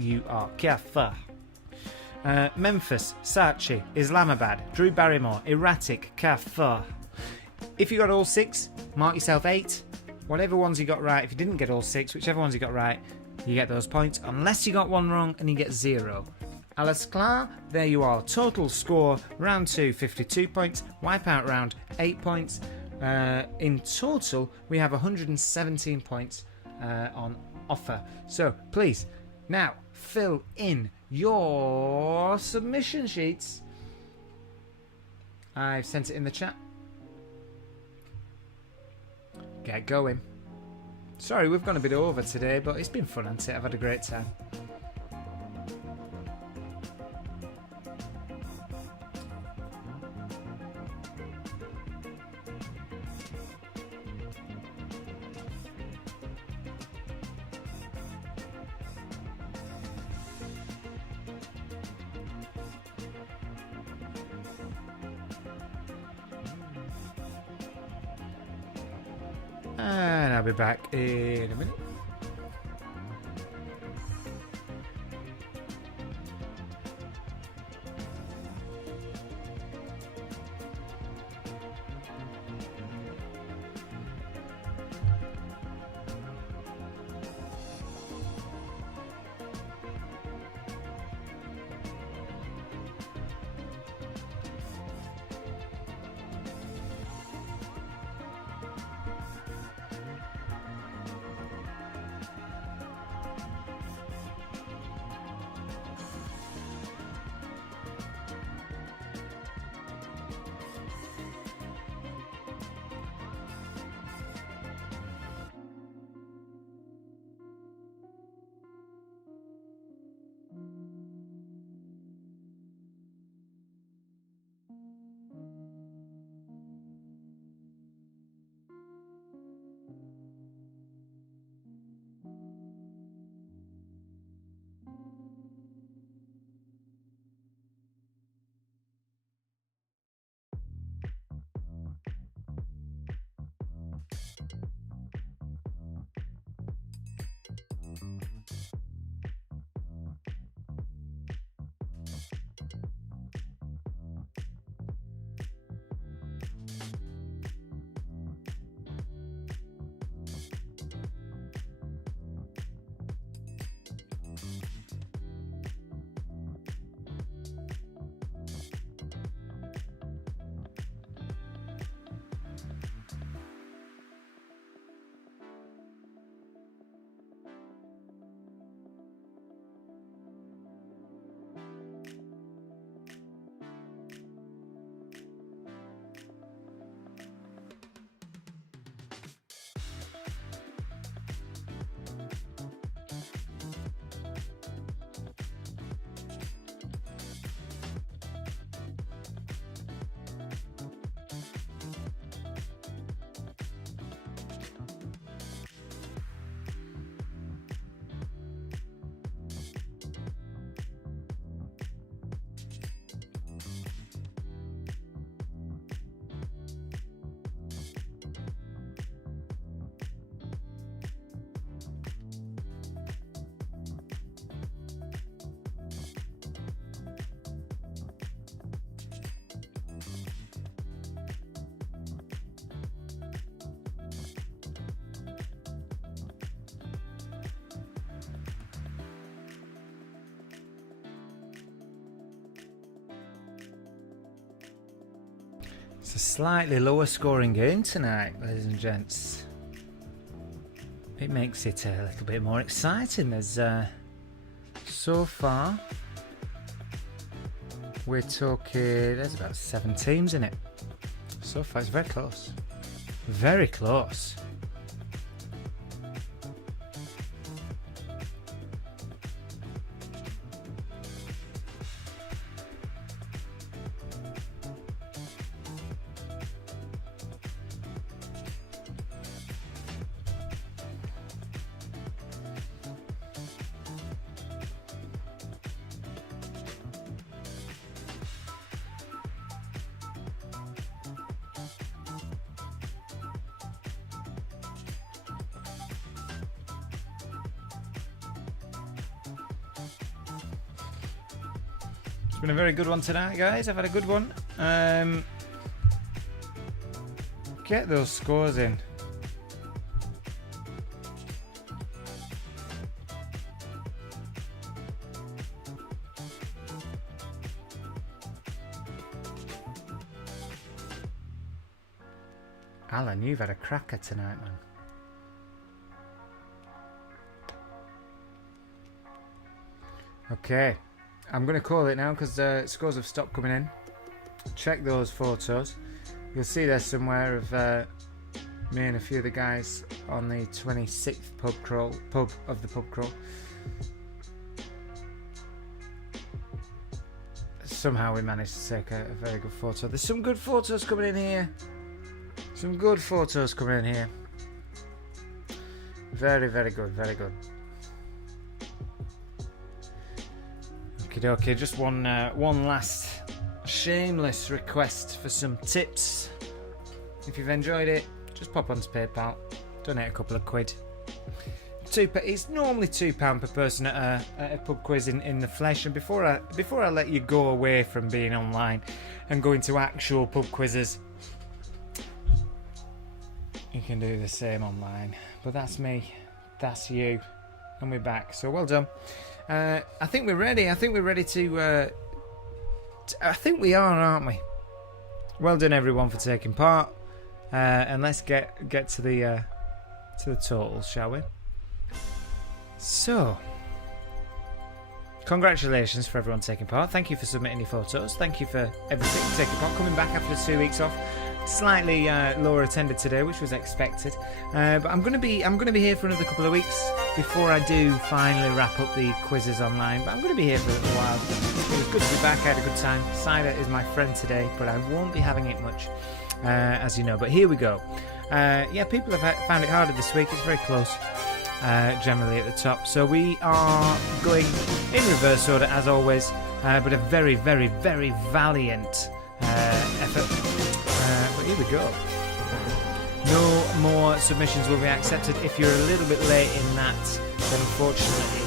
Carrefour. Memphis, Saatchi, Islamabad, Drew Barrymore, Erratic, Carrefour. If you got all 6, mark yourself 8. Whatever ones you got right, if you didn't get all 6, whichever ones you got right, you get those points, unless you got one wrong and you get 0. Alles klar, there you are. Total score, round 2, 52 points. Wipeout round, 8 points. In total, we have 117 points on offer. So, please, now, fill in your submission sheets. I've sent it in the chat. Get going. Sorry, we've gone a bit over today, but it's been fun, hasn't it? I've had a great time. And I'll be back in a minute. It's a slightly lower scoring game tonight, ladies and gents. It makes it a little bit more exciting. There's so far we're talking, there's about 7 teams in it. So far it's very close. Very close. It's been a very good one tonight, guys. I've had a good one. Get those scores in. Alan, you've had a cracker tonight, man. Okay, I'm going to call it now because the scores have stopped coming in. Check those photos. You'll see there somewhere of me and a few of the guys on the 26th pub of the pub crawl. Somehow we managed to take a very good photo. There's some good photos coming in here. Some good photos coming in here. Very, very good, very good. Okay, just one last shameless request for some tips. If you've enjoyed it, just pop onto PayPal, donate a couple of quid. It's normally £2 per person at a pub quiz in the flesh. And before I let you go away from being online and go into actual pub quizzes, you can do the same online. But that's me, that's you, and we're back. So well done. I think we're ready. I think we're ready to. I think we are, aren't we? Well done, everyone, for taking part. And let's get to the totals, shall we? So, congratulations for everyone taking part. Thank you for submitting your photos. Thank you for everything taking part. Coming back after 2 weeks off. Slightly lower attended today, which was expected. But I'm going to be here for another couple of weeks before I do finally wrap up the quizzes online. But I'm going to be here for a little while. It was good to be back. I had a good time. Cider is my friend today, but I won't be having it much, as you know. But here we go. Yeah, people have found it harder this week. It's very close, generally at the top. So we are going in reverse order as always, but a very, very, very valiant effort. But here we go. No more submissions will be accepted. If you're a little bit late in that, then unfortunately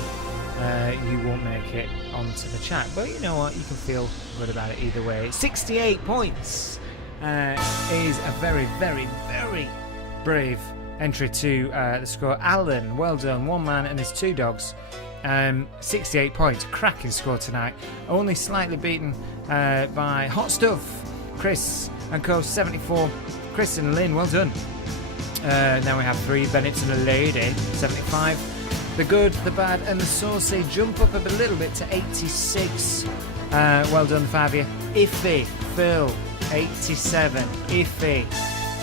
you won't make it onto the chat. But you know what? You can feel good about it either way. 68 points is a very, very, very brave entry to the score. Alan, well done. One man and his two dogs. 68 points. Cracking score tonight. Only slightly beaten by Hot Stuff, Chris and Co. 74. Chris and Lynn, well done. Now we have three Bennetts and a lady, 75. The Good, the Bad and the Saucy jump up a little bit to 86. Well done, the five of you. Iffy, Phil, 87. Iffy.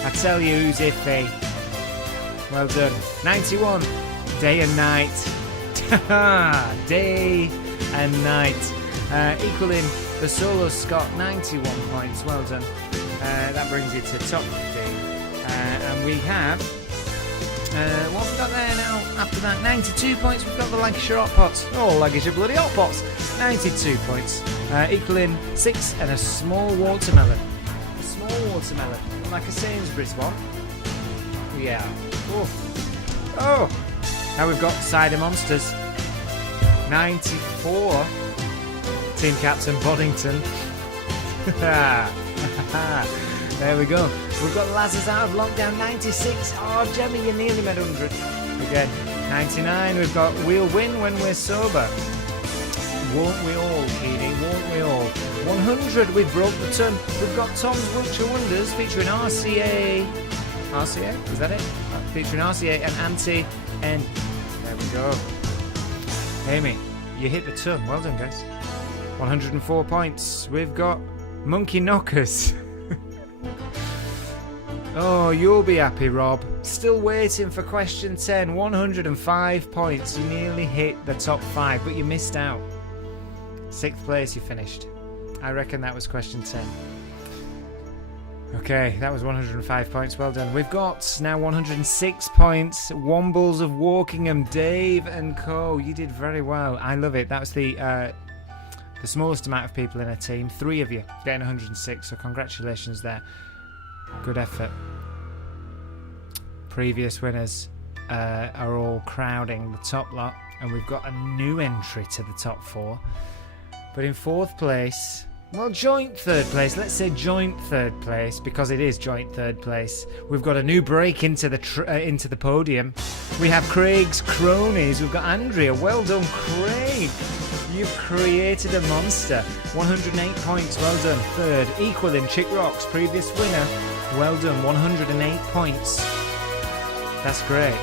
I tell you who's iffy. Well done. 91. Day and Night. Day and Night. Equaling the Solo Scott, 91 points. Well done. That brings you to top 15. And we have what have we got there now? After that, 92 points. We've got the Lancashire Hot Pots. Oh, Lancashire bloody Hot Pots. 92 points. Equaling 6 and a small watermelon. A small watermelon. Like a Sainsbury's one. Yeah. Oh. Now we've got Cider Monsters. 94. Team Captain Boddington. There we go. We've got Lazarus out of lockdown, 96. Oh, Jemmy, you nearly made 100. Again, 99. We've got We'll Win When We're Sober. Won't we all, Keely? Won't we all? 100. We've broke the ton. We've got Tom's Wiltshire Wonders featuring RCA. RCA? Is that it? Featuring RCA and Auntie N. There we go. Amy, you hit the ton. Well done, guys. 104 points. We've got Monkey Knockers. Oh, you'll be happy, Rob. Still waiting for question 10. 105 points. You nearly hit the top 5, but you missed out. 6th place you finished. I reckon that was question 10. Okay, that was 105 points. Well done. We've got now 106 points. Wombles of Wokingham, Dave and Co. You did very well. I love it. That was the smallest amount of people in a team. 3 of you getting 106, so congratulations there. Good effort. Previous winners are all crowding the top lot, and we've got a new entry to the top 4. But in fourth place, well, joint third place. Let's say joint third place because it is joint third place. We've got a new break into the podium. We have Craig's cronies. We've got Andrea. Well done, Craig. You've created a monster. 108 points. Well done. Third, equaling Chick Rock's previous winner. Well done. 108 points. That's great.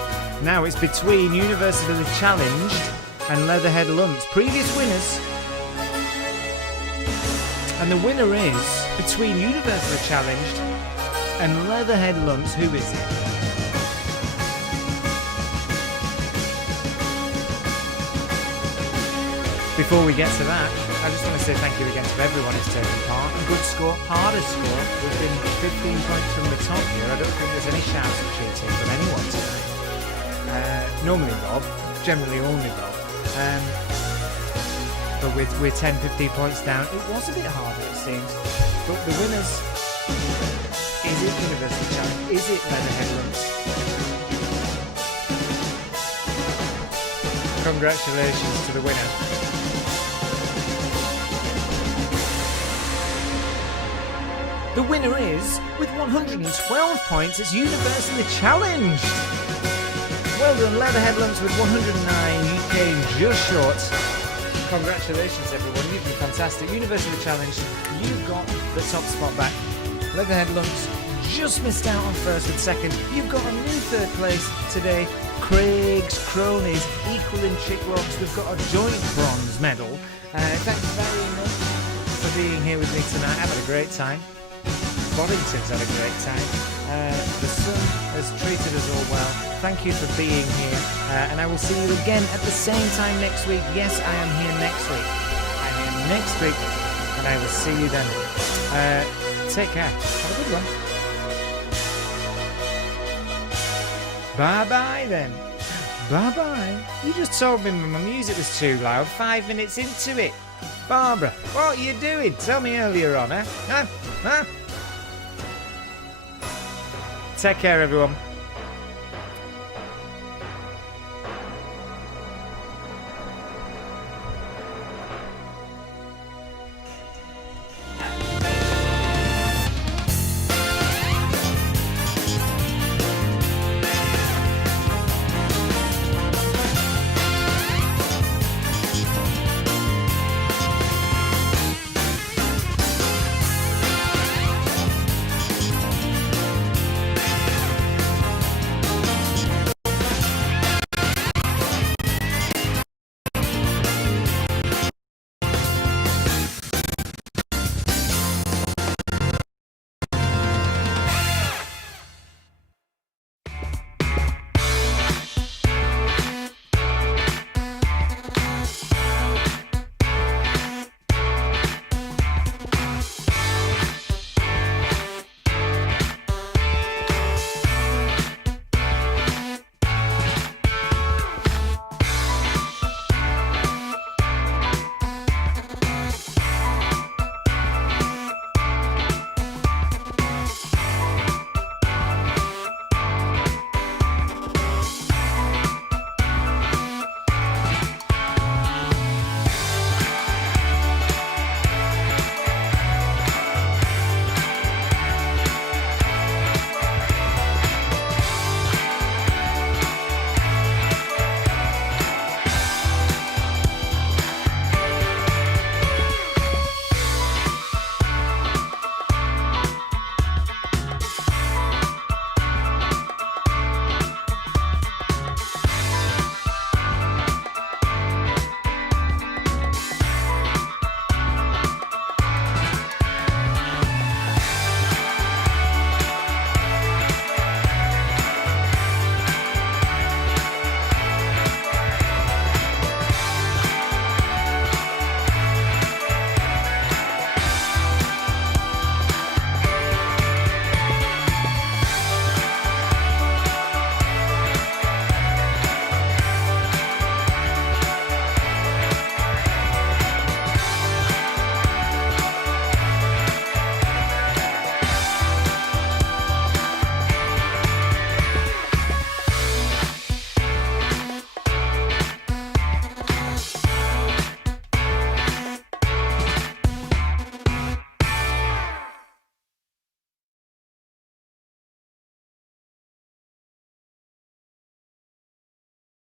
Now it's between Universally Challenged and Leatherhead Lumps, previous winners. And the winner is between Universally Challenged and Leatherhead Lumps. Who is it? Before we get to that, I just want to say thank you again to everyone who's taken part. A good score, harder score. We've been 15 points from the top here. I don't think there's any shouts of cheating from anyone tonight. Normally Rob, generally only Rob. But we're 10, 15 points down. It was a bit harder, it seems. But the winners, is it University Challenge? Is it Leatherhead Lumps? Congratulations to the winner. The winner is, with 112 points, it's Universally Challenged. Well done, Leatherhead Lumps with 109. You came just short. Congratulations, everyone. You've been fantastic. Universally Challenged, you got the top spot back. Leatherhead Lumps just missed out on first and second. You've got a new third place today. Craig's cronies equaling Chick Rocks. We've got a joint bronze medal. Thank you very much for being here with me tonight. I've had a great time. Boddington's had a great time. The sun has treated us all well. Thank you for being here. And I will see you again at the same time next week. Yes, I am here next week. I'm here next week. And I will see you then. Take care. Have a good one. Bye-bye then. Bye-bye. You just told me my music was too loud 5 minutes into it. Barbara, what are you doing? Tell me earlier on, huh? Huh? Take care, everyone.